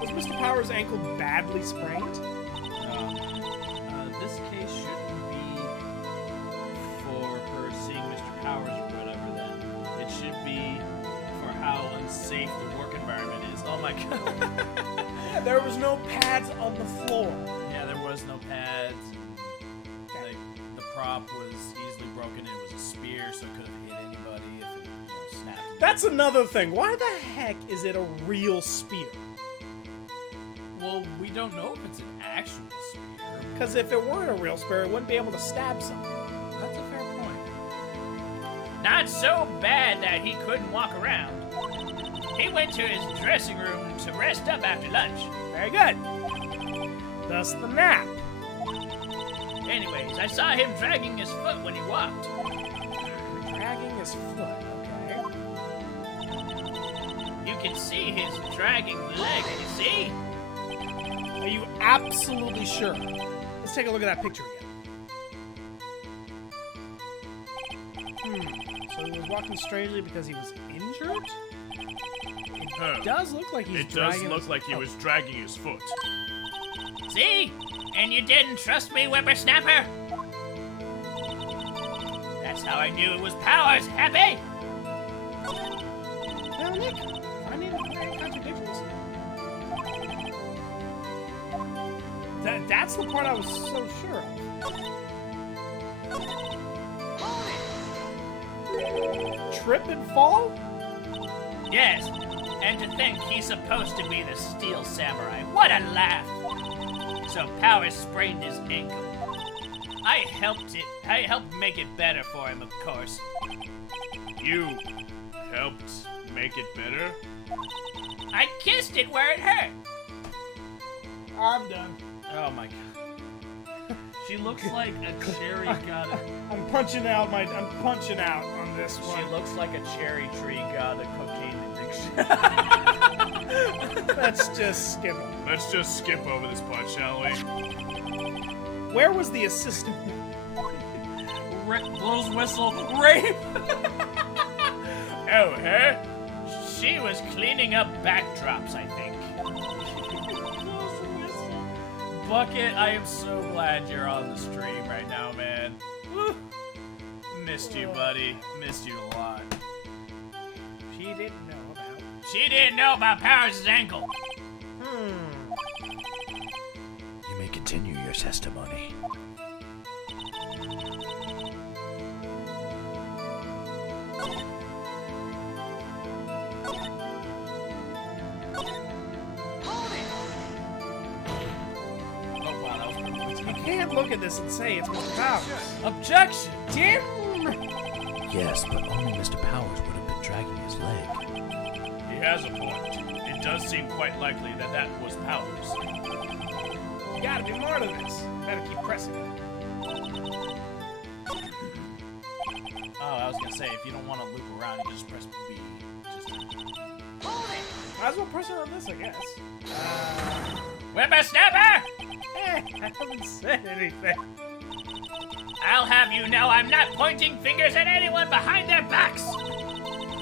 Was Mr. Powers' ankle badly sprained? This case shouldn't be for her seeing Mr. Powers or whatever. Then it should be for how unsafe the work environment is. Oh my God. Yeah, there was no pads on the floor. Yeah, there was no pads. Like the prop was easily broken. It was a spear, so it could have hit anybody if it snapped. That's another thing. Why the heck is it a real spear? Well, we don't know if it's an actual spear. Because if it weren't a real spear, it wouldn't be able to stab someone. That's a fair point. Not so bad that he couldn't walk around. He went to his dressing room to rest up after lunch. Very good. Thus the nap. Anyways, I saw him dragging his foot when he walked. Dragging his foot, okay. You can see his dragging leg, you see? Are you absolutely sure? Let's take a look at that picture again. So he was walking strangely because he was injured? Huh. It does look like he's It does dragging look his- like he oh. was dragging his foot. See? And you didn't trust me, whippersnapper? That's how I knew it was Powers, Happy! Well, Nick, finding contradictions? That's the part I was so sure of. Trip and fall? Yes, and to think he's supposed to be the Steel Samurai. What a laugh! So Powers sprained his ankle. I helped make it better for him, of course. You helped make it better? I kissed it where it hurt. I'm done. Oh my God. She looks like a cherry got a. I'm punching out on this She one. looks like a cherry tree got a cocaine addiction. Let's just skip it. Let's just skip over this part, shall we? Where was the assistant? Blows whistle, rape. Oh, her? She was cleaning up backdrops, I think. Bucket, I am so glad you're on the stream right now, man. Woo. Missed you, buddy. Missed you a lot. She didn't know about. She didn't know about Powers' ankle. You may continue your testimony. Oh wow, that was perfect. You can't look at this and say it's Mr. Powers. Objection! Tim! Yes, but only Mr. Powers would have been dragging his leg. He has a point. It does seem quite likely that that was Powers. You gotta be more to this. Better keep pressing it. Oh, I was gonna say, if you don't want to loop around, you just press B. Just Might as well press it on this, I guess. Whippersnapper! I haven't said anything. I'll have you know I'm not pointing fingers at anyone behind their backs.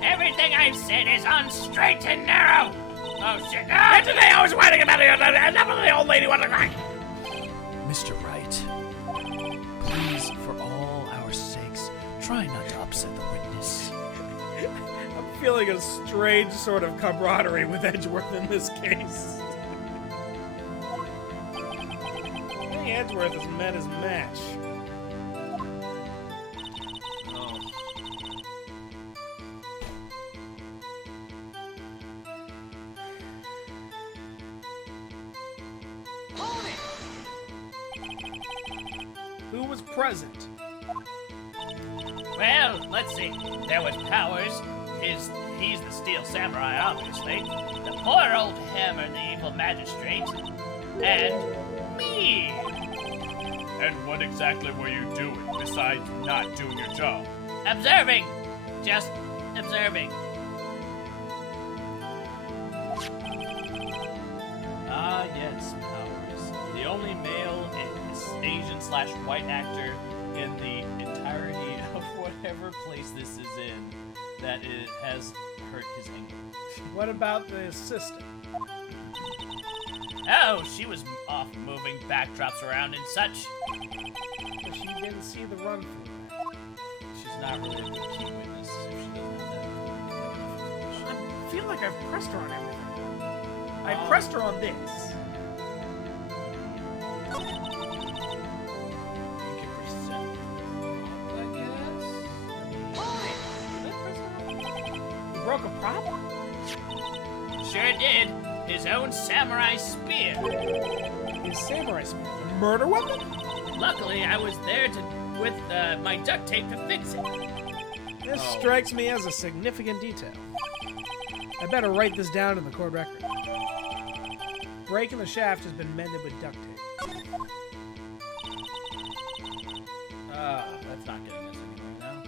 Everything I've said is on straight and narrow. Oh shit! Ah, today I was writing about it. Enough of the old lady wanting to cry. Mr. Wright, please, for all our sakes, try not to upset the witness. I'm feeling a strange sort of camaraderie with Edgeworth in this case. I think Edgeworth has met his match. oh. Who was present? Well, let's see. There was Powers, he's the Steel Samurai, obviously. The poor old Hammer, the evil magistrate. And me. And what exactly were you doing besides not doing your job? Observing. Just observing. Ah, yes, Powers. The only male Asian/white actor in the entirety of whatever place this is in that it has hurt his ankle. What about the assistant? Oh, she was off moving backdrops around and such. So she didn't see the run through that. She's not really a good key witness if she doesn't have that information. I feel like I've pressed her on everything. I pressed her on this. You can present, I guess. You broke a prop? Sure did. His own samurai spear. His samurai spear. The murder weapon? Luckily, I was there with my duct tape to fix it. This strikes me as a significant detail. I better write this down in the court record. Break in the shaft has been mended with duct tape. That's not getting us anywhere now.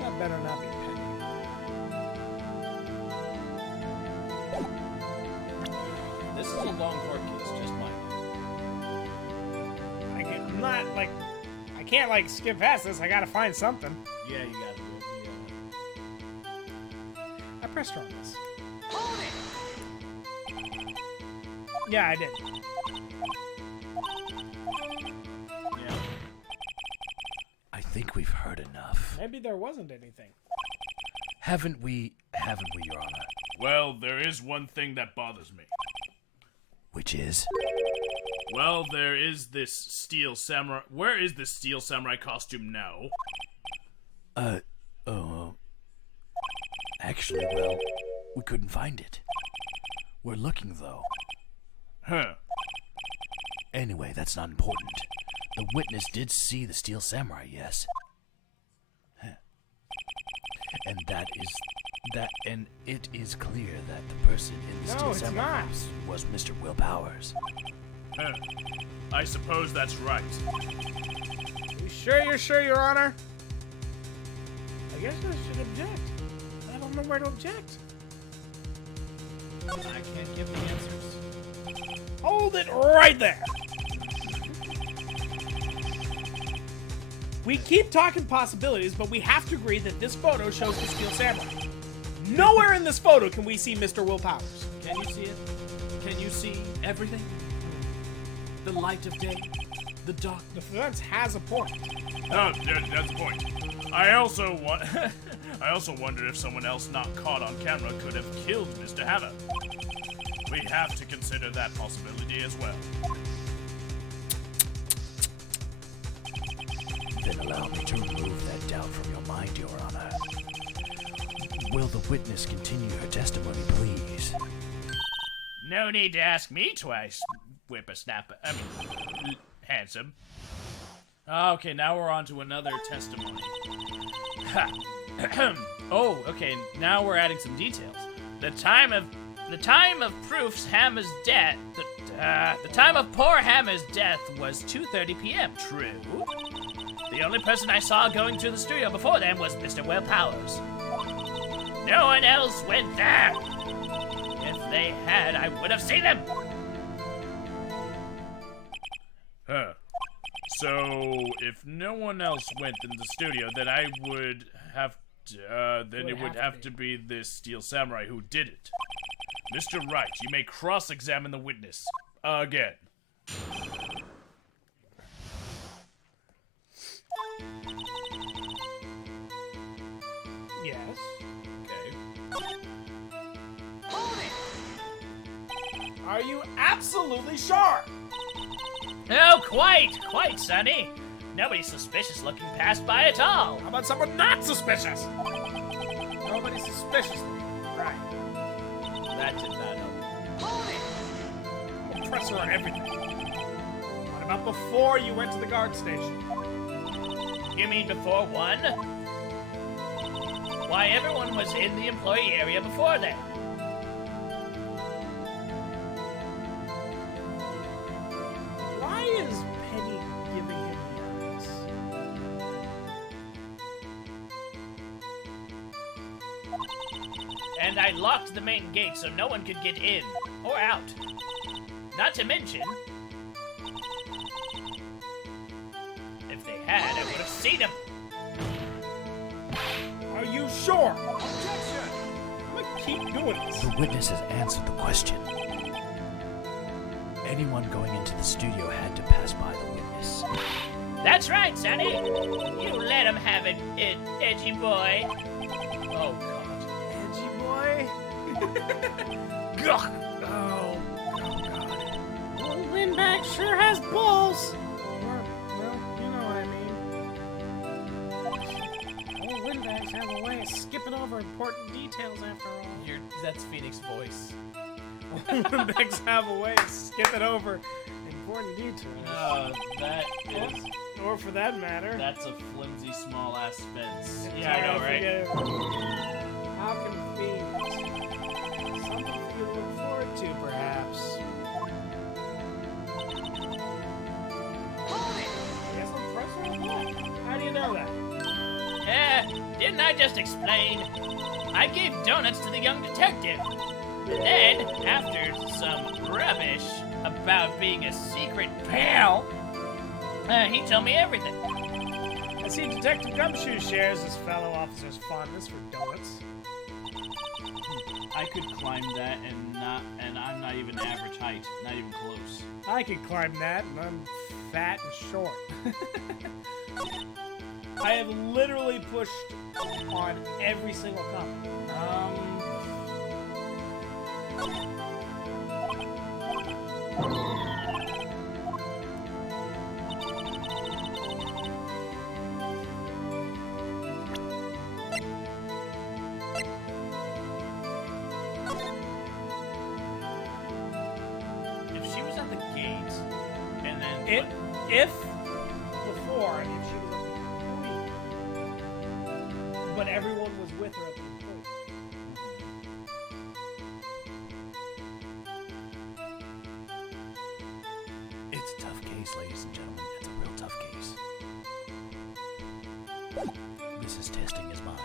That better not be pending. This is a long court case, just mine. I'm not, like... I can't, like, skip past this. I gotta find something. Yeah, you gotta do it. I pressed her on this. Yeah, I did. Yeah. I think we've heard enough. Maybe there wasn't anything. Haven't we, Your Honor? Well, there is one thing that bothers me. Which is? Well, there is this steel samurai. Where is this steel samurai costume now? Actually, well, we couldn't find it. We're looking, though. Huh. Anyway, that's not important. The witness did see the steel samurai, yes? Huh. And and it is clear that the person in the No, steel it's samurai not. was Mr. Will Powers. Huh. I suppose that's right. You sure you're sure, Your Honor? I guess I should object. I don't know where to object. I can't give the answers. Hold it right there. We keep talking possibilities, but we have to agree that this photo shows the Steel Samurai. Nowhere in this photo can we see Mr. Will Powers. Can you see it? Can you see everything? The light of day, the dark. The defense has a point. Oh, that's the point. I also wonder if someone else not caught on camera could have killed Mr. Hammer. We have to consider that possibility as well. Then allow me to remove that doubt from your mind, Your Honor. Will the witness continue her testimony, please? No need to ask me twice, whippersnapper. Handsome. Okay, now we're on to another testimony. Oh, okay. Now we're adding some details. The time of proof's Hammer's death. The time of poor Hammer's death was 2:30 p.m. True. The only person I saw going to the studio before then was Mr. Will Powers. No one else went there. If they had, I would have seen them. Huh. So, if no one else went in the studio, then I would have to, then it would have to be this Steel Samurai who did it. Mr. Wright, you may cross-examine the witness. Again. Yes. Okay. Are you absolutely sure? Oh, quite, Sonny. Nobody suspicious looking passed by at all. How about someone not suspicious? Nobody's suspicious. Right. That did not help. I'm a presser on everything. What about before you went to the guard station? You mean before 1? Why, everyone was in the employee area before that. Why is Penny giving him the eyes? And I locked the main gate so no one could get in or out. Not to mention, if they had, I would have seen them. Are you sure? Objection! I'm gonna keep doing this. The witness has answered the question. Anyone going into the studio had to pass by the witness. That's right, Sonny. You let him have it, edgy boy. Oh, God. Edgy boy? Gah. Oh, God. Well, Lindbag sure has balls. Or, well, you know what I mean. Old Lindbags have a way of skipping over important details after all. That's Phoenix voice. Begs have a way of skipping over important details. That is... Or for that matter. That's a flimsy, small-ass fence. Yeah, I know, right? How convenient. Something for you to look forward to, perhaps. Yes, I'm pressing on that. How do you know that? Didn't I just explain? I gave donuts to the young detective. Then, after some rubbish about being a secret pal, he told me everything. I see Detective Gumshoe shares his fellow officer's fondness for donuts. I could climb that and I'm not even average height. Not even close. I could climb that, and I'm fat and short. I have literally pushed on every single comment. If she was at the gate, and then... If she was at the point, but everyone was with her at the point. It's a tough case, ladies and gentlemen. It's a real tough case. This is testing his mind.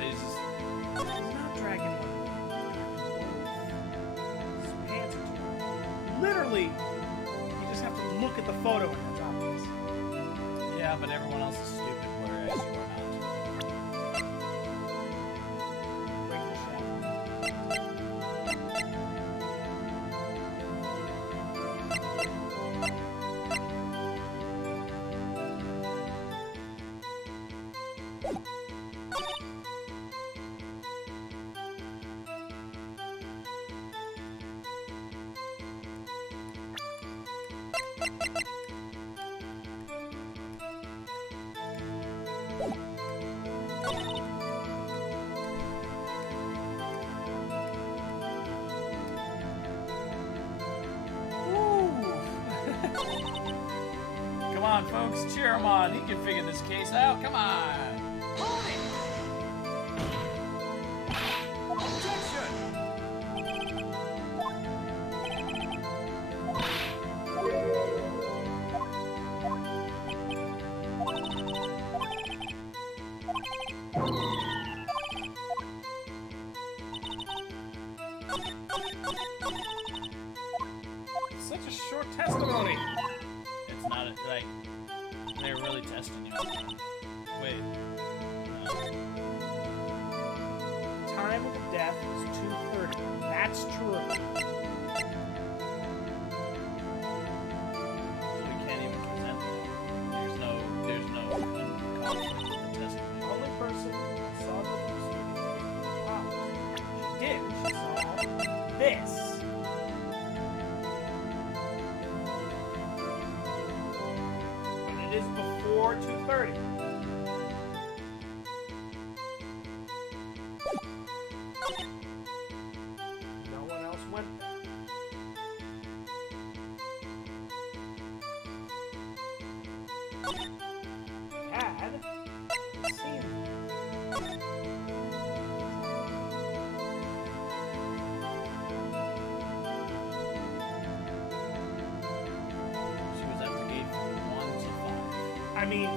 He's not dragging one. His pants are too long. Literally, you just have to look at the photo and it's obvious. Yeah, but everyone else is stupid, whereas you are not. Break the shadow. Come on, folks, cheer him on. He can figure this case out. Come on. Such a short testimony. It's not like they're really testing you. Wait. No. Time of the death was 2:30. That's true. So we can't even present that. There's no conflict with the testimony. The only person that saw the news she did. She saw this. before 2:30. No one else went there. Had seen them. She was at the gate from 1 to 5. I mean,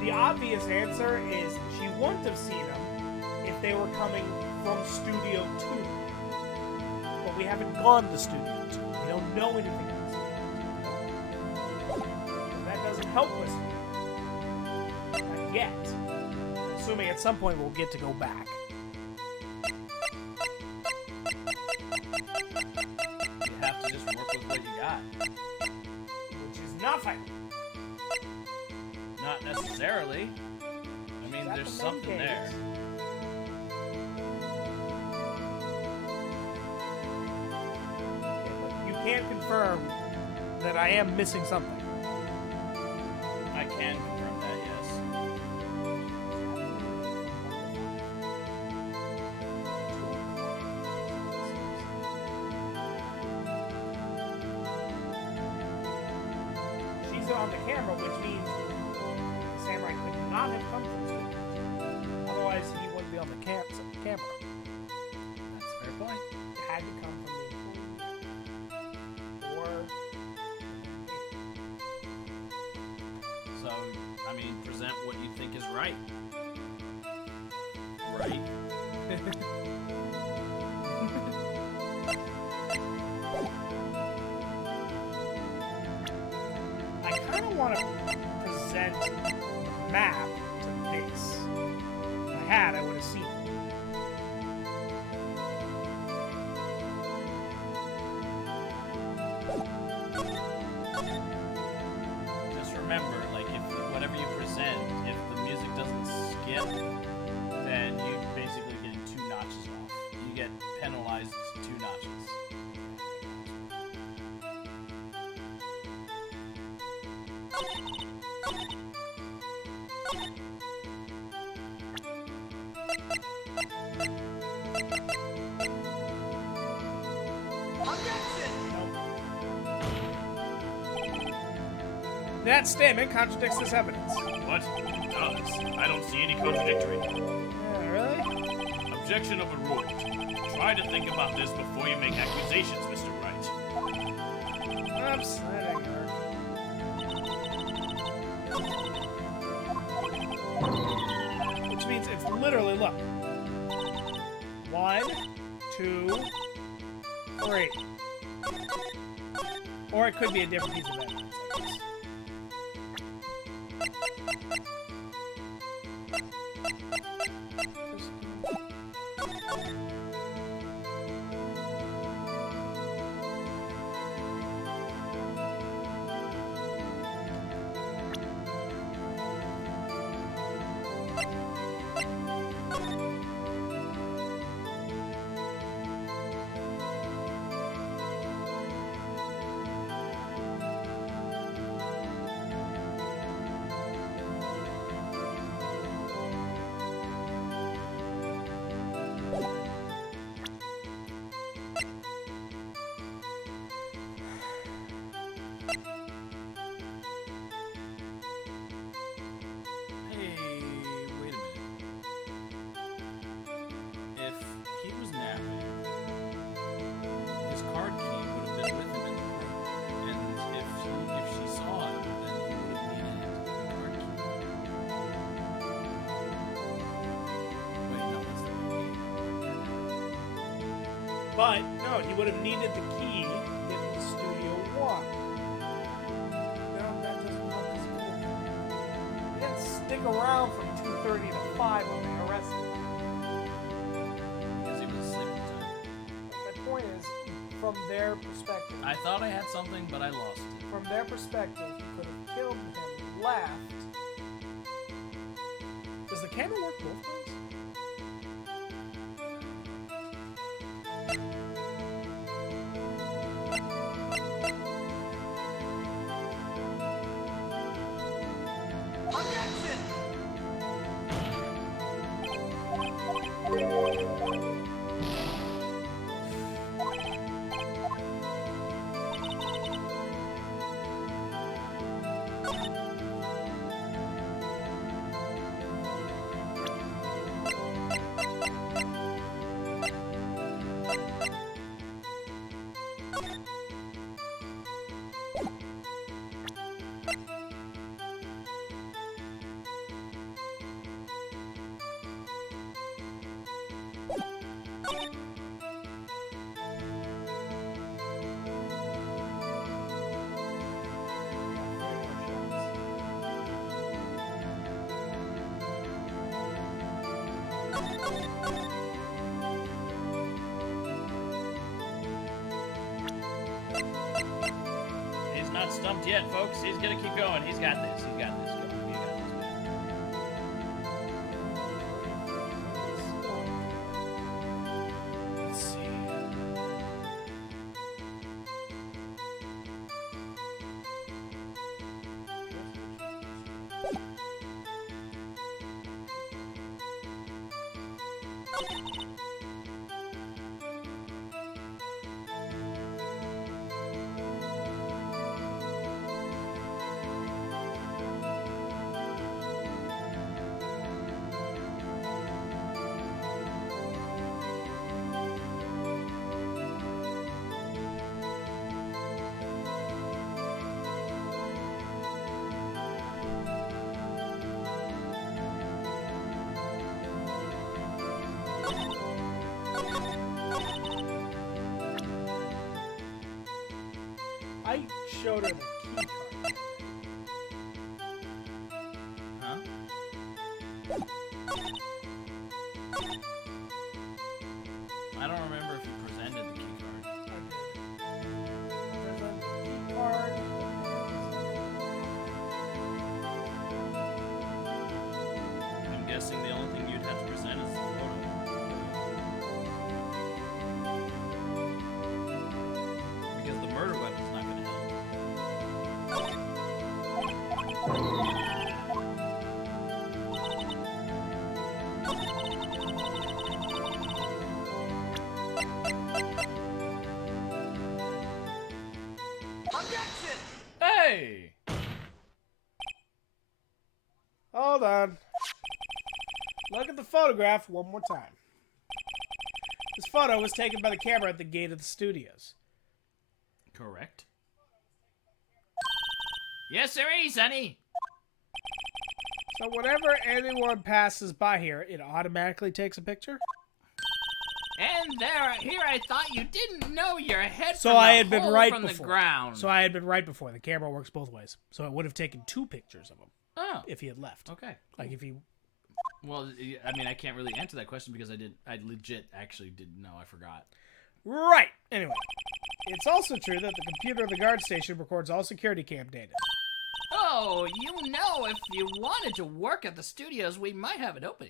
the obvious answer is she wouldn't have seen them if they were coming from Studio 2. But we haven't gone to Studio 2. We don't know anything about Studio 2. So that doesn't help us yet. Assuming at some point we'll get to go back. You have to just work with what you got. Which is nothing. Not necessarily. I mean, Is that there's the main something there. case? Okay, but you can't confirm that I am missing something. I can confirm that, yes. She's on the camera, which means the samurai could not have come from Studio 2. Otherwise, he wouldn't be on the camera. That's a fair point. It had to come from the employee. Or So, I mean, present what you think is right. Right? I kind of want to present the map to this. If I had, I would have seen it. Just remember, like, if whatever you present, if the music doesn't skip, then you basically getting 2 notches off. You get penalized 2 notches. That statement contradicts this evidence. What? It does. I don't see any contradictory. Yeah, really? Objection overruled. Try to think about this before you make accusations, Mr. Wright. Upsetting, Eric. Which means it's literally, look. 1, 2, 3. Or it could be a different piece of evidence. I guess. Hey, wait a minute. If he was napping, his card key would have been with him in the room. And if she saw him, then he would have needed the card key. Wait, no, that's the key. But, no, he would have needed the key in the Studio 1. No, that doesn't help his point. He didn't stick around from 2:30 to 5 when they arrested him. Because he was asleep at the time. My point is, from their perspective, I thought I had something, but I lost it. from their perspective, he could have killed him, left. Does the camera work both ways? Okay. He's not stumped yet, folks. He's gonna keep going. He's got this. He's got this. He got this, man. Let's see. I showed her the key card. Huh? I don't remember if you presented the key card. There's a key card. I'm guessing the only thing you'd have to present is the photo. Because the murder weapon's not gonna help. Hey! Hold on. Look at the photograph one more time. This photo was taken by the camera at the gate of the studios. Correct. Yes, sir, Sonny. So whenever anyone passes by here, it automatically takes a picture? And here I thought you didn't know your head So from I the had been hole right from before. the ground. So I had been right before. The camera works both ways. So it would have taken 2 pictures of him Oh, if he had left. okay. Like if he... Well, I mean, I can't really answer that question because I legit actually didn't know. I forgot. Right! Anyway. It's also true that the computer of the guard station records all security cam data. Oh, you know, if you wanted to work at the studios, we might have it open.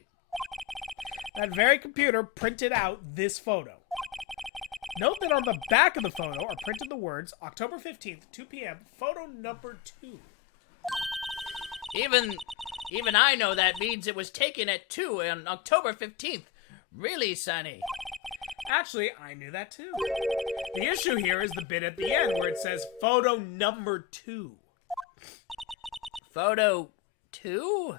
That very computer printed out this photo. Note that on the back of the photo are printed the words, October 15th, 2 p.m., photo number 2. Even I know that means it was taken at 2 on October 15th. Really, Sonny? Actually, I knew that too. The issue here is the bit at the end where it says photo number 2. Photo 2?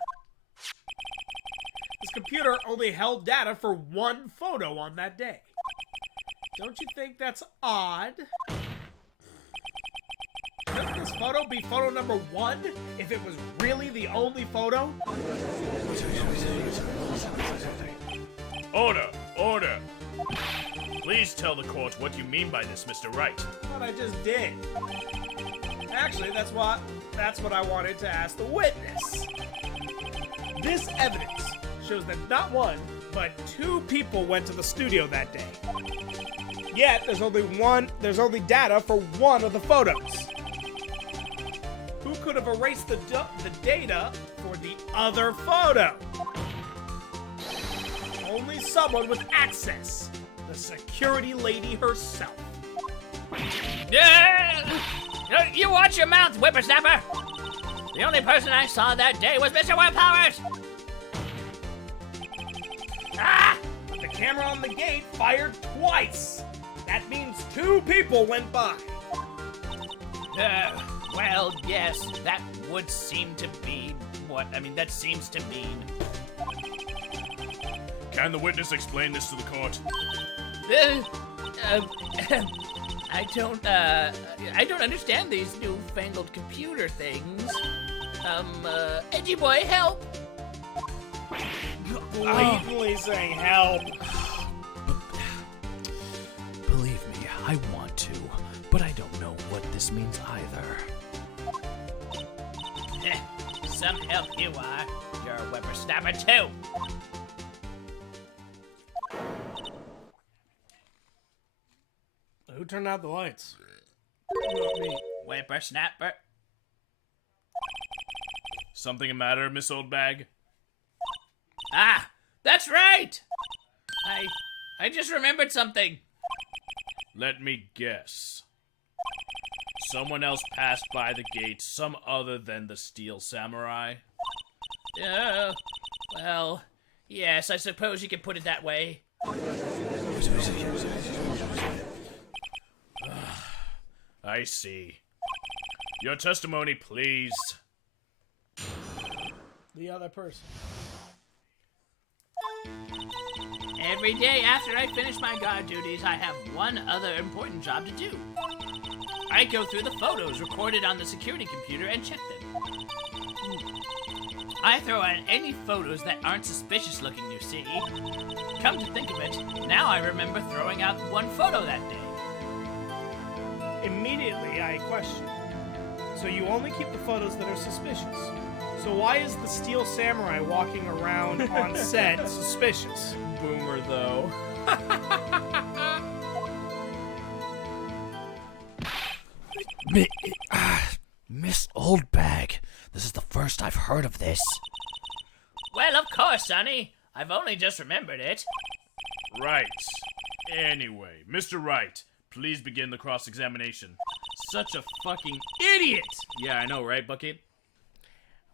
This computer only held data for 1 photo on that day. Don't you think that's odd? Couldn't this photo be photo number 1 if it was really the only photo? Order! Order! Please tell the court what you mean by this, Mr. Wright. What I just did. Actually, that's what I wanted to ask the witness. This evidence shows that not 1, but 2 people went to the studio that day. Yet there's only data for 1 of the photos. Who could have erased the data for the other photo? Only someone with access. The security lady herself. You watch your mouth, whippersnapper! The only person I saw that day was Mr. Will Powers! Ah! camera on the gate fired twice. That means 2 people went by. Well, yes, that would seem to be that seems to mean. Can the witness explain this to the court? I don't understand these newfangled computer things. Edgy boy, help! Blatantly saying help. Believe me, I want to, but I don't know what this means either. Some help you are. You're a whippersnapper too. Who turned out the lights? Not me. Whippersnapper. Something the matter, Miss Oldbag? Ah, that's right! I just remembered something. Let me guess. Someone else passed by the gate, some other than the Steel Samurai? Well, yes, I suppose you could put it that way. I see. Your testimony, please. The other person. Every day after I finish my guard duties, I have one other important job to do. I go through the photos recorded on the security computer and check them. I throw out any photos that aren't suspicious looking, you see. Come to think of it, now I remember throwing out one photo that day. Immediately, I question. So you only keep the photos that are suspicious. So why is the Steel Samurai walking around on set suspicious? Boomer, though. Miss Oldbag, this is the first I've heard of this. Well, of course, Sonny. I've only just remembered it. Right. Anyway, Mr. Wright, please begin the cross-examination. Such a fucking idiot! Yeah, I know, right, Bucket?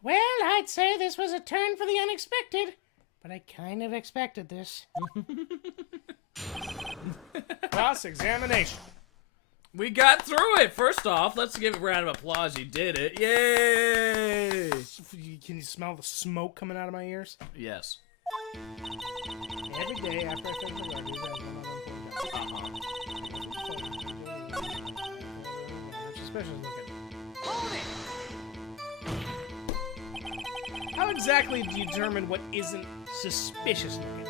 Well, I'd say this was a turn for the unexpected, but I kind of expected this. Cross-examination. We got through it! First off, let's give a round of applause. You did it. Yay! Can you smell the smoke coming out of my ears? Yes. Every day after I finish the guard duties, I have one other suspicious looking. How exactly do you determine what isn't suspicious looking?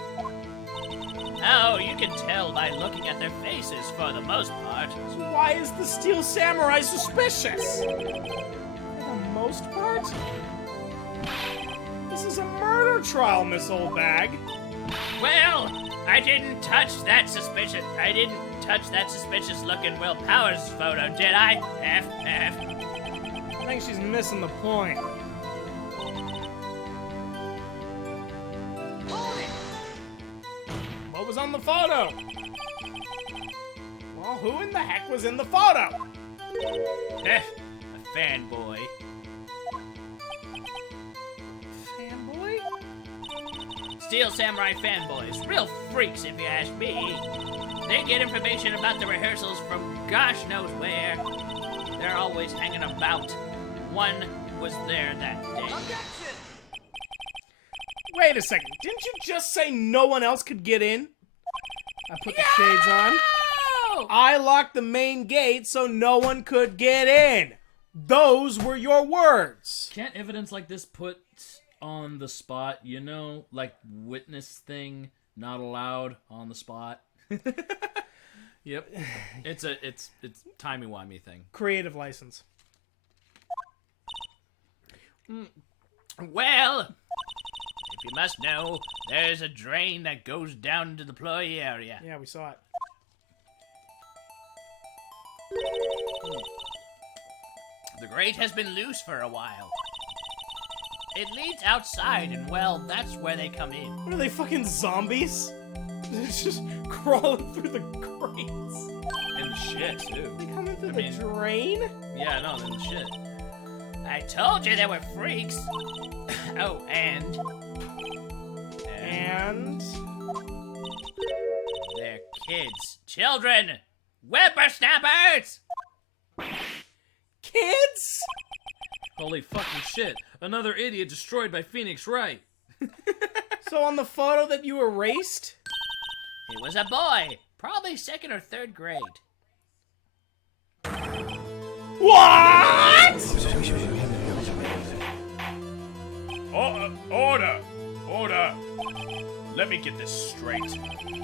Oh, you can tell by looking at their faces for the most part. So why is the Steel Samurai suspicious? For the most part? This is a murder trial, Miss Oldbag. Well, I didn't touch that suspicious looking Will Powers photo, did I? I think she's missing the point. What was on the photo? Well, who in the heck was in the photo? A fanboy. Fanboy? Steel Samurai fanboys. Real freaks, if you ask me. They get information about the rehearsals from gosh knows where. They're always hanging about. One was there that day. Wait a second. Didn't you just say no one else could get in? I put the shades on. I locked the main gate so no one could get in. Those were your words. Can't evidence like this put on the spot, you know? Like witness thing, not allowed on the spot. Yep. It's timey-wimey thing. Creative license. Well, if you must know, there's a drain that goes down into the employee area. Yeah, we saw it. The grate has been loose for a while. It leads outside, and well, that's where they come in. What are they, fucking zombies? They're just crawling through the grates. And the shit, too. They come in through I the mean- drain? Yeah, no, and the shit. I told you they were freaks. Oh, and Kids. Children. Whippersnappers! Kids? Holy fucking shit. Another idiot destroyed by Phoenix Wright. So on the photo that you erased, It was a boy. Probably 2nd or 3rd grade. what? Order! Order! Let me get this straight.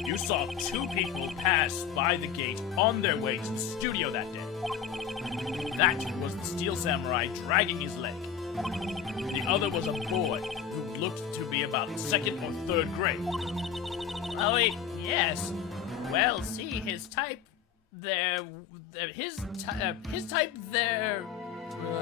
You saw 2 people pass by the gate on their way to the studio that day. That was the Steel Samurai dragging his leg. The other was a boy who looked to be about 2nd or 3rd grade. Oh, yes. Well, see, his type there. His type there.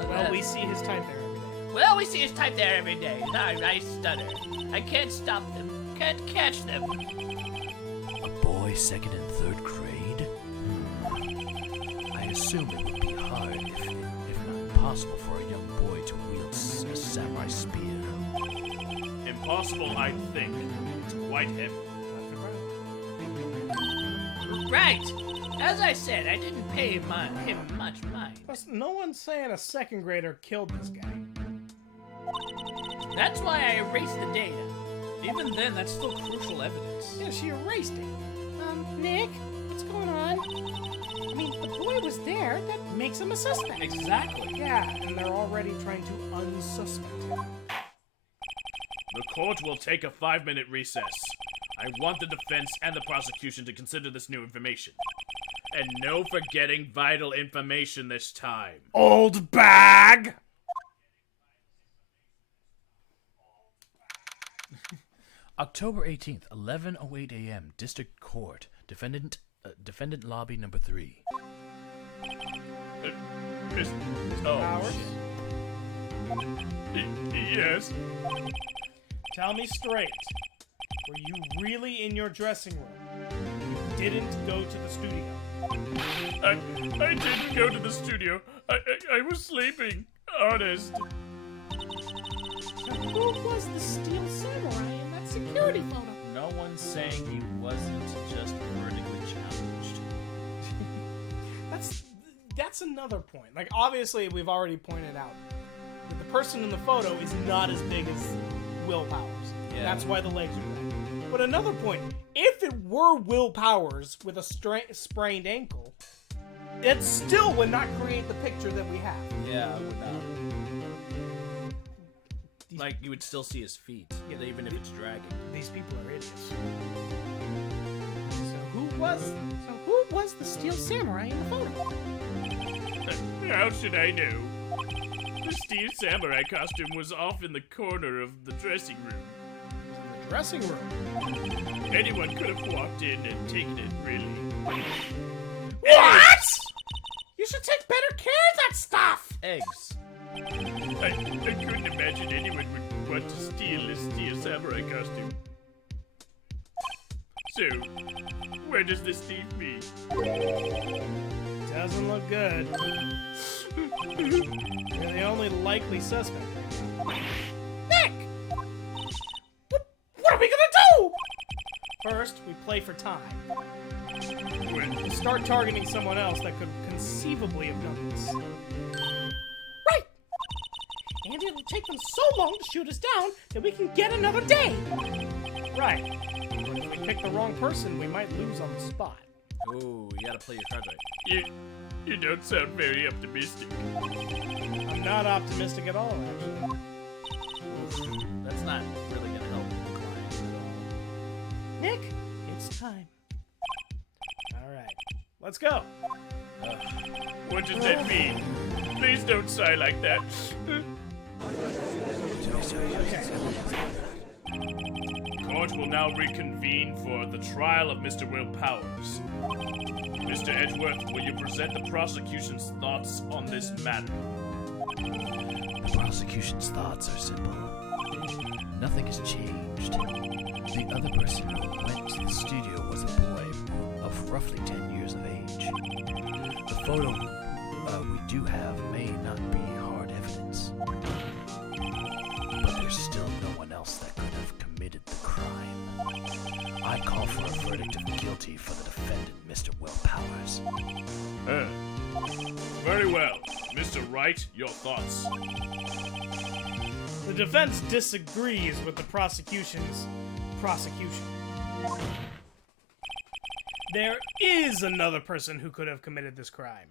Well, we see his type there every day. Well, we see his type there every day. I stutter. I can't stop them. Can't catch them. A boy 2nd and 3rd grade? I assume it would be hard, if not impossible, for a young boy to wield a samurai spear. Impossible, I think. It's quite heavy. Right. As I said, I didn't pay him much mind. Plus, no one's saying a 2nd grader killed this guy. That's why I erased the data. Even then, that's still crucial evidence. Yeah, she erased it. Nick, what's going on? I mean, the boy was there. That makes him a suspect. Exactly. Yeah, and they're already trying to unsuspect him. The court will take a 5-minute recess. I want the defense and the prosecution to consider this new information. And no forgetting vital information this time. Old bag! October 18th, 11:08 a.m. District Court. Defendant lobby number 3. Powers? Yes? Tell me straight. Were you really in your dressing room? You didn't go to the studio. I didn't go to the studio. I was sleeping. Honest. Who was the Steel Samurai in that security photo? No one's saying he wasn't just vertically challenged. That's another point. Like, obviously, we've already pointed out that the person in the photo is not as big as Will Powers. Yeah. That's why the legs are big. But another point, if it were Will Powers with a sprained ankle, it still would not create the picture that we have. Yeah, I would not. Like, you would still see his feet, even if it's dragging. These people are idiots. So who was the Steel Samurai in the photo? How should I know? The Steel Samurai costume was off in the corner of the dressing room. In the dressing room. Anyone could have walked in and taken it, really. What? You should take better care of that stuff. Eggs. I couldn't imagine anyone would want to steal this Steel Samurai costume. So, where does this leave me? Doesn't look good. You're the only likely suspect. Nick! What are we gonna do? First, we play for time. When Start targeting someone else that could conceivably have done this. Right. And it'll take them so long to shoot us down that we can get another day. Right. But if we pick the wrong person, we might lose on the spot. Ooh, you gotta play your cards right. you don't sound very optimistic. I'm not optimistic at all, actually. That's not really gonna help the client at all. Nick, it's time. All right. Let's go. What does that mean? Please don't sigh like that. Court will now reconvene for the trial of Mr. Will Powers. Mr. Edgeworth, will you present the prosecution's thoughts on this matter? The prosecution's thoughts are simple. Nothing has changed. The other person who went to the studio was a boy of roughly 10 years of age. The photo we do have may not be hard evidence, but there's still no one else that could have committed the crime. I I call for a verdict of guilty for the defendant, Mr. Will Powers. Very well. Mr. Wright, your thoughts? The defense disagrees with the prosecution's prosecution. There is another person who could have committed this crime.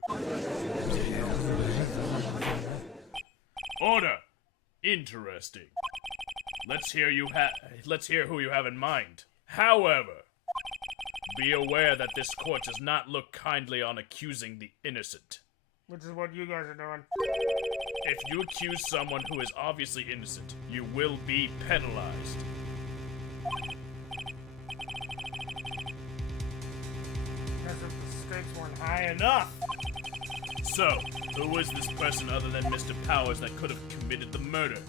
Order. Interesting. Let's hear who you have in mind. However, be aware that this court does not look kindly on accusing the innocent. Which is what you guys are doing. If you accuse someone who is obviously innocent, you will be penalized. Because if the stakes weren't high enough. So, who was this person other than Mr. Powers that could have committed the murder?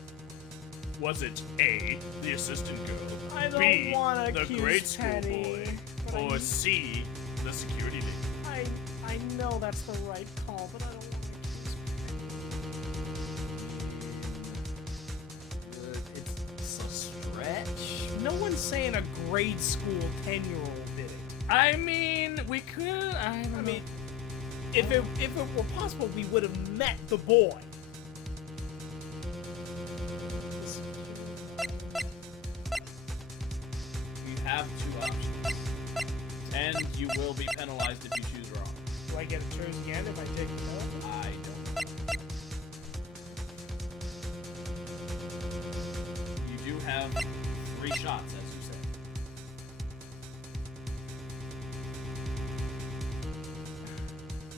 Was it A, the assistant girl, I don't B, wanna the accuse grade school Penny, boy, but or C, the security lady? I know that's the right call, but I don't want to accuse It's a stretch. No one's saying a grade school 10-year-old did it. I mean, we could. I mean, If it were possible, we would have met the boy. you have two options, and you will be penalized if you choose wrong. Do I get to choose again if I take the pill? I don't. You do have 3 shots, as you said.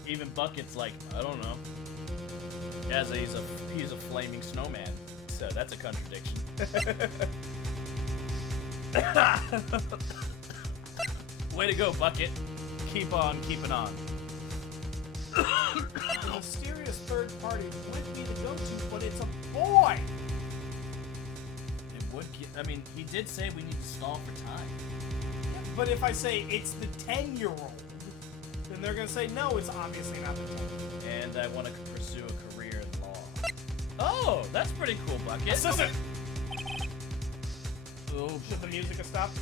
Even Bucket's like, I don't know. Yeah, so he's a flaming snowman, so that's a contradiction. Way to go, Bucket. Keep on keeping on. The mysterious third party would be the go-to, but it's a boy. It would get, I mean, he did say we need to stall for time. But if I say it's the 10-year-old, then they're gonna say no. It's obviously not the 10. And I want to pursue a career in law. Oh, that's pretty cool, Bucket. Assistant. Oh, Should the music have stopped?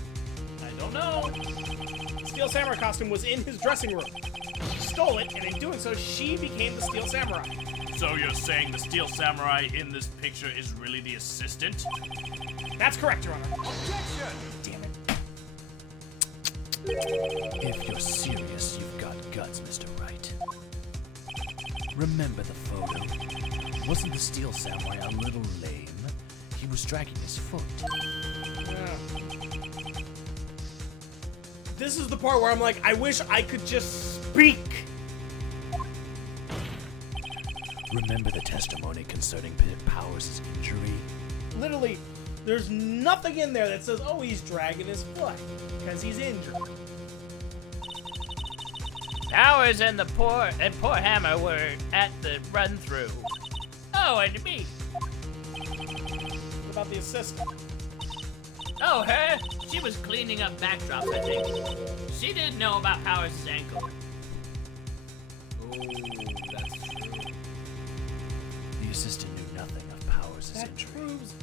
I don't know. Steel Samurai costume was in his dressing room. She stole it, and in doing so, she became the Steel Samurai. So you're saying the Steel Samurai in this picture is really the assistant? That's correct, Your Honor. Objection! Damn it. If you're serious, you've got guts, Mr. Wright. Remember the photo. Wasn't the Steel Samurai a little lame? He was dragging his foot. This is the part where I'm like, I wish I could just speak. Remember the testimony concerning Powers' injury? Literally, there's nothing in there that says, oh, he's dragging his foot because he's injured. Powers and poor Hammer were at the run-through. Oh, and me. What about the assistant? Oh, her? She was cleaning up backdrops, I think. She didn't know about Powers' ankle. Oh, that's true. The assistant knew nothing of Powers' That injury. proves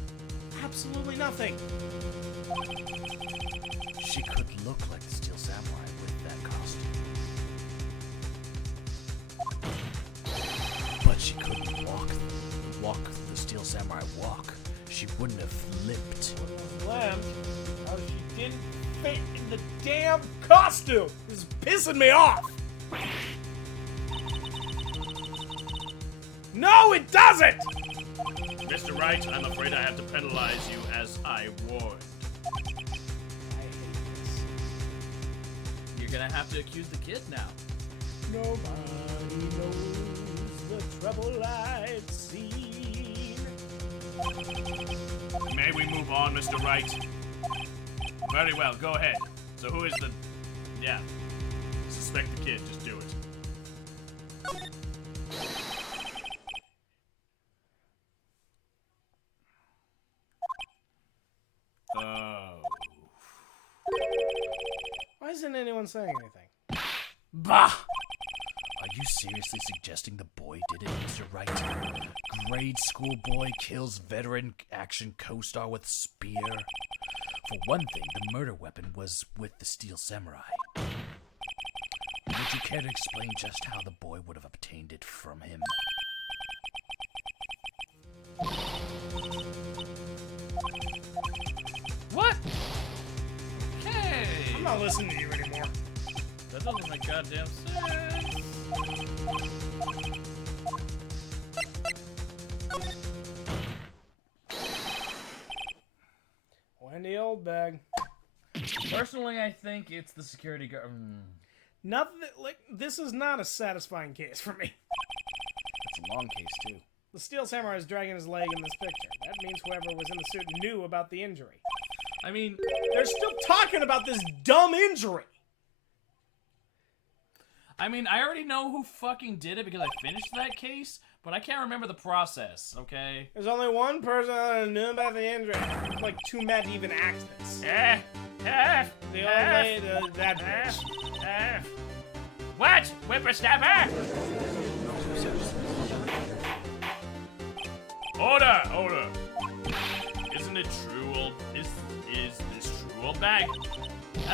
absolutely nothing. She could look like the Steel Samurai with that costume. But she couldn't walk the Steel Samurai walk. She wouldn't have limped. Lamb, how she didn't fit in the damn costume. This is pissing me off. No, it doesn't! Mr. Wright, I'm afraid I have to penalize you as I warned. I hate this. You're gonna have to accuse the kid now. Nobody knows the trouble I've seen. May we move on, Mr. Wright? Very well, go ahead. So who is the... Yeah. Suspect the kid, just do it. Oh. Why isn't anyone saying anything? Bah! Are you seriously suggesting the boy did it, Mr. Wright? Grade school boy kills veteran action co-star with spear? For one thing, the murder weapon was with the Steel Samurai. Would you care to explain just how the boy would have obtained it from him? What? Okay. I'm not listening to you anymore. That doesn't make goddamn sense. Wendy Oldbag. Personally, I think it's the security guard. Nothing like this is not a satisfying case for me. It's a long case, too. The Steel Samurai is dragging his leg in this picture. That means whoever was in the suit knew about the injury. I mean, They're still talking about this dumb injury. I already know who fucking did it because I finished that case, but I can't remember the process, okay? There's only one person that knew about the injury. I'm like too mad to even act this. The old lady, that bitch. What? Whippersnapper? Order! Isn't it true, is this true, old bag?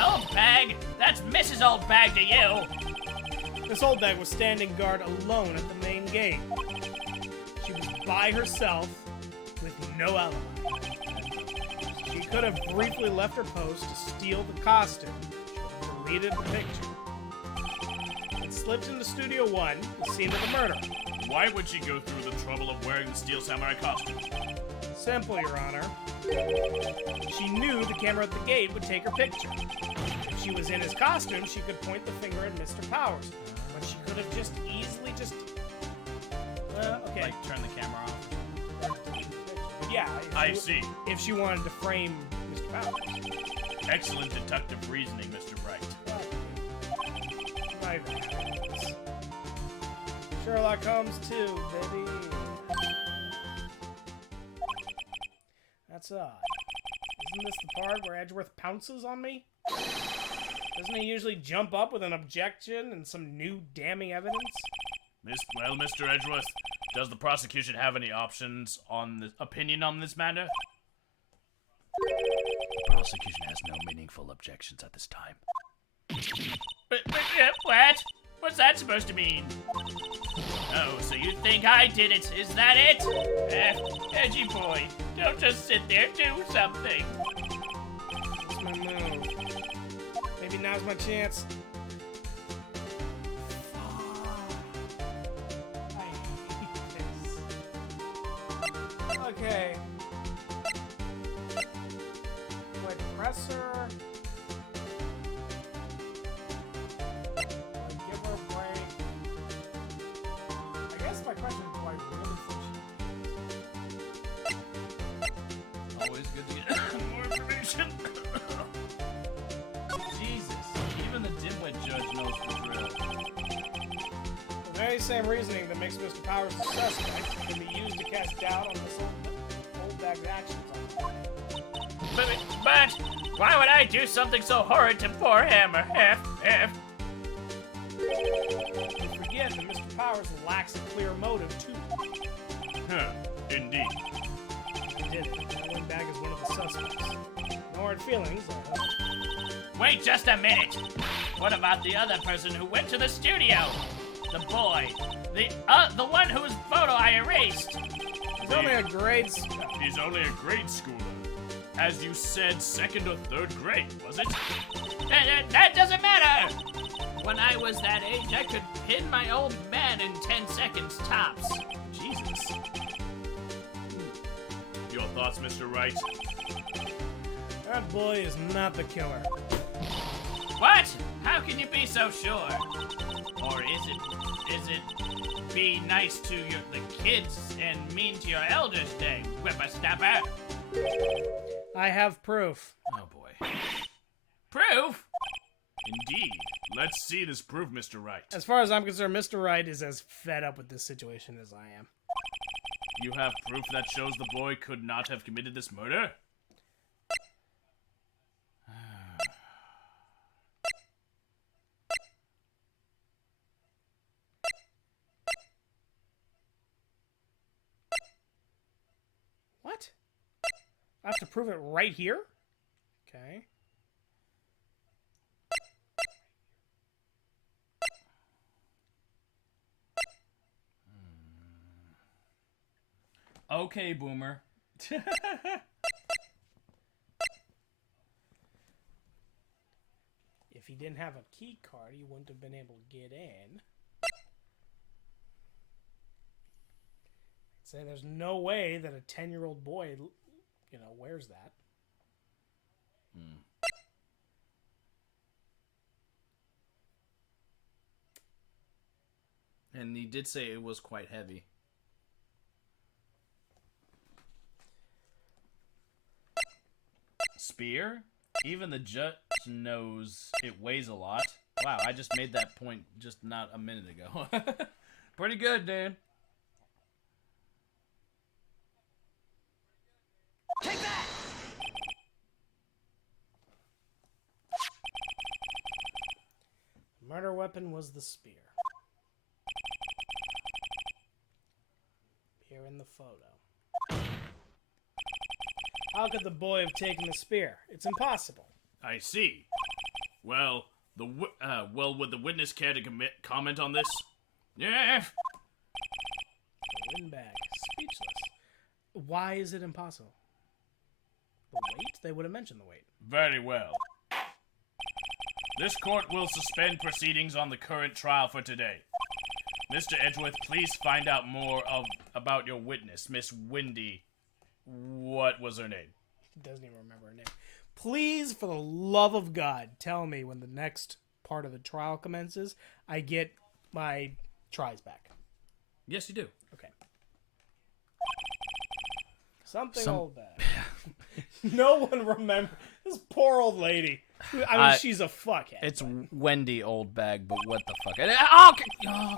Old bag? That's Mrs. Old Bag to you. This old bag was standing guard alone at the main gate. She was by herself with no alibi. She could have briefly left her post to steal the costume. She would have deleted the picture. And slipped into Studio One, the scene of the murder. Why would she go through the trouble of wearing the Steel Samurai costume? Simple, Your Honor. She knew the camera at the gate would take her picture. If she was in his costume, she could point the finger at Mr. Powers. But she could have just easily well, okay. Like, turn the camera off. But yeah, I see. If she wanted to frame Mr. Powers. Excellent deductive reasoning, Mr. Wright. Not even happens. Sherlock Holmes too, baby. That's odd. Isn't this the part where Edgeworth pounces on me? Doesn't he usually jump up with an objection and some new damning evidence? Well, Mr. Edgeworth, does the prosecution have any options on the opinion on this matter? The prosecution has no meaningful objections at this time. But what? What's that supposed to mean? Oh, so you think I did it? Is that it? Edgy boy, don't just sit there, do something. That's my move. Maybe now's my chance. I hate this. Okay. Do I press her? Give her a break. I guess my question is, do I really think she... Always good to get more information. Jesus, even the dimwit judge knows the drill. The very same reasoning that makes Mr. Powers the suspect can be used to cast doubt on this old bag's actions on him. But why would I do something so horrid to poor Hammer? Don't forget that Mr. Powers lacks a clear motive, too. Huh, indeed. He did it. I went back as one of the suspects. No hard feelings, I hope. Wait just a minute. What about the other person who went to the studio? The boy. The one whose photo I erased. He's only a grade He's only a grade schooler. As you said, 2nd or 3rd grade, was it? That doesn't matter. When I was that age, I could pin my old man in 10 seconds tops. Jesus. Your thoughts, Mr. Wright? That boy is not the killer. What? How can you be so sure? Or is it be nice to the kids and mean to your elders day, whippersnapper? I have proof. Oh boy. Proof? Indeed. Let's see this proof, Mr. Wright. As far as I'm concerned, Mr. Wright is as fed up with this situation as I am. You have proof that shows the boy could not have committed this murder? What? I have to prove it right here? Okay. Okay, Boomer. If he didn't have a key card, he wouldn't have been able to get in. Say there's no way that a 10-year-old boy, wears that. And he did say it was quite heavy. Spear? Even the judge knows it weighs a lot. Wow, I just made that point just not a minute ago. Pretty good, dude. Take that! The murder weapon was the spear. Here in the photo. How could the boy have taken the spear? It's impossible. I see. Well, would the witness care to comment on this? Yeah. The windbag. Speechless. Why is it impossible? The weight? They would have mentioned the weight. Very well. This court will suspend proceedings on the current trial for today. Mr. Edgeworth, please find out more about your witness, Miss Wendy. What was her name? He doesn't even remember her name. Please, for the love of God, tell me when the next part of the trial commences, I get my tries back. Yes, you do. Okay. Something old bag. No one remembers. This poor old lady. I mean, she's a fuckhead. It's Wendy Oldbag, but what the fuck? Oh,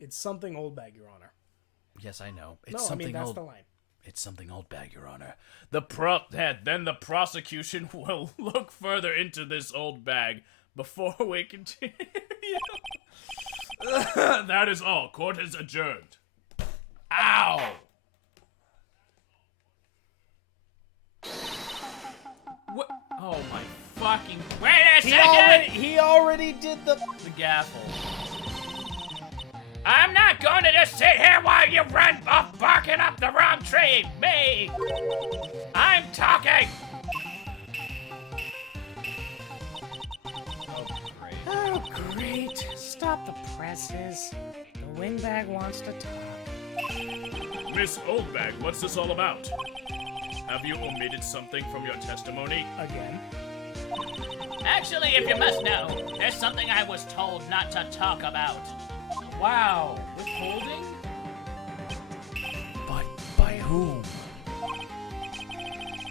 It's something old bag, Your Honor. Yes, I know. It's No, I something mean, that's old. the line. It's something old bag, Your Honor. Then the prosecution will look further into this old bag before we continue. That is all. Court is adjourned. Ow! What? Oh my fucking! Wait a second! He already did the gaffle. I'm not going to just sit here while you run off barking up the wrong tree. Me! I'm talking! Oh, great. Stop the presses. The windbag wants to talk. Miss Oldbag, what's this all about? Have you omitted something from your testimony? again. Actually, if you must know, there's something I was told not to talk about. Wow, withholding? By whom?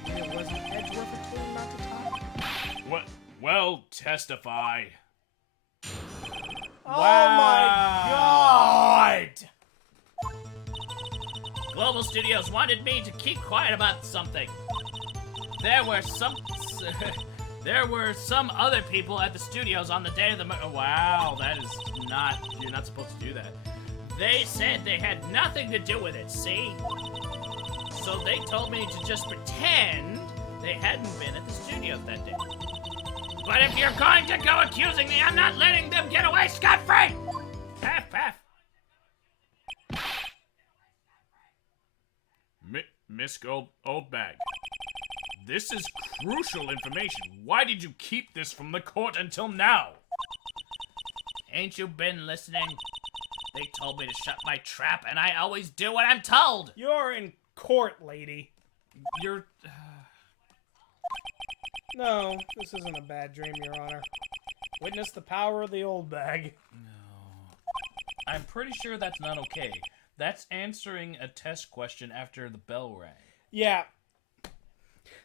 It wasn't Edgeworth who told him not to talk. What? Well, testify. Oh my God! Global Studios wanted me to keep quiet about something. There were some other people at the studios on the day of the murder. Wow, that is not. You're not supposed to do that. They said they had nothing to do with it. See? So they told me to just pretend they hadn't been at the studios that day. But if you're going to go accusing me, I'm not letting them get away scot-free. Paff, paff. Miss Oldbag, this is crucial information. Why did you keep this from the court until now? Ain't you been listening? They told me to shut my trap, and I always do what I'm told. You're in court, lady. You're... No, this isn't a bad dream, Your Honor. Witness the power of the old bag. I'm pretty sure that's not okay. That's answering a test question after the bell rang. Yeah.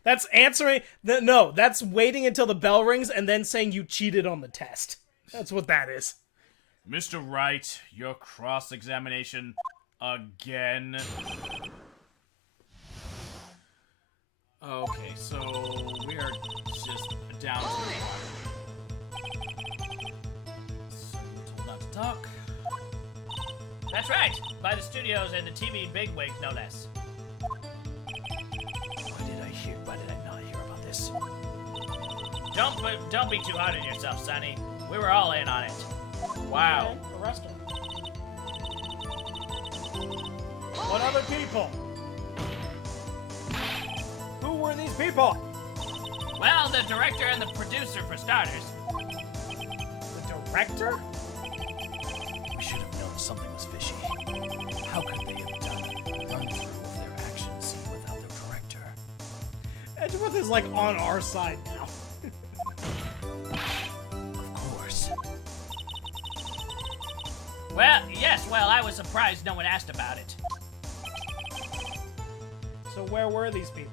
That's answering... No, that's waiting until the bell rings and then saying you cheated on the test. That's what that is. Mr. Wright, your cross-examination again. Okay, so we are just down to the bottom. So you're told not to talk. That's right, by the studios and the TV bigwigs, no less. Why did I not hear about this? Don't be too hard on yourself, Sonny. We were all in on it. Wow. Okay, arrest her. What other people? Who were these people? Well, the director and the producer, for starters. The director? We should have known something was fishy. How could they have done a run-through of their action scene without their director? Edgeworth is like on our side now. Of course. Well, yes, I was surprised no one asked about it. So where were these people?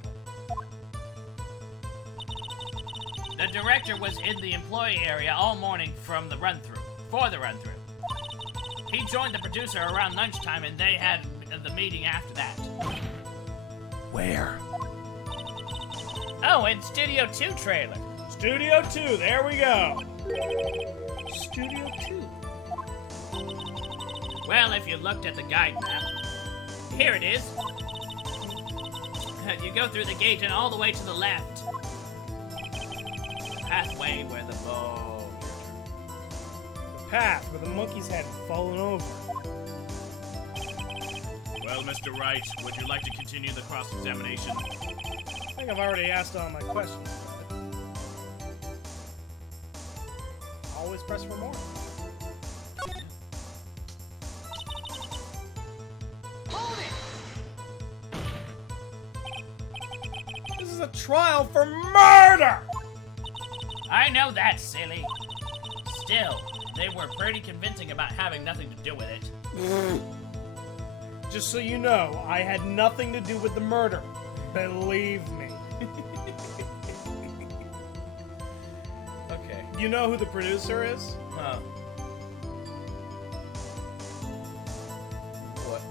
The director was in the employee area all morning for the run-through. He joined the producer around lunchtime, and they had the meeting after that. Where? Oh, in Studio 2 trailer. Studio 2, there we go. Studio 2. Well, if you looked at the guide map, here it is. You go through the gate and all the way to the left. Pathway where the bow. The path where the monkeys had fallen over. Well, Mr. Wright, would you like to continue the cross-examination? I think I've already asked all my questions. Always press for more. This is a trial for murder! I know that, silly. Still, they were pretty convincing about having nothing to do with it. Just so you know, I had nothing to do with the murder. Believe me. Okay. You know who the producer is? What?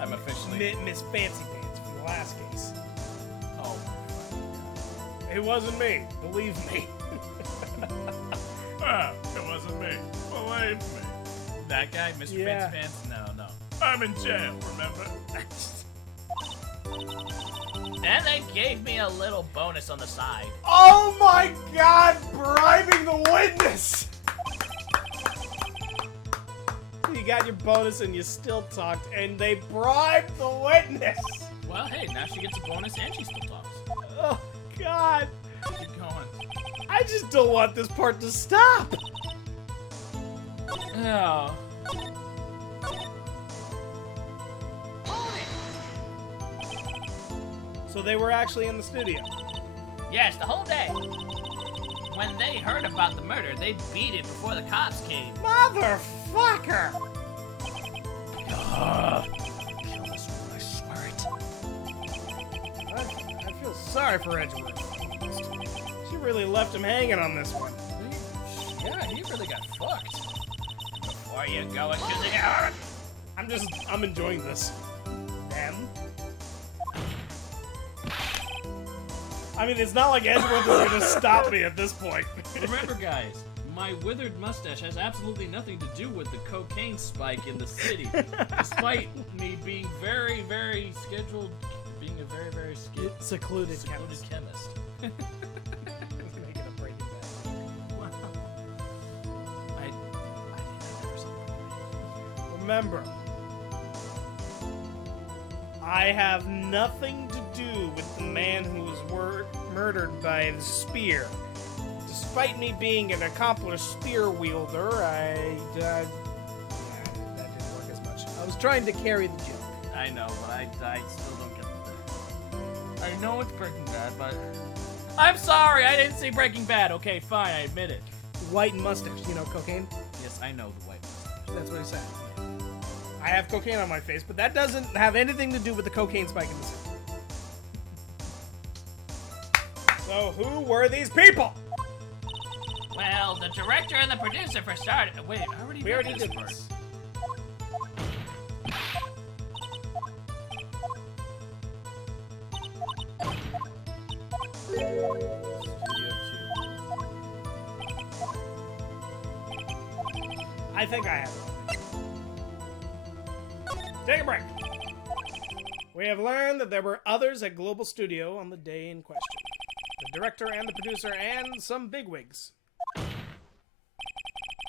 I'm officially. Miss Fancy Pants from the last case. Oh. It wasn't me. Believe me. Ah, it wasn't me. Believe me. That guy, Mr. Yeah. Fancy Pants? No. I'm in jail, remember? And they gave me a little bonus on the side. Oh my god, bribing the witness! You got your bonus and you still talked, and they bribed the witness! Well, hey, now she gets a bonus and she still talks. Oh god, Keep going. I just don't want this part to stop! Oh. So they were actually in the studio. Yes, the whole day. When they heard about the murder, they beat it before the cops came. Motherfucker! Kill this woman, I swear it. I feel sorry for Edgeworth. She really left him hanging on this one. Yeah, he really got fucked. Before you go into the... I'm enjoying this. Them? I mean, it's not like Edgeworth is gonna stop me at this point. Remember, guys, my withered mustache has absolutely nothing to do with the cocaine spike in the city. Despite me being very, very scheduled, being a very, very Secluded chemist. Making a Breaking Bad. I did never saw that. Remember, I have nothing to do with the man who was murdered by the spear. Despite me being an accomplished spear wielder, that didn't work as much. I was trying to carry the joke. I know, but I still don't get that. I know it's Breaking Bad, but I'm sorry, I didn't see Breaking Bad. Okay, fine, I admit it. White mustache, you know cocaine? Yes, I know the white mustache. That's what he said. I have cocaine on my face, but that doesn't have anything to do with the cocaine spike in the city. So who were these people? Well, the director and the producer for starters. Wait, I already We already this did part. this. I think I have it. Take a break. We have learned that there were others at Global Studio on the day in question. director and the producer and some bigwigs.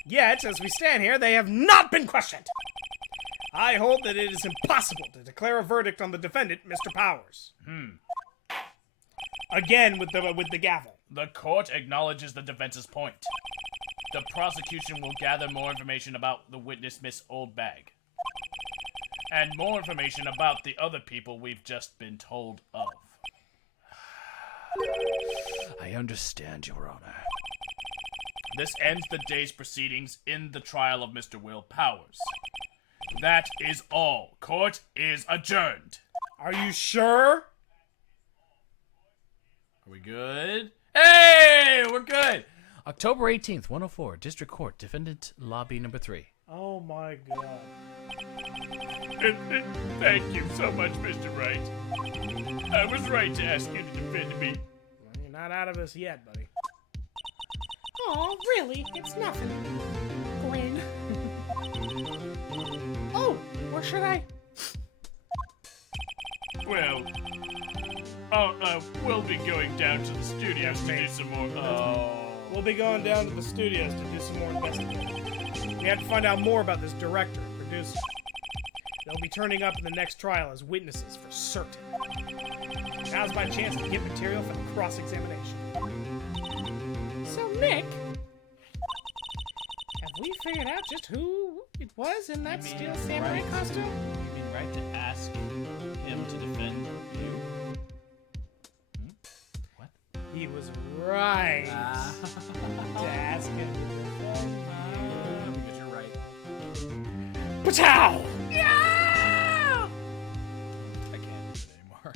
Yet, as we stand here, they have not been questioned. I hold that it is impossible to declare a verdict on the defendant, Mr. Powers. Again with the gavel. The court acknowledges the defense's point. The prosecution will gather more information about the witness, Miss Oldbag. And more information about the other people we've just been told of. I understand, Your Honor. This ends the day's proceedings in the trial of Mr. Will Powers. That is all. Court is adjourned. Are you sure? Are we good? Hey, we're good. October 18th, 104, District Court, Defendant Lobby Number 3. Oh my god. Thank you so much, Mr. Wright. I was right to ask you to defend me. Well, you're not out of this yet, buddy. Oh, really? It's nothing. Gwen. Oh, or should I? Well, we'll be going down to the studios to do some more. We'll be going down to the studios to do some more investigating. We have to find out more about this director and producer. They'll be turning up in the next trial as witnesses for certain. Now's my chance to get material for the cross-examination. So, Nick, have we figured out just who it was in that steel samurai costume? You mean right to ask him to defend you? What? He was right to ask him to defend. Because you're right. Pachow! I can't do it anymore.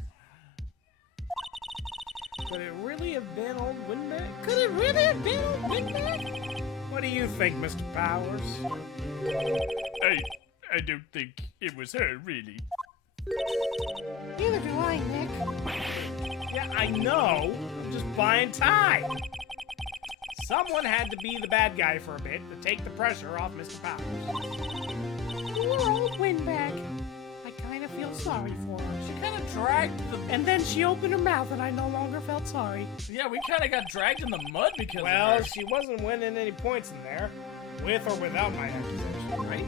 Could it really have been old Windbag? Could it really have been old Windbag? What do you think, Mr. Powers? I don't think it was her, really. Neither do I, Nick. Yeah, I know. I'm just buying time. Someone had to be the bad guy for a bit to take the pressure off Mr. Powers. Poor old Windbag. I kind of feel sorry for her. She kind of dragged the... And then she opened her mouth and I no longer felt sorry. Yeah, we kind of got dragged in the mud because Well, of her. she wasn't winning any points in there, with or without my accusation, right?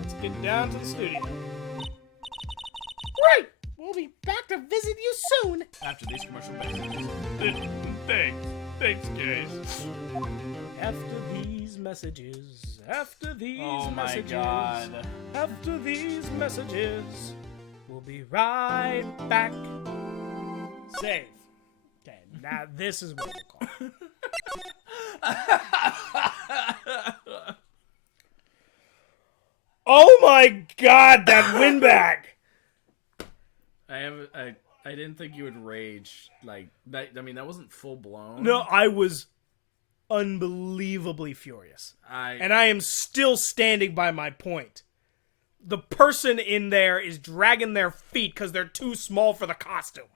Let's get down to the studio. Right! We'll be back to visit you soon. After these commercial messages. Thanks, guys. After these Oh my messages, god. after these messages, we'll be right back. Save. Okay, now this is what we'll call it. Oh my god, that windbag! I didn't think you would rage like that. I mean, that wasn't full blown. No, I was unbelievably furious. And I am still standing by my point. The person in there is dragging their feet because they're too small for the costume.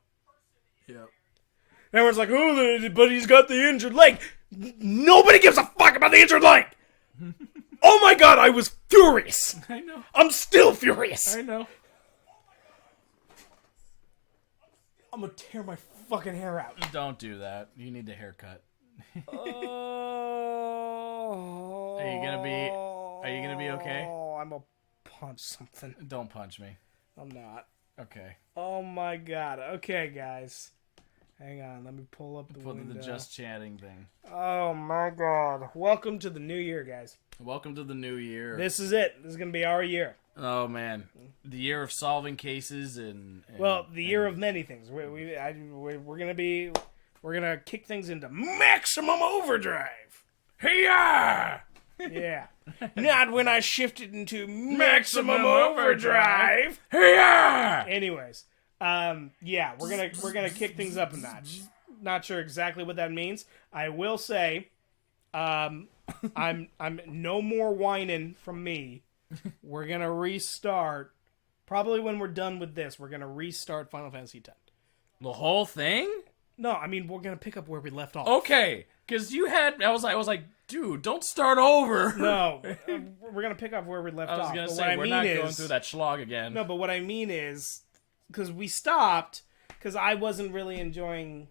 Yep. And everyone's like, oh, but he's got the injured leg. Nobody gives a fuck about the injured leg. Oh my god, I was furious. I know. I'm still furious. I know. I'm gonna tear my fucking hair out. Don't do that. You need a haircut. Oh. Are you gonna be okay? Oh, I'm gonna punch something. Don't punch me. I'm not. Okay. Oh my god. Okay, guys. Hang on. Let me pull up the Put window. the just chatting thing. Oh my god. Welcome to the new year, guys. Welcome to the new year. This is it. This is gonna be our year. Oh man, the year of solving cases and Well, the year of many things. We're gonna kick things into maximum overdrive. Hey-ya! Yeah. Not when I shifted into maximum overdrive. Hey-ya! Anyways, yeah, we're gonna kick things up a notch. Not sure exactly what that means. I will say, I'm no more whining from me. We're gonna restart. Probably when we're done with this, we're gonna restart Final Fantasy X. The whole thing? No, I mean we're gonna pick up where we left off. Okay, because I was like, dude, don't start over. No, we're gonna pick up where we left I was off. gonna But say we're not going through that slog again. No, but what I mean is, because we stopped, because I wasn't really enjoying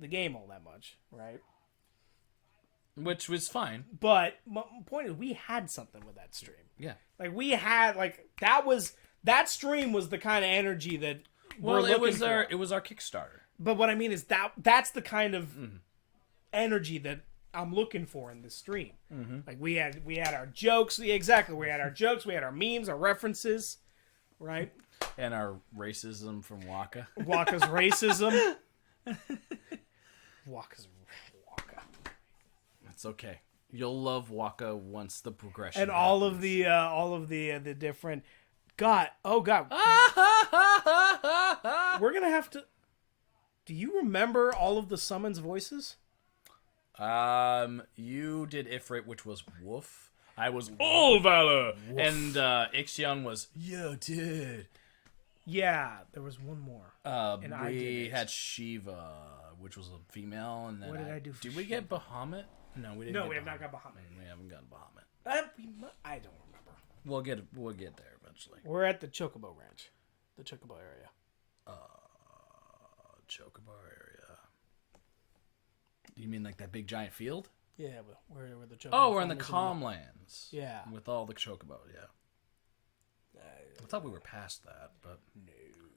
the game all that much, right? Which was fine. But my point is, we had something with that stream. Yeah. Like we had that stream was the kind of energy that Well, we're it was looking for. our Kickstarter. But what I mean is that's the kind of energy that I'm looking for in this stream. Like we had our jokes, exactly. We had our jokes, we had our memes, our references, right? And our racism from Waka. Waka's racism. Waka. It's okay. You'll love Waka once the progression. And all of the different God. We're gonna have to. Do you remember all of the summons voices? You did Ifrit, which was Woof. I was All Valor, and Ixion was Yo, dude. Yeah, there was one more. And I did We it. had Shiva, which was a female, and then What did I do for Did we get Bahamut? No, we didn't. No, get we have not Bahamut. got Bahamut. We haven't gotten Bahamut. I don't remember. We'll get there eventually. We're at the Chocobo Ranch, the Chocobo area. Chocobo area. You mean like that big giant field? Yeah, where the Chocobo. Oh, we're in the farm is Calmlands. Yeah. With all the Chocobo, yeah. I thought we were past that, but no.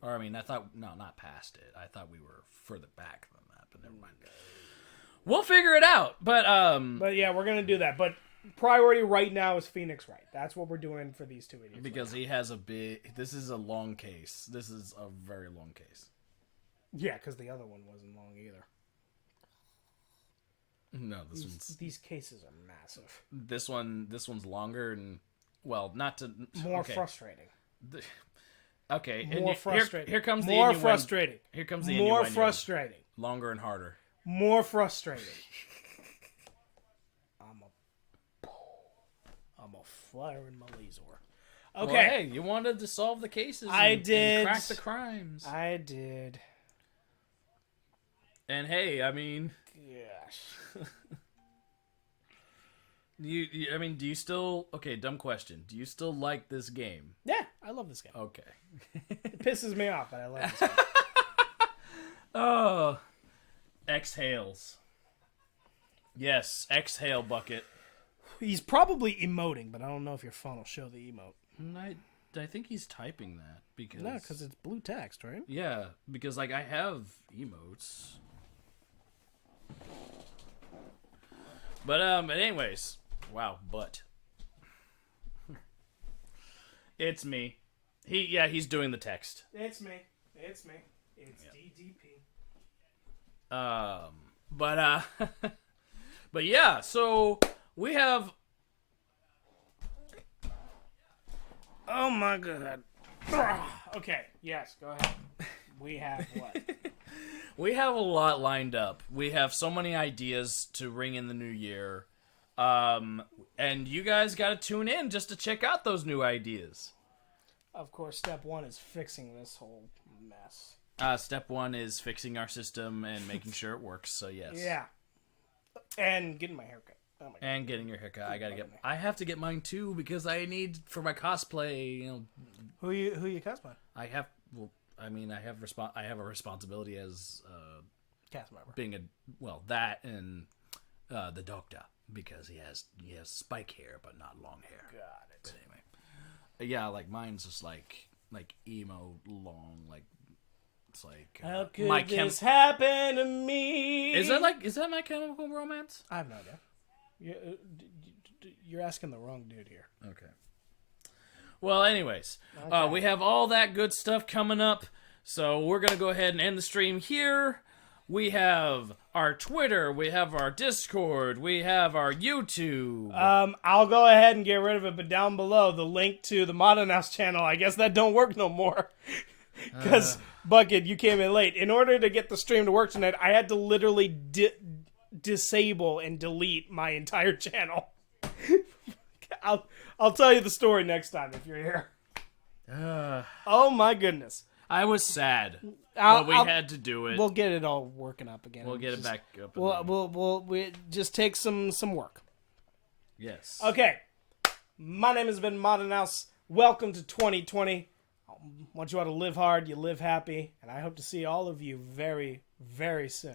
Or I mean, I thought not past it. I thought we were further back than that, but never mind. We'll figure it out. But But yeah, we're gonna do that. But priority right now is Phoenix Wright. That's what we're doing for these two idiots. because he has a big. This is a long case. This is a very long case. Yeah, because the other one wasn't long either. No, this one's. These cases are massive. This one's longer and not to More okay. frustrating. Okay, and More frustrating. Here comes the more innuendo. frustrating. Here comes the more innuendo. frustrating. Longer and harder. More frustrating. I'm a fire in my laser. Okay, Well, hey, you wanted to solve the cases. And did. crack the crimes. I did. And hey, I mean, Gosh. I mean, do you still? Okay, dumb question. Do you still like this game? Yeah, I love this game. Okay. It pisses me off, but I love this game. Oh, exhales. Yes, exhale bucket. He's probably emoting, but I don't know if your phone will show the emote. I think he's typing that because No, because it's blue text, right? yeah, because like I have emotes. But anyways, wow, but it's me. He's doing the text. It's me. It's me. It's DDP. But yeah, so we have. Oh my god. Okay, yes, go ahead. We have what? We have a lot lined up. We have so many ideas to ring in the new year. And you guys got to tune in just to check out those new ideas. Of course, step one is fixing this whole mess. Step one is fixing our system and making sure it works. So yes. Yeah. And getting my haircut. Oh my god. And getting your haircut. I have to get mine too because I need for my cosplay. You know, Who you cosplay? I have. Well, I mean, I have a responsibility as Cast member. being that and the doctor because he has spike hair but not long hair. Got it. But anyway, yeah, like mine's just like emo long, like it's like How could My this happen to me? Is that My Chemical Romance? I have no idea. You're asking the wrong dude here. Okay. Well, anyways, Okay. we have all that good stuff coming up, so we're gonna go ahead and end the stream here. We have our Twitter, we have our Discord, we have our YouTube. I'll go ahead and get rid of it, but down below, the link to the Modern House channel, I guess that don't work no more. Because, Bucket, you came in late. In order to get the stream to work tonight, I had to literally disable and delete my entire channel. I'll tell you the story next time if you're here. Oh my goodness. I was sad, but we had to do it. We'll get it all working up again. We'll get it back up. We'll just take some work. Yes. Okay. My name has been Modern House. Welcome to 2020. I want you all to live hard, you live happy, and I hope to see all of you very, very soon.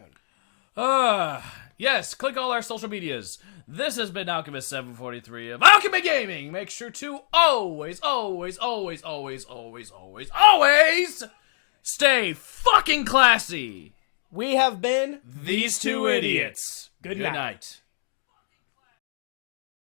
Yes, click all our social medias. This has been Alchemist743 of Alchemy Gaming. Make sure to always stay fucking classy. We have been These two idiots. Good Good night. night.